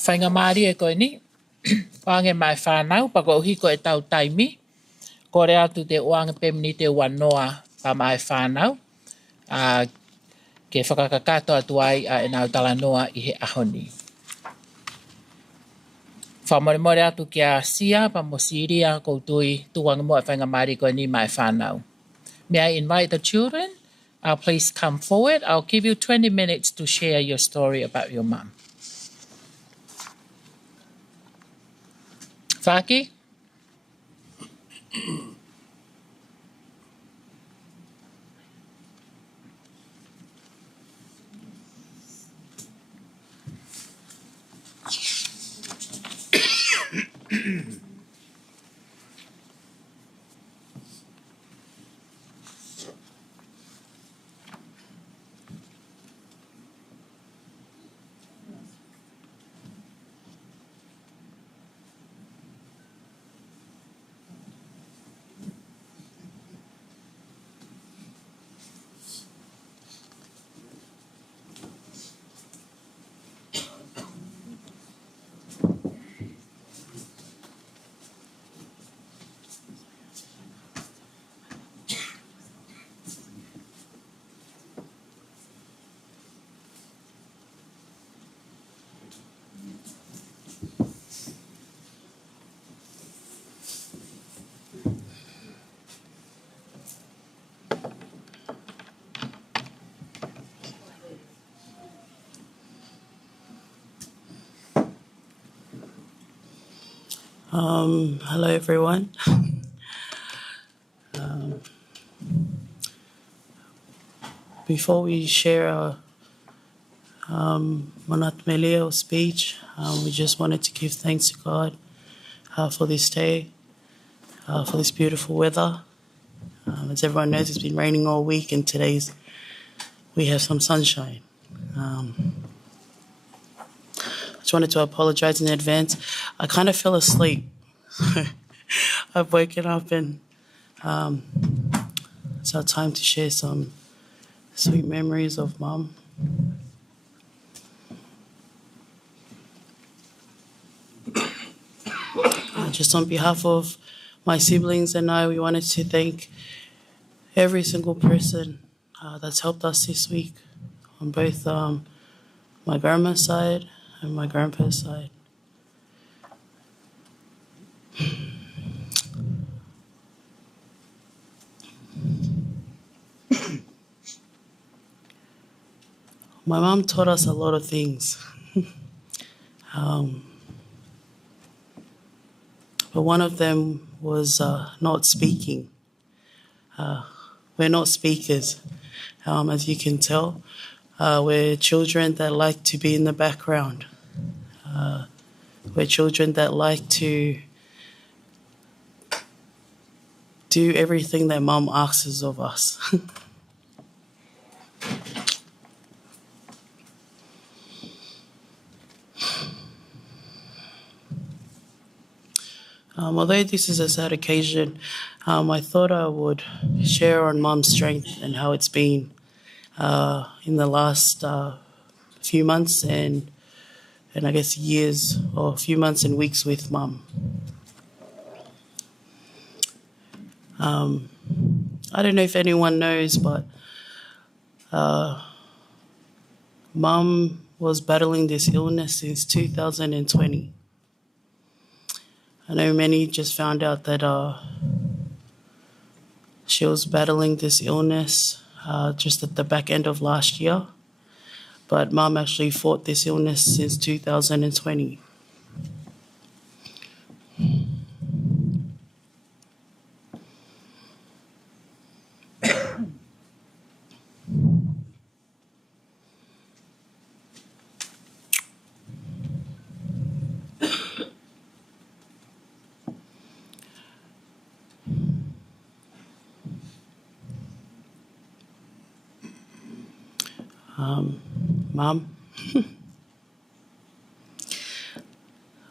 Whainga maari e koe ni. Wange mai whanau, pako uhiko e tau taimi. Kore atu te oanga pemini te wanoa pa mai whanau. Ke whakakakato atu ai a e nau tala noa i he ahoni. Whamoremore atu ki a sia pa mo siria koutui tuwanga mo e whainga maari koe ni mai whanau. May I invite the children? Please come forward. I'll give you 20 minutes to share your story about your mum. Whaki? Hello, everyone. Before we share our manat or speech, we just wanted to give thanks to God for this day, for this beautiful weather. As everyone knows, it's been raining all week, and we have some sunshine. I just wanted to apologize in advance. I kind of fell asleep. I've woken up and it's our time to share some sweet memories of Mum. Just on behalf of my siblings and I, we wanted to thank every single person that's helped us this week on both my grandma's side and my grandpa's side. My mom taught us a lot of things. But one of them was not speaking. We're not speakers, as you can tell. We're children that like to be in the background. We're children that like to do everything that Mum asks of us. Although this is a sad occasion, I thought I would share on Mum's strength and how it's been in the last few months and I guess years, or a few months and weeks with Mum. I don't know if anyone knows, but Mum was battling this illness since 2020. I know many just found out that she was battling this illness just at the back end of last year, but Mum actually fought this illness since 2020. Mum,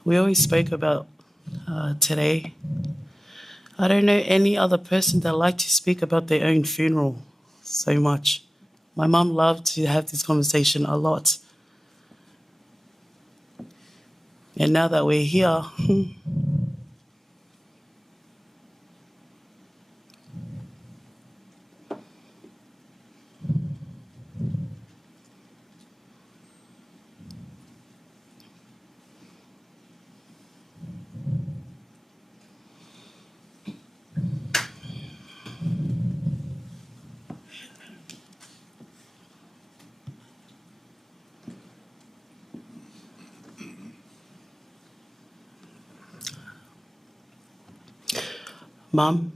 we always spoke about today. I don't know any other person that liked to speak about their own funeral so much. My mum loved to have this conversation a lot. And now that we're here, Mum,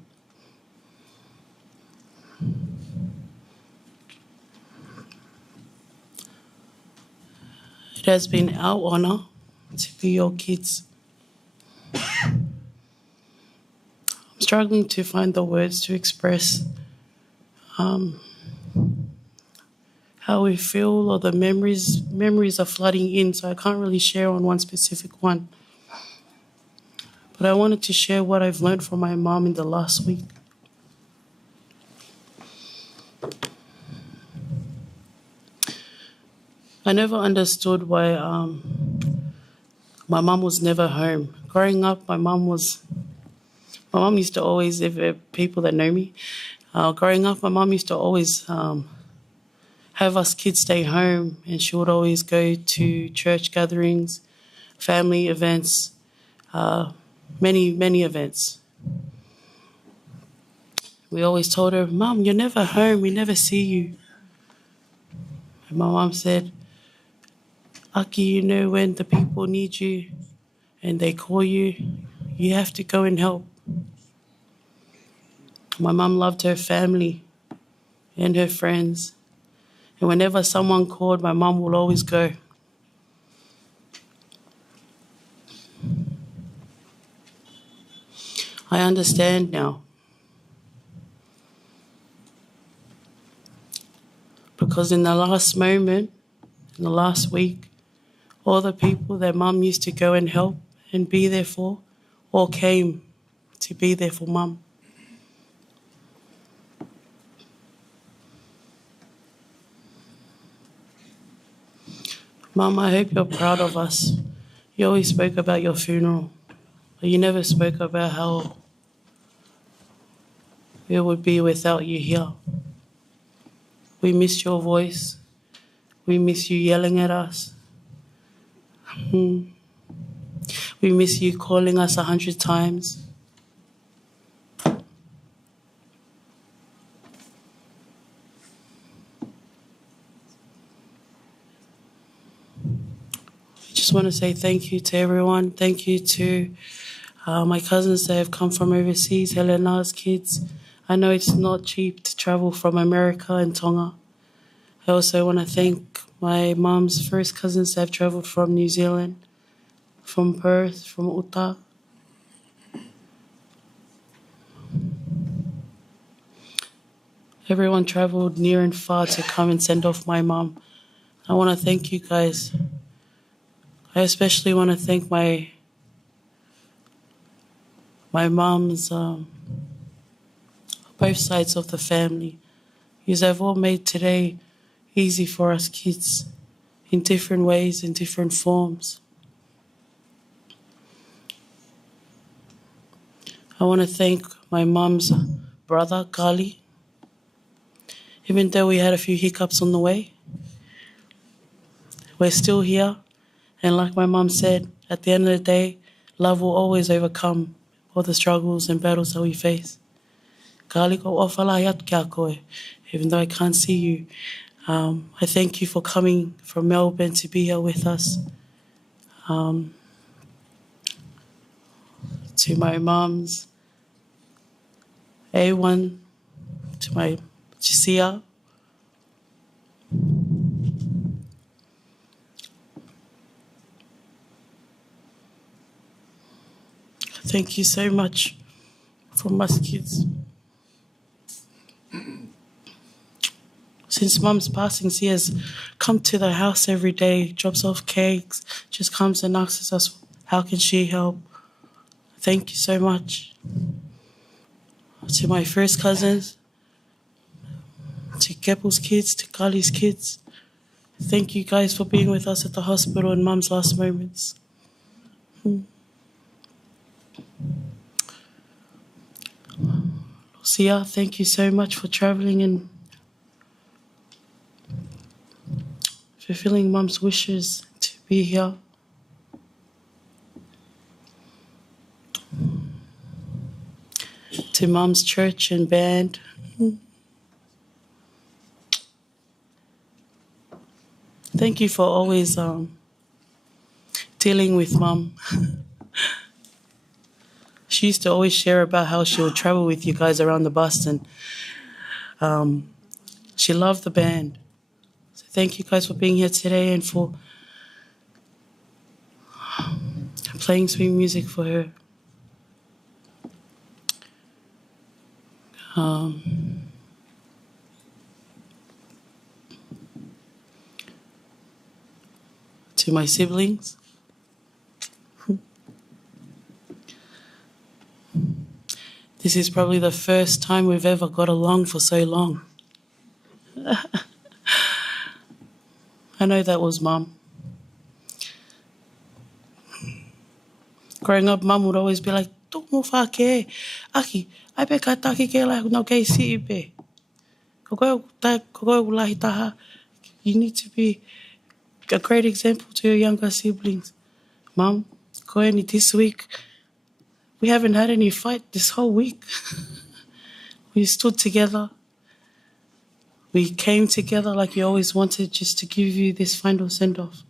it has been our honour to be your kids. I'm struggling to find the words to express how we feel, or the memories are flooding in, so I can't really share on one specific one. But I wanted to share what I've learned from my mom in the last week. I never understood why my mom was never home. Growing up, my mom used to always, if people that know me, growing up, my mom used to always have us kids stay home, and she would always go to church gatherings, family events, many events. We always told her, "Mom, you're never home, we never see you." And my mom said, "Aki, you know, when the people need you and they call you, you have to go and help." My mom loved her family and her friends, And whenever someone called, my mum will always go. I understand now. Because in the last moment, in the last week, all the people that mum used to go and help and be there for, all came to be there for mum. Mum, I hope you're proud of us. You always spoke about your funeral, but you never spoke about how it would be without you here. We miss your voice. We miss you yelling at us. We miss you calling us 100 times. I just want to say thank you to everyone. Thank you to my cousins that have come from overseas, Helena's kids. I know it's not cheap to travel from America and Tonga. I also want to thank my mum's first cousins that have travelled from New Zealand, from Perth, from Uta. Everyone travelled near and far to come and send off my mum. I want to thank you guys. I especially want to thank my mum's, both sides of the family. You have all made today easy for us kids in different ways, in different forms. I want to thank my mum's brother, Kali. Even though we had a few hiccups on the way, we're still here. And like my mum said, at the end of the day, love will always overcome all the struggles and battles that we face. Kali ko ofala yat kia koe. Even though I can't see you, I thank you for coming from Melbourne to be here with us. To my mums, A1, to my Sia. Thank you so much from us kids. Since Mum's passing, she has come to the house every day, drops off cakes, just comes and asks us, how can she help? Thank you so much. To my first cousins, to Keppel's kids, to Kali's kids, thank you guys for being with us at the hospital in Mum's last moments. Lucia, thank you so much for travelling and fulfilling Mum's wishes to be here. To Mum's church and band. Thank you for always dealing with Mum. She used to always share about how she would travel with you guys around the bus, and she loved the band. So thank you guys for being here today and for playing sweet music for her. To my siblings. This is probably the first time we've ever got along for so long. I know that was Mum. Growing up, Mum would always be like, "Tuk mo fa ke, aki, ai pe ka taki ke la no ke si pe. Kokoe ulahi taha. You need to be a great example to your younger siblings." Mum, koe ni this week, we haven't had any fight this whole week. We stood together. We came together like you always wanted, just to give you this final send-off.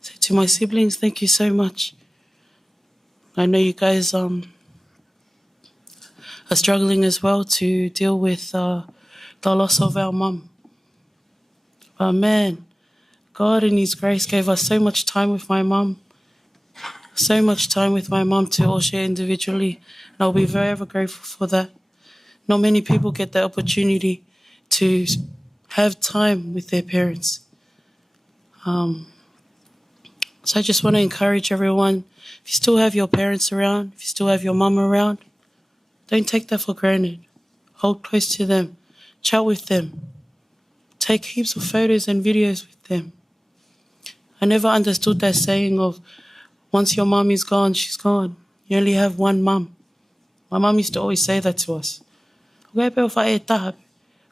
So to my siblings, thank you so much. I know you guys are struggling as well to deal with the loss of our mum. But man, God in His grace gave us so much time with my mum, to all share individually, and I'll be very ever grateful for that. Not many people get the opportunity to have time with their parents. So I just want to encourage everyone, if you still have your parents around, if you still have your mum around, don't take that for granted. Hold close to them, chat with them, take heaps of photos and videos with them. I never understood that saying of once your mum is gone, she's gone. You only have one mum. My mum used to always say that to us. Koe pe o whae e taha pe.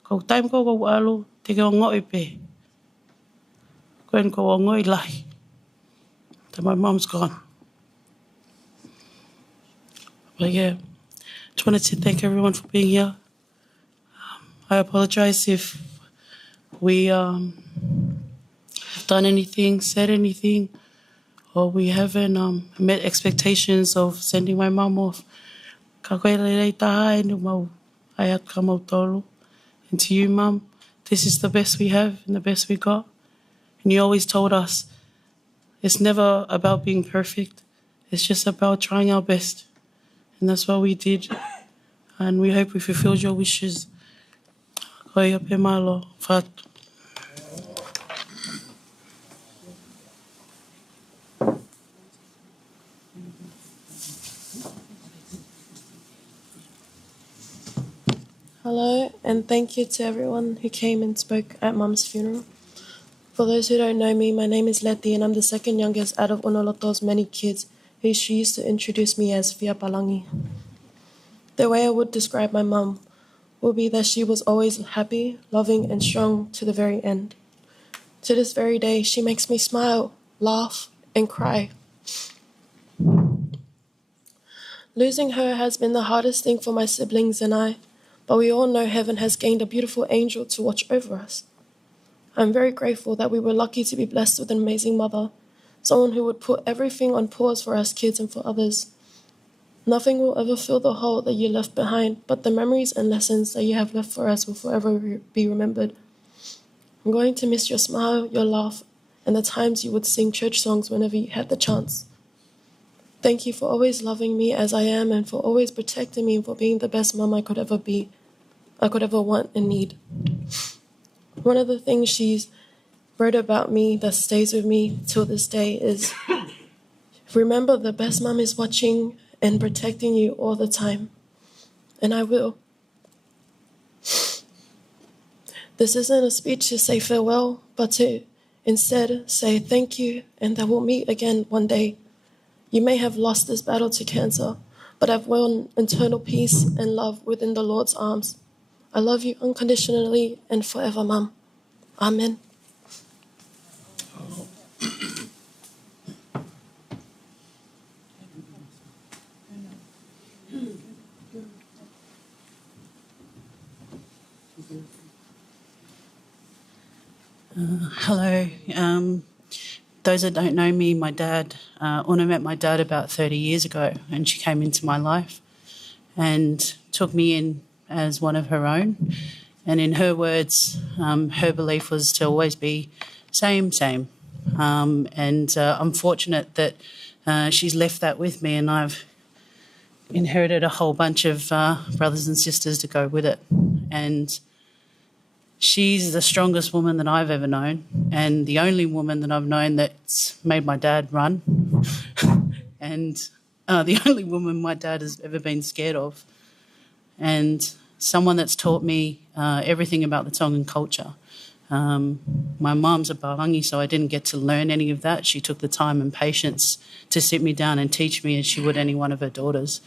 Ko taim ko o alo, te ke o ngoi pe. Koe n ko o ngoi lahi. That my mum's gone. But yeah, just wanted to thank everyone for being here. I apologize if we have done anything, said anything, or we haven't met expectations of sending my mum off. Ka koe rei taha e nu mau ai at ka mau tolu. And to you, Mum, this is the best we have and the best we got. And you always told us it's never about being perfect. It's just about trying our best. And that's what we did. And we hope we fulfilled your wishes. Koe pe malo, whātu. Hello, and thank you to everyone who came and spoke at Mum's funeral. For those who don't know me, my name is Letty, and I'm the second youngest out of Unaloto's many kids who she used to introduce me as Fia Palangi. The way I would describe my mum would be that she was always happy, loving, and strong to the very end. To this very day, she makes me smile, laugh, and cry. Losing her has been the hardest thing for my siblings and I, but we all know heaven has gained a beautiful angel to watch over us. I'm very grateful that we were lucky to be blessed with an amazing mother, someone who would put everything on pause for us kids and for others. Nothing will ever fill the hole that you left behind, but the memories and lessons that you have left for us will forever be remembered. I'm going to miss your smile, your laugh, and the times you would sing church songs whenever you had the chance. Thank you for always loving me as I am and for always protecting me and for being the best mom I could ever be, I could ever want and need. One of the things she's wrote about me that stays with me till this day is, remember the best mom is watching and protecting you all the time. And I will. This isn't a speech to say farewell, but to instead say thank you and that we'll meet again one day. You may have lost this battle to cancer, but have won eternal peace and love within the Lord's arms. I love you unconditionally and forever, Mum. Amen. Hello. Those that don't know me, my dad, Una met my dad about 30 years ago, and she came into my life and took me in as one of her own. And in her words, her belief was to always be same. And I'm fortunate that she's left that with me, and I've inherited a whole bunch of brothers and sisters to go with it. And she's the strongest woman that I've ever known, and the only woman that I've known that's made my dad run, and the only woman my dad has ever been scared of, and someone that's taught me everything about the Tongan culture. My mum's a Palangi, so I didn't get to learn any of that. She took the time and patience to sit me down and teach me as she would any one of her daughters.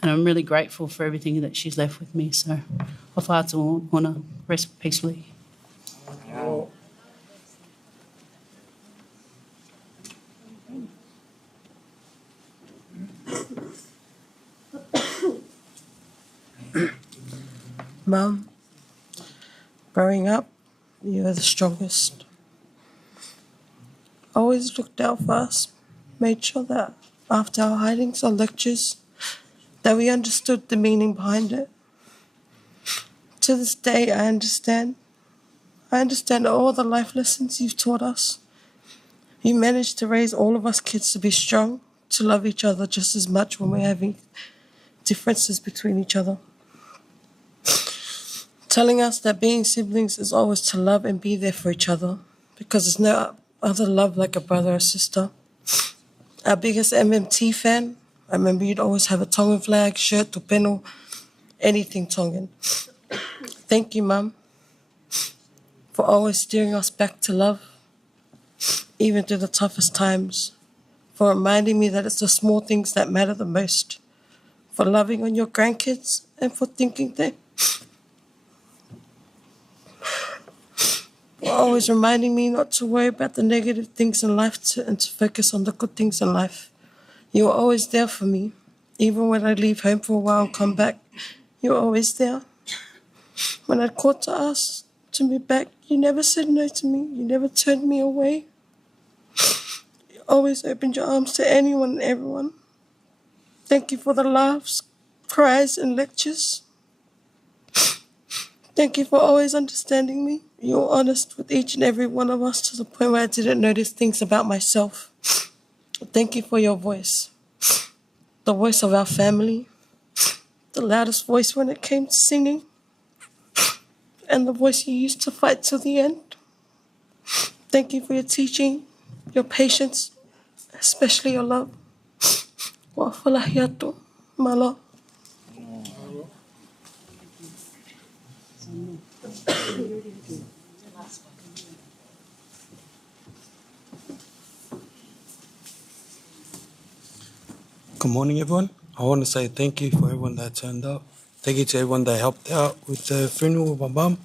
And I'm really grateful for everything that she's left with me. So, I want to rest peacefully. Mum, growing up, you were the strongest. Always looked out for us, made sure that after our hidings or lectures, that we understood the meaning behind it. To this day, I understand. I understand all the life lessons you've taught us. You managed to raise all of us kids to be strong, to love each other just as much when we're having differences between each other. Telling us that being siblings is always to love and be there for each other, because there's no other love like a brother or sister. Our biggest MMT fan, I remember you'd always have a Tongan flag, shirt, tupeno, anything Tongan. Thank you, Mum, for always steering us back to love, even through the toughest times, for reminding me that it's the small things that matter the most, for loving on your grandkids, and for thinking that, for always reminding me not to worry about the negative things in life and to focus on the good things in life. You were always there for me. Even when I leave home for a while and come back, you were always there. When I called to ask to be back, you never said no to me. You never turned me away. You always opened your arms to anyone and everyone. Thank you for the laughs, cries, and lectures. Thank you for always understanding me. You were honest with each and every one of us to the point where I didn't notice things about myself. Thank you for your voice, the voice of our family, the loudest voice when it came to singing, and the voice you used to fight till the end. Thank you for your teaching, your patience, especially your love. Wa'afalahiatu, malo. Good morning, everyone. I want to say thank you for everyone that turned up. Thank you to everyone that helped out with the funeral of my mum.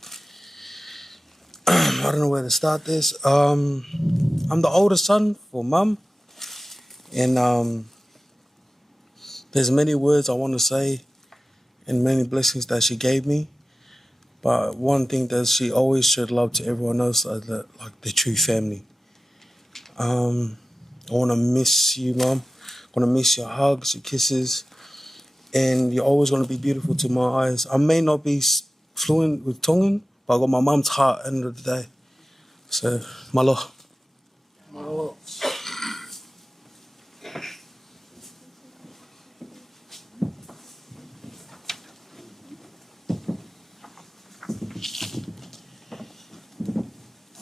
I don't know where to start this. I'm the oldest son for mum, and there's many words I want to say and many blessings that she gave me. But one thing that she always showed love to everyone else are the true family. I want to miss you, Mum. I want to miss your hugs, your kisses, and you're always going to be beautiful to my eyes. I may not be fluent with Tongan, but I got my mum's heart at the end of the day. So, malo. Malo.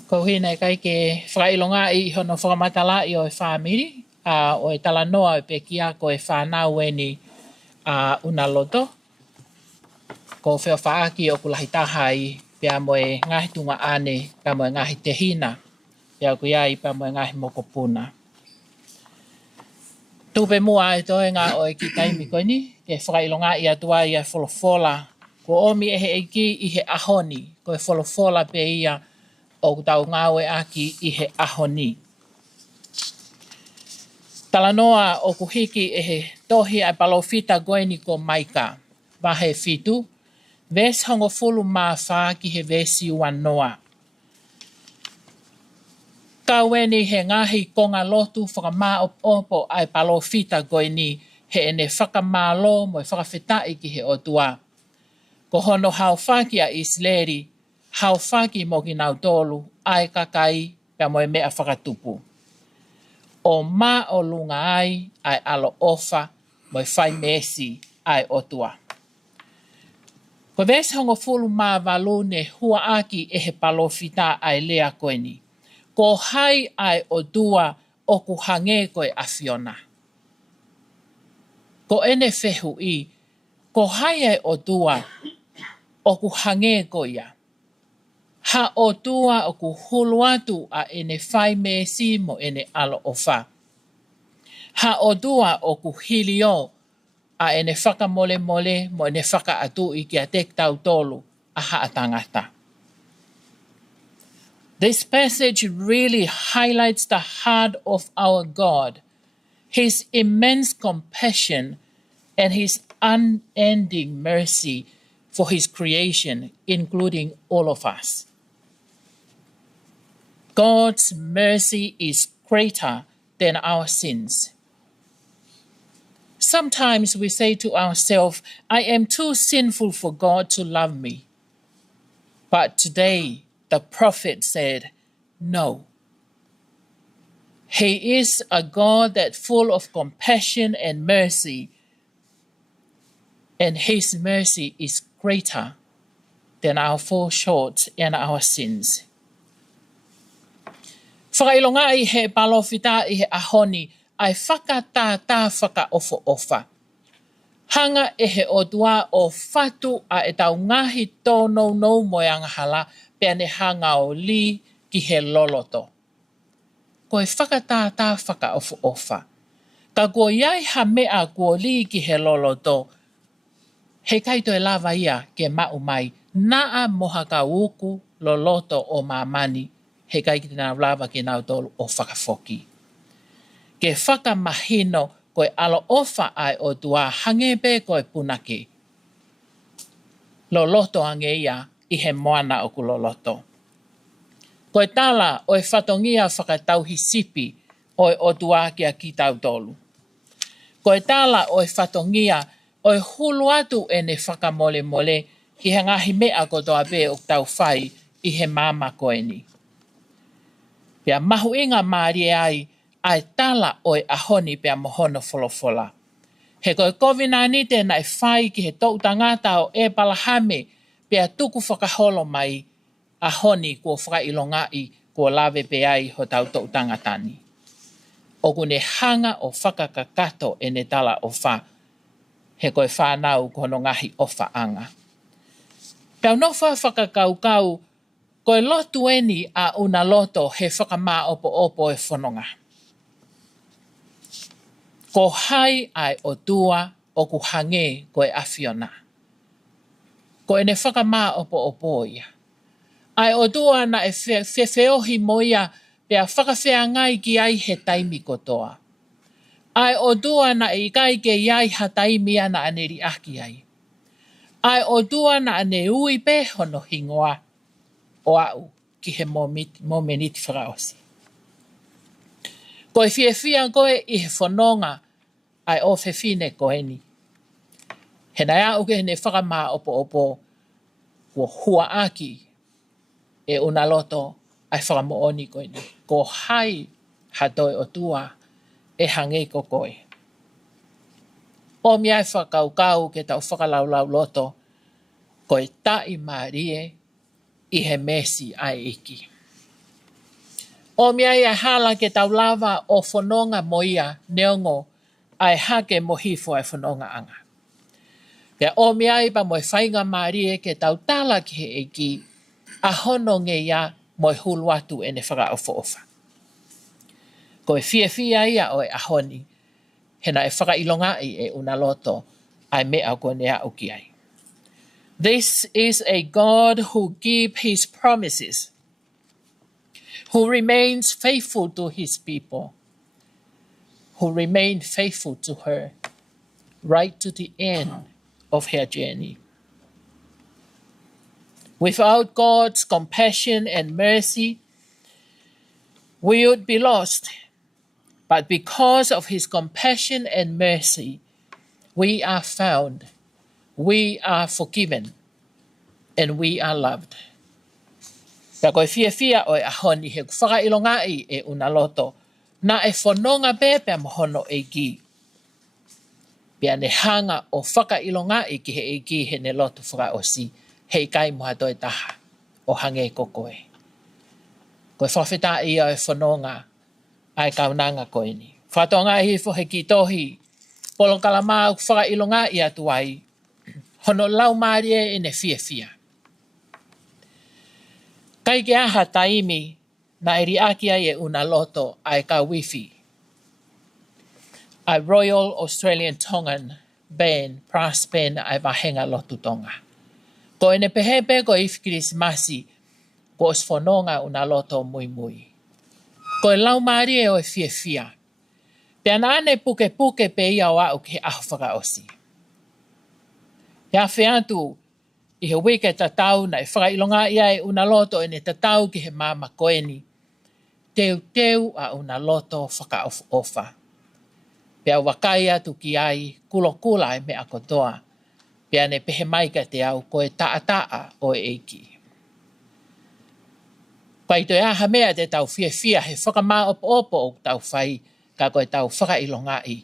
Ko hina kai ke whakailonga I hono whakamatala I o e whamiri, o e talanoa o pekia ko e whanau e ni Unaloto. Ko wheo whaaki o kulahi tahai, pia mo e ngahi tunga ane, pia mo e ngahi tehina, pia ko iai pia mo e ngahi mokopuna. Tupe mua e toe ngā o e ki taimi koe ni, ke whakailonga I atua I a wholofola, ko omi e he eiki I he ahoni, ko e wholofola pe ia, o tau ngāwe aki I he ahoni. Talanoa o kuhiki e he tohi ai palofita goeni ko maika. Wahe fitu, ves hongo fulu maa whaa ki he vesi wanoa. Kaweni he ngahi konga lotu whakamaa opo ai palofita goeni he ene whakamalo mo e whakawhetai ki he otua. Ko hono hau whaki a Isleri, hau whaki mo ki nau tolu, ai kakai, pia mo e mea whakatupu. O ma o lunga ai alo ofa, mo e whai mesi ai otua. Ko vesi hongo fulu maa walu ne hua aki e he palofita ai lea koeni. Ko hai ai otua o ku hange koe a Fiona. Ko ene whehu I, ko hai ai otua o ku hange koia. Ha o tua o ku hulu atu a ene whai mesi mo ene alo o wha. Ha o tua o ku hilio a ene whaka mole mole mo ene whaka atu I kia tek tau tolu a haatangata. This passage really highlights the heart of our God, His immense compassion and His unending mercy for His creation, including all of us. God's mercy is greater than our sins. Sometimes we say to ourselves, I am too sinful for God to love me. But today, the prophet said, no. He is a God that's full of compassion and mercy, and his mercy is greater than our fall short and our sins. Whakailonga I he palofita I he ahoni, ai whakatata whakaofo-ofa. Hanga e he odua o whatu a e tau ngahi tōnou nou moeangahala pia ne hanga o li ki he loloto. Ko e whakatata whakaofo-ofa. Ka kua iai ha mea kua li ki he loloto, he kaito e lava ia ke mau mai, naa moha ka uku loloto o mamani, he kai ki tēnā lava ki nau tolu o whakafoki. Ke whakamahino koe alo ofa ai o tua hangepe koe punake. Loloto ange ia I he moana o ku loloto. Koe tala o e whatongia whakatauhi sipi o tua kia ki tau tolu. Koe tala o e whatongia o e hulu atu e ne whakamole mole ki he ngahi mea ko toa be o tau whai I he mama koe ni. Pia mahu inga maari ai ai tala o e ahoni pia mohono folofola. He koe kovina nite na e whai ki he tau tangata o e palahame pia tuku whakaholo mai ahoni kua whakailongai kua lawe pe ai ho tau tangatani. O kune hanga o whakakakato e ne tala o wha. He koe whanau kono ngahi o whaanga. Pia nofa whakakaukau koe lotu eni a Unaloto he whakamaa opo e whanonga. Ko hai ai o tua o ku hange koe awhiona. Ko ene whakamaa opo ia. Ai o tua na e whewheohi mo ia pia whakawhea ngai ki ai he taimi kotoa. Ai o tua na e ikai ke iai ha taimi ana aneri aki ai. Ai o tua na ane ui pe hono hingoa o au ki he momeniti whakaosi. Koe whiawhia koe I he whanonga ai o whewhine koe ni. He nai au ke ne whakamaa opo kua hua aki e Unaloto ai whakamooni koe ni. Ko hai hatoi o tua e hangei ko koe. O mi ai whakaukau ke tau whakalaulau loto koe tai marie I he mesi ai iki. O mi ai hala ke tau lava o whanonga mo ia neongo ai hake mo hifo ai whanonga anga. Pea o mi ai pa mo e whainga marie ke tau tala ki he iki a hono nge ia mo e hulu atu e ne whakaofo-ofa. Ko e whiawhia ia o e ahoni hena e whakailongai e Unaloto ai mea ko ne au ki ai. This is a God who gives his promises, who remains faithful to his people, who remained faithful to her right to the end of her journey. Without God's compassion and mercy, we would be lost. But because of his compassion and mercy, we are found, we are forgiven, and we are loved. Pea koe whiawhia o e ahoni he whakailongai e Unaloto, na e whanonga pēpea mohono e ki. Pea ne hanga o whakailongai ki he e ki he ne lotu whakaosi, he ikai moha toi taha o hange kokoe. Koe whawhita ia e whanonga ai kaunanga koe ni. Whatonga hi fo he ki tohi, polo kalamau whakailongai atu ai, hono lau marie e ne whiawhia. Kai ke aha taimi na eri aki ai e Unaloto ai ka wifi. A Royal Australian Tongan band, brass band ai wahenga lotu tonga. Ko ene pehepe ko ifkiris masi ko os whanonga Unaloto mui mui. Ko e lau maari e o e whiawhia. Pea nane puke pe ia o au ke aho whakaosi. Pea whiatu I he wike tatau na e whakailonga ia e Unaloto e ne tatau ki he mama koeni. Teu a Unaloto whakaofa. Pea wakai atu ki ai kulokula e mea kotoa. Pea ne pehe maika te au koe taa o e eiki. Pai toi aha mea te tau fia he whakamā opo o tau whai ka koe tau whakailonga i.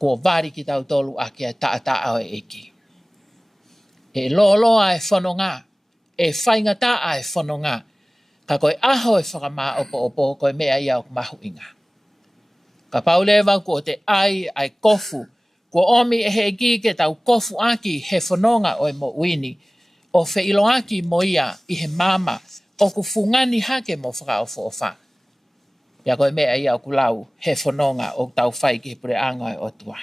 Ko wari ki tau tolu a kia taa o eki. E loa e whanonga, e whaingata e whanonga, ka koe aho e whakamā opo koe mea ia o mahu inga. Ka paulewa ko te ai kofu, ko omi e he ki ke tau kofu aki he whanonga o e mo uini, o fe ilo aki mo ia i he mama, o ku fungani hake mo whakaofo o wha. Pia koe mea ia o kulau he whanonga o tau whai ki he pure anga e otua.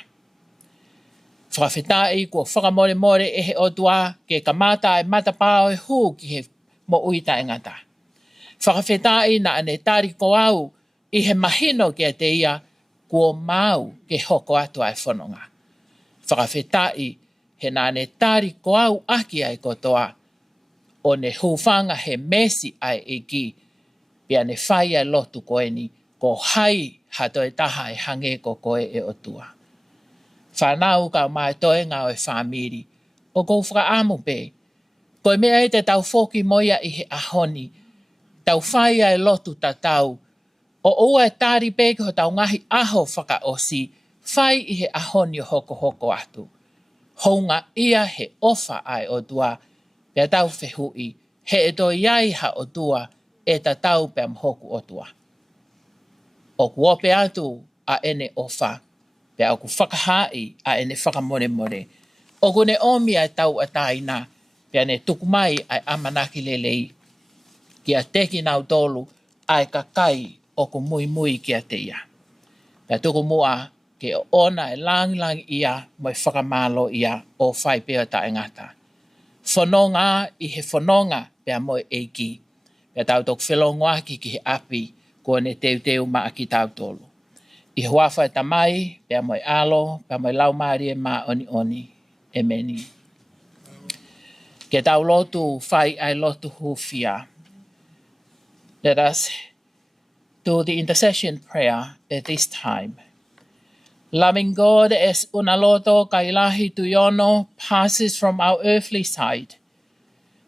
Whakawhitai kua whakamore e he otua ke kamata e matapao e hū ki he mo uita e ngata. Whakawhitai na ane tari ko au i he mahino ki a te ia kua mau ke hoko atua e whanonga. Whakawhitai he na ane tari ko au aki ai kotoa o ne hūwhanga he mesi ai e ki pia ne whai ai lotu koe ni ko hai hato e taha e hange ko koe e otua. Whanau ka mai toe ngā o e whamiri o kou whakaamu pe. Koe mea e te tau whoki moia i he ahoni, tau whai ai lotu tatau, o ua e tāri pe ki ho tau ngahi aho whakaosi, whai i he ahoni o hoko atu. Hounga ia he ofa ai o tua, pia tau whehui, he e toi iai ha o tua, e tatau pia mhoku o tua. O kuope atu a ene ofa, pia o ku whakahai a ene whakamore. O kune omi ai tau a taina, pia ne tukumai ai amanaki lelei, ki a teki nau tolu ai kakai o ku mui ki a te ia. Pia tuku mua ke ona e lang ia moi whakamalo ia o whai pia ta ngata. Whanonga i he whanonga pia moi eiki. Pia tau tok whelongoa ki he api ko ne teu maa ki tau tolu. I huafa e tamai, pia moi alo, pia moi laumari e maa oni, e meni. Ke tau lotu whai ai lotu hufia. Let us do the intercession prayer at this time. Loving God, as Unaloto Kailahi Tuyono passes from our earthly side,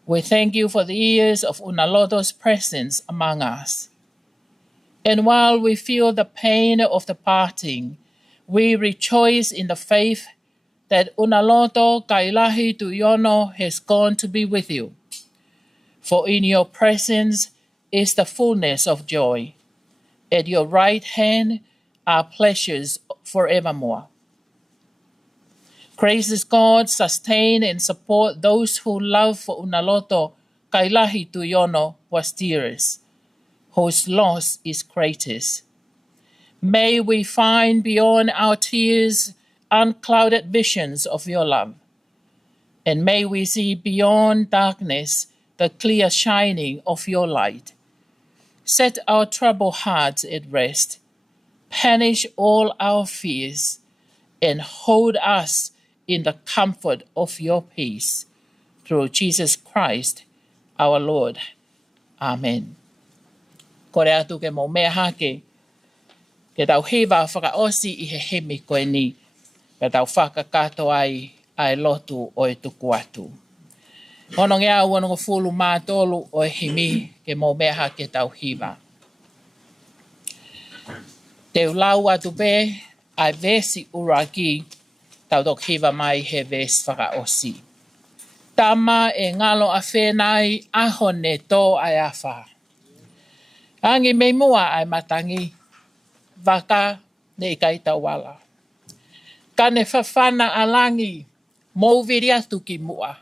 we thank you for the years of Unaloto's presence among us. And while we feel the pain of the parting, we rejoice in the faith that Unaloto Kailahi Tuyono has gone to be with you. For in your presence is the fullness of joy. At your right hand are pleasures forevermore. Gracious God, sustain and support those who love for Unaloto Kailahi Tuyono was dearest, whose loss is greatest. May we find beyond our tears unclouded visions of your love, and may we see beyond darkness the clear shining of your light. Set our troubled hearts at rest, banish all our fears, and hold us in the comfort of your peace. Through Jesus Christ, our Lord. Amen. Kore atu ke mo mea hake, ke tau hiwa whakaosi i he hemi koe ni, ke tau whakakato ai lotu o e tuku atu. Hono ngea uanongo fulu mātolu o e himi ke mo mea hake tau hiwa. Te ulau atu pe, ai vesi uraki, tau tok hiwa mai he vesi whakaosi. Tama e ngalo a whenai aho ne tō ai awha. Angi mei mua ai matangi, waka ne ikai tawala. Kane whawhana alangi, mouviri atu ki mua.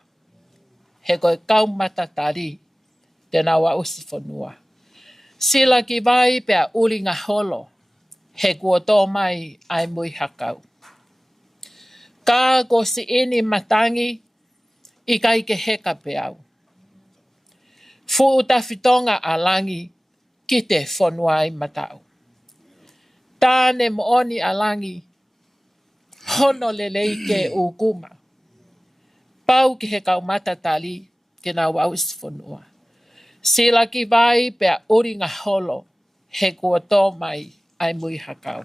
He koe kau matatari, tēnā wa usifonua. Sila ki vai pia uringa holo, he kua tō mai ai mui hakau. Ka ko si ini matangi, ikai ke heka pe au. Fu utafitonga alangi, ki te whonuai matau. Tāne mooni alangi, hono lelei ke ukuma. Pau ki he kau matatali, ke nā waus whonua. Sila ki vai pia uringa holo, he kua tō mai ai mui hakau.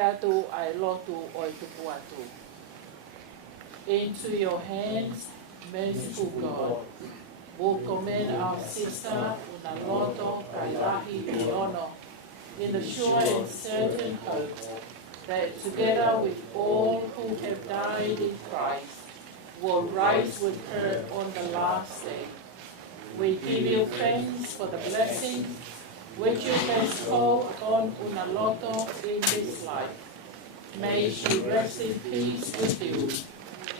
atu ai lotu o i tupu atu. Into your hands, merciful God, we'll commend our sister Unaloto Kailahi Iono in the sure and certain hope that together with all who have died in Christ will rise with her on the last day. We give you thanks for the blessings which you bestow upon Unaloto in this life. May she rest in peace with you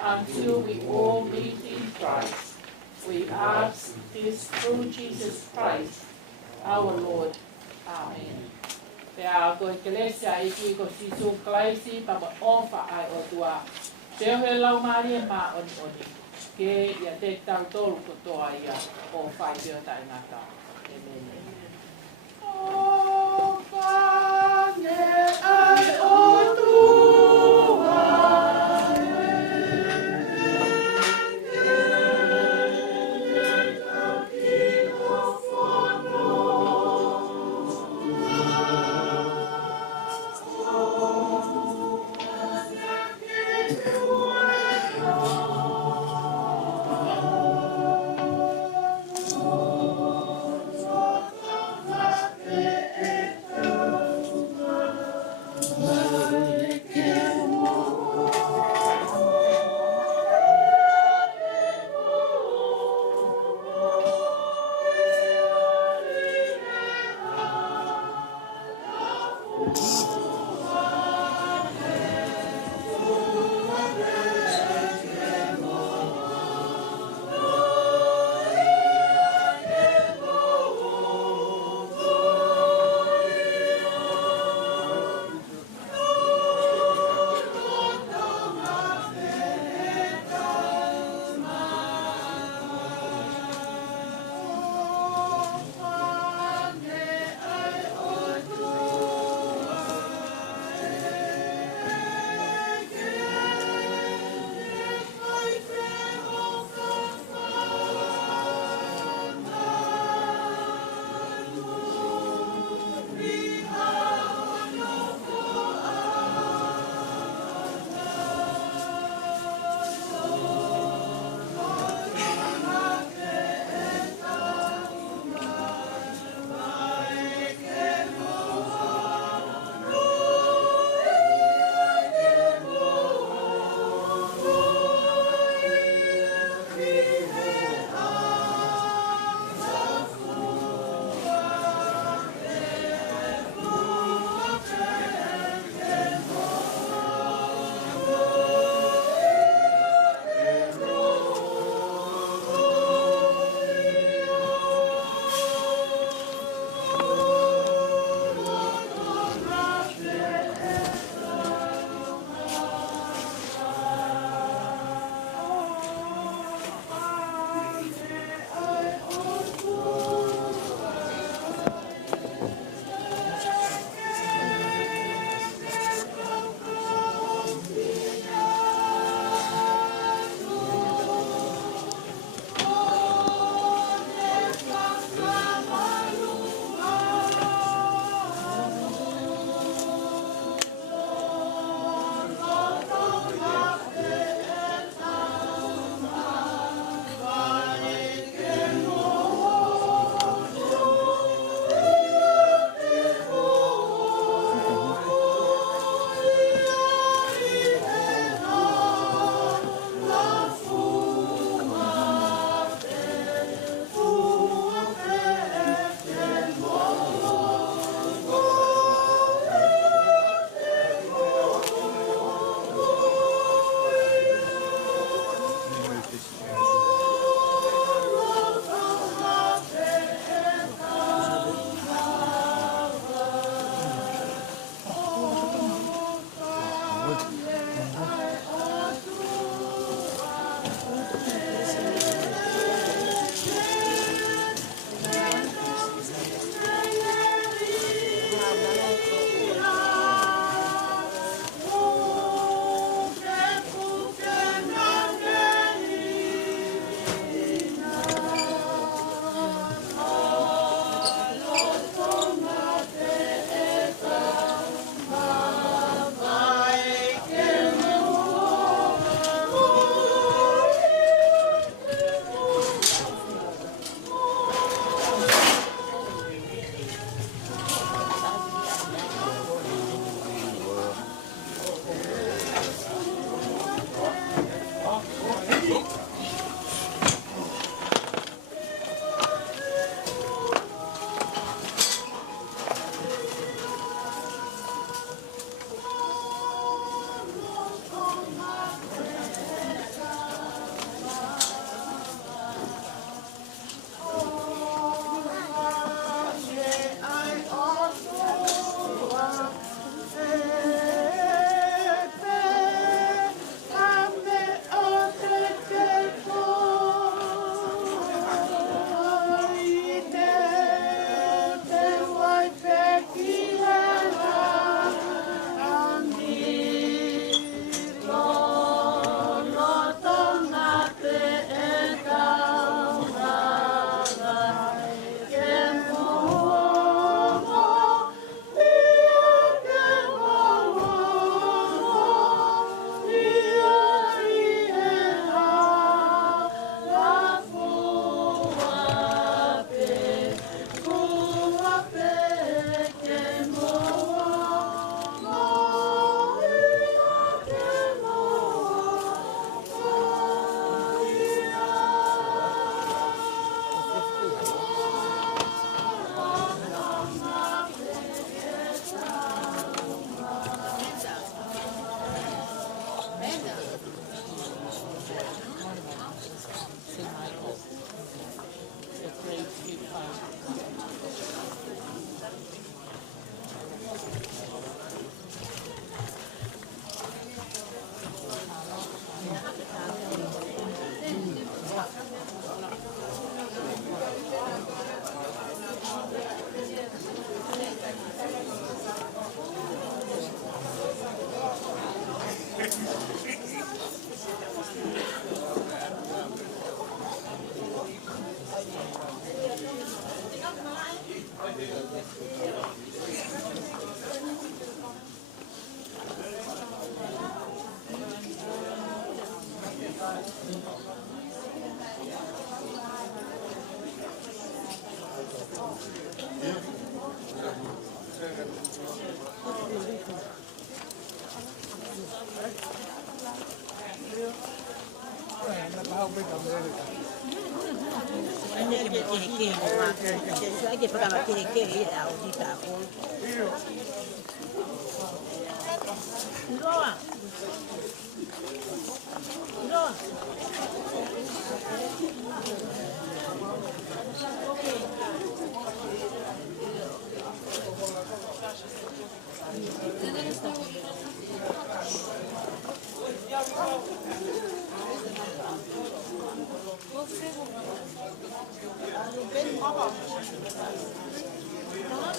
until we all meet in Christ. We ask this through Jesus Christ, our Lord. Amen. Pea ko ekelesia iki ko sisu klaisi pa ofa ai o tua. Te he lau mari ma on oni. Ke ia te tau tolu ko toa ia o fai pio tai ngata. Amen. O pane ai o tua.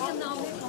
Genau.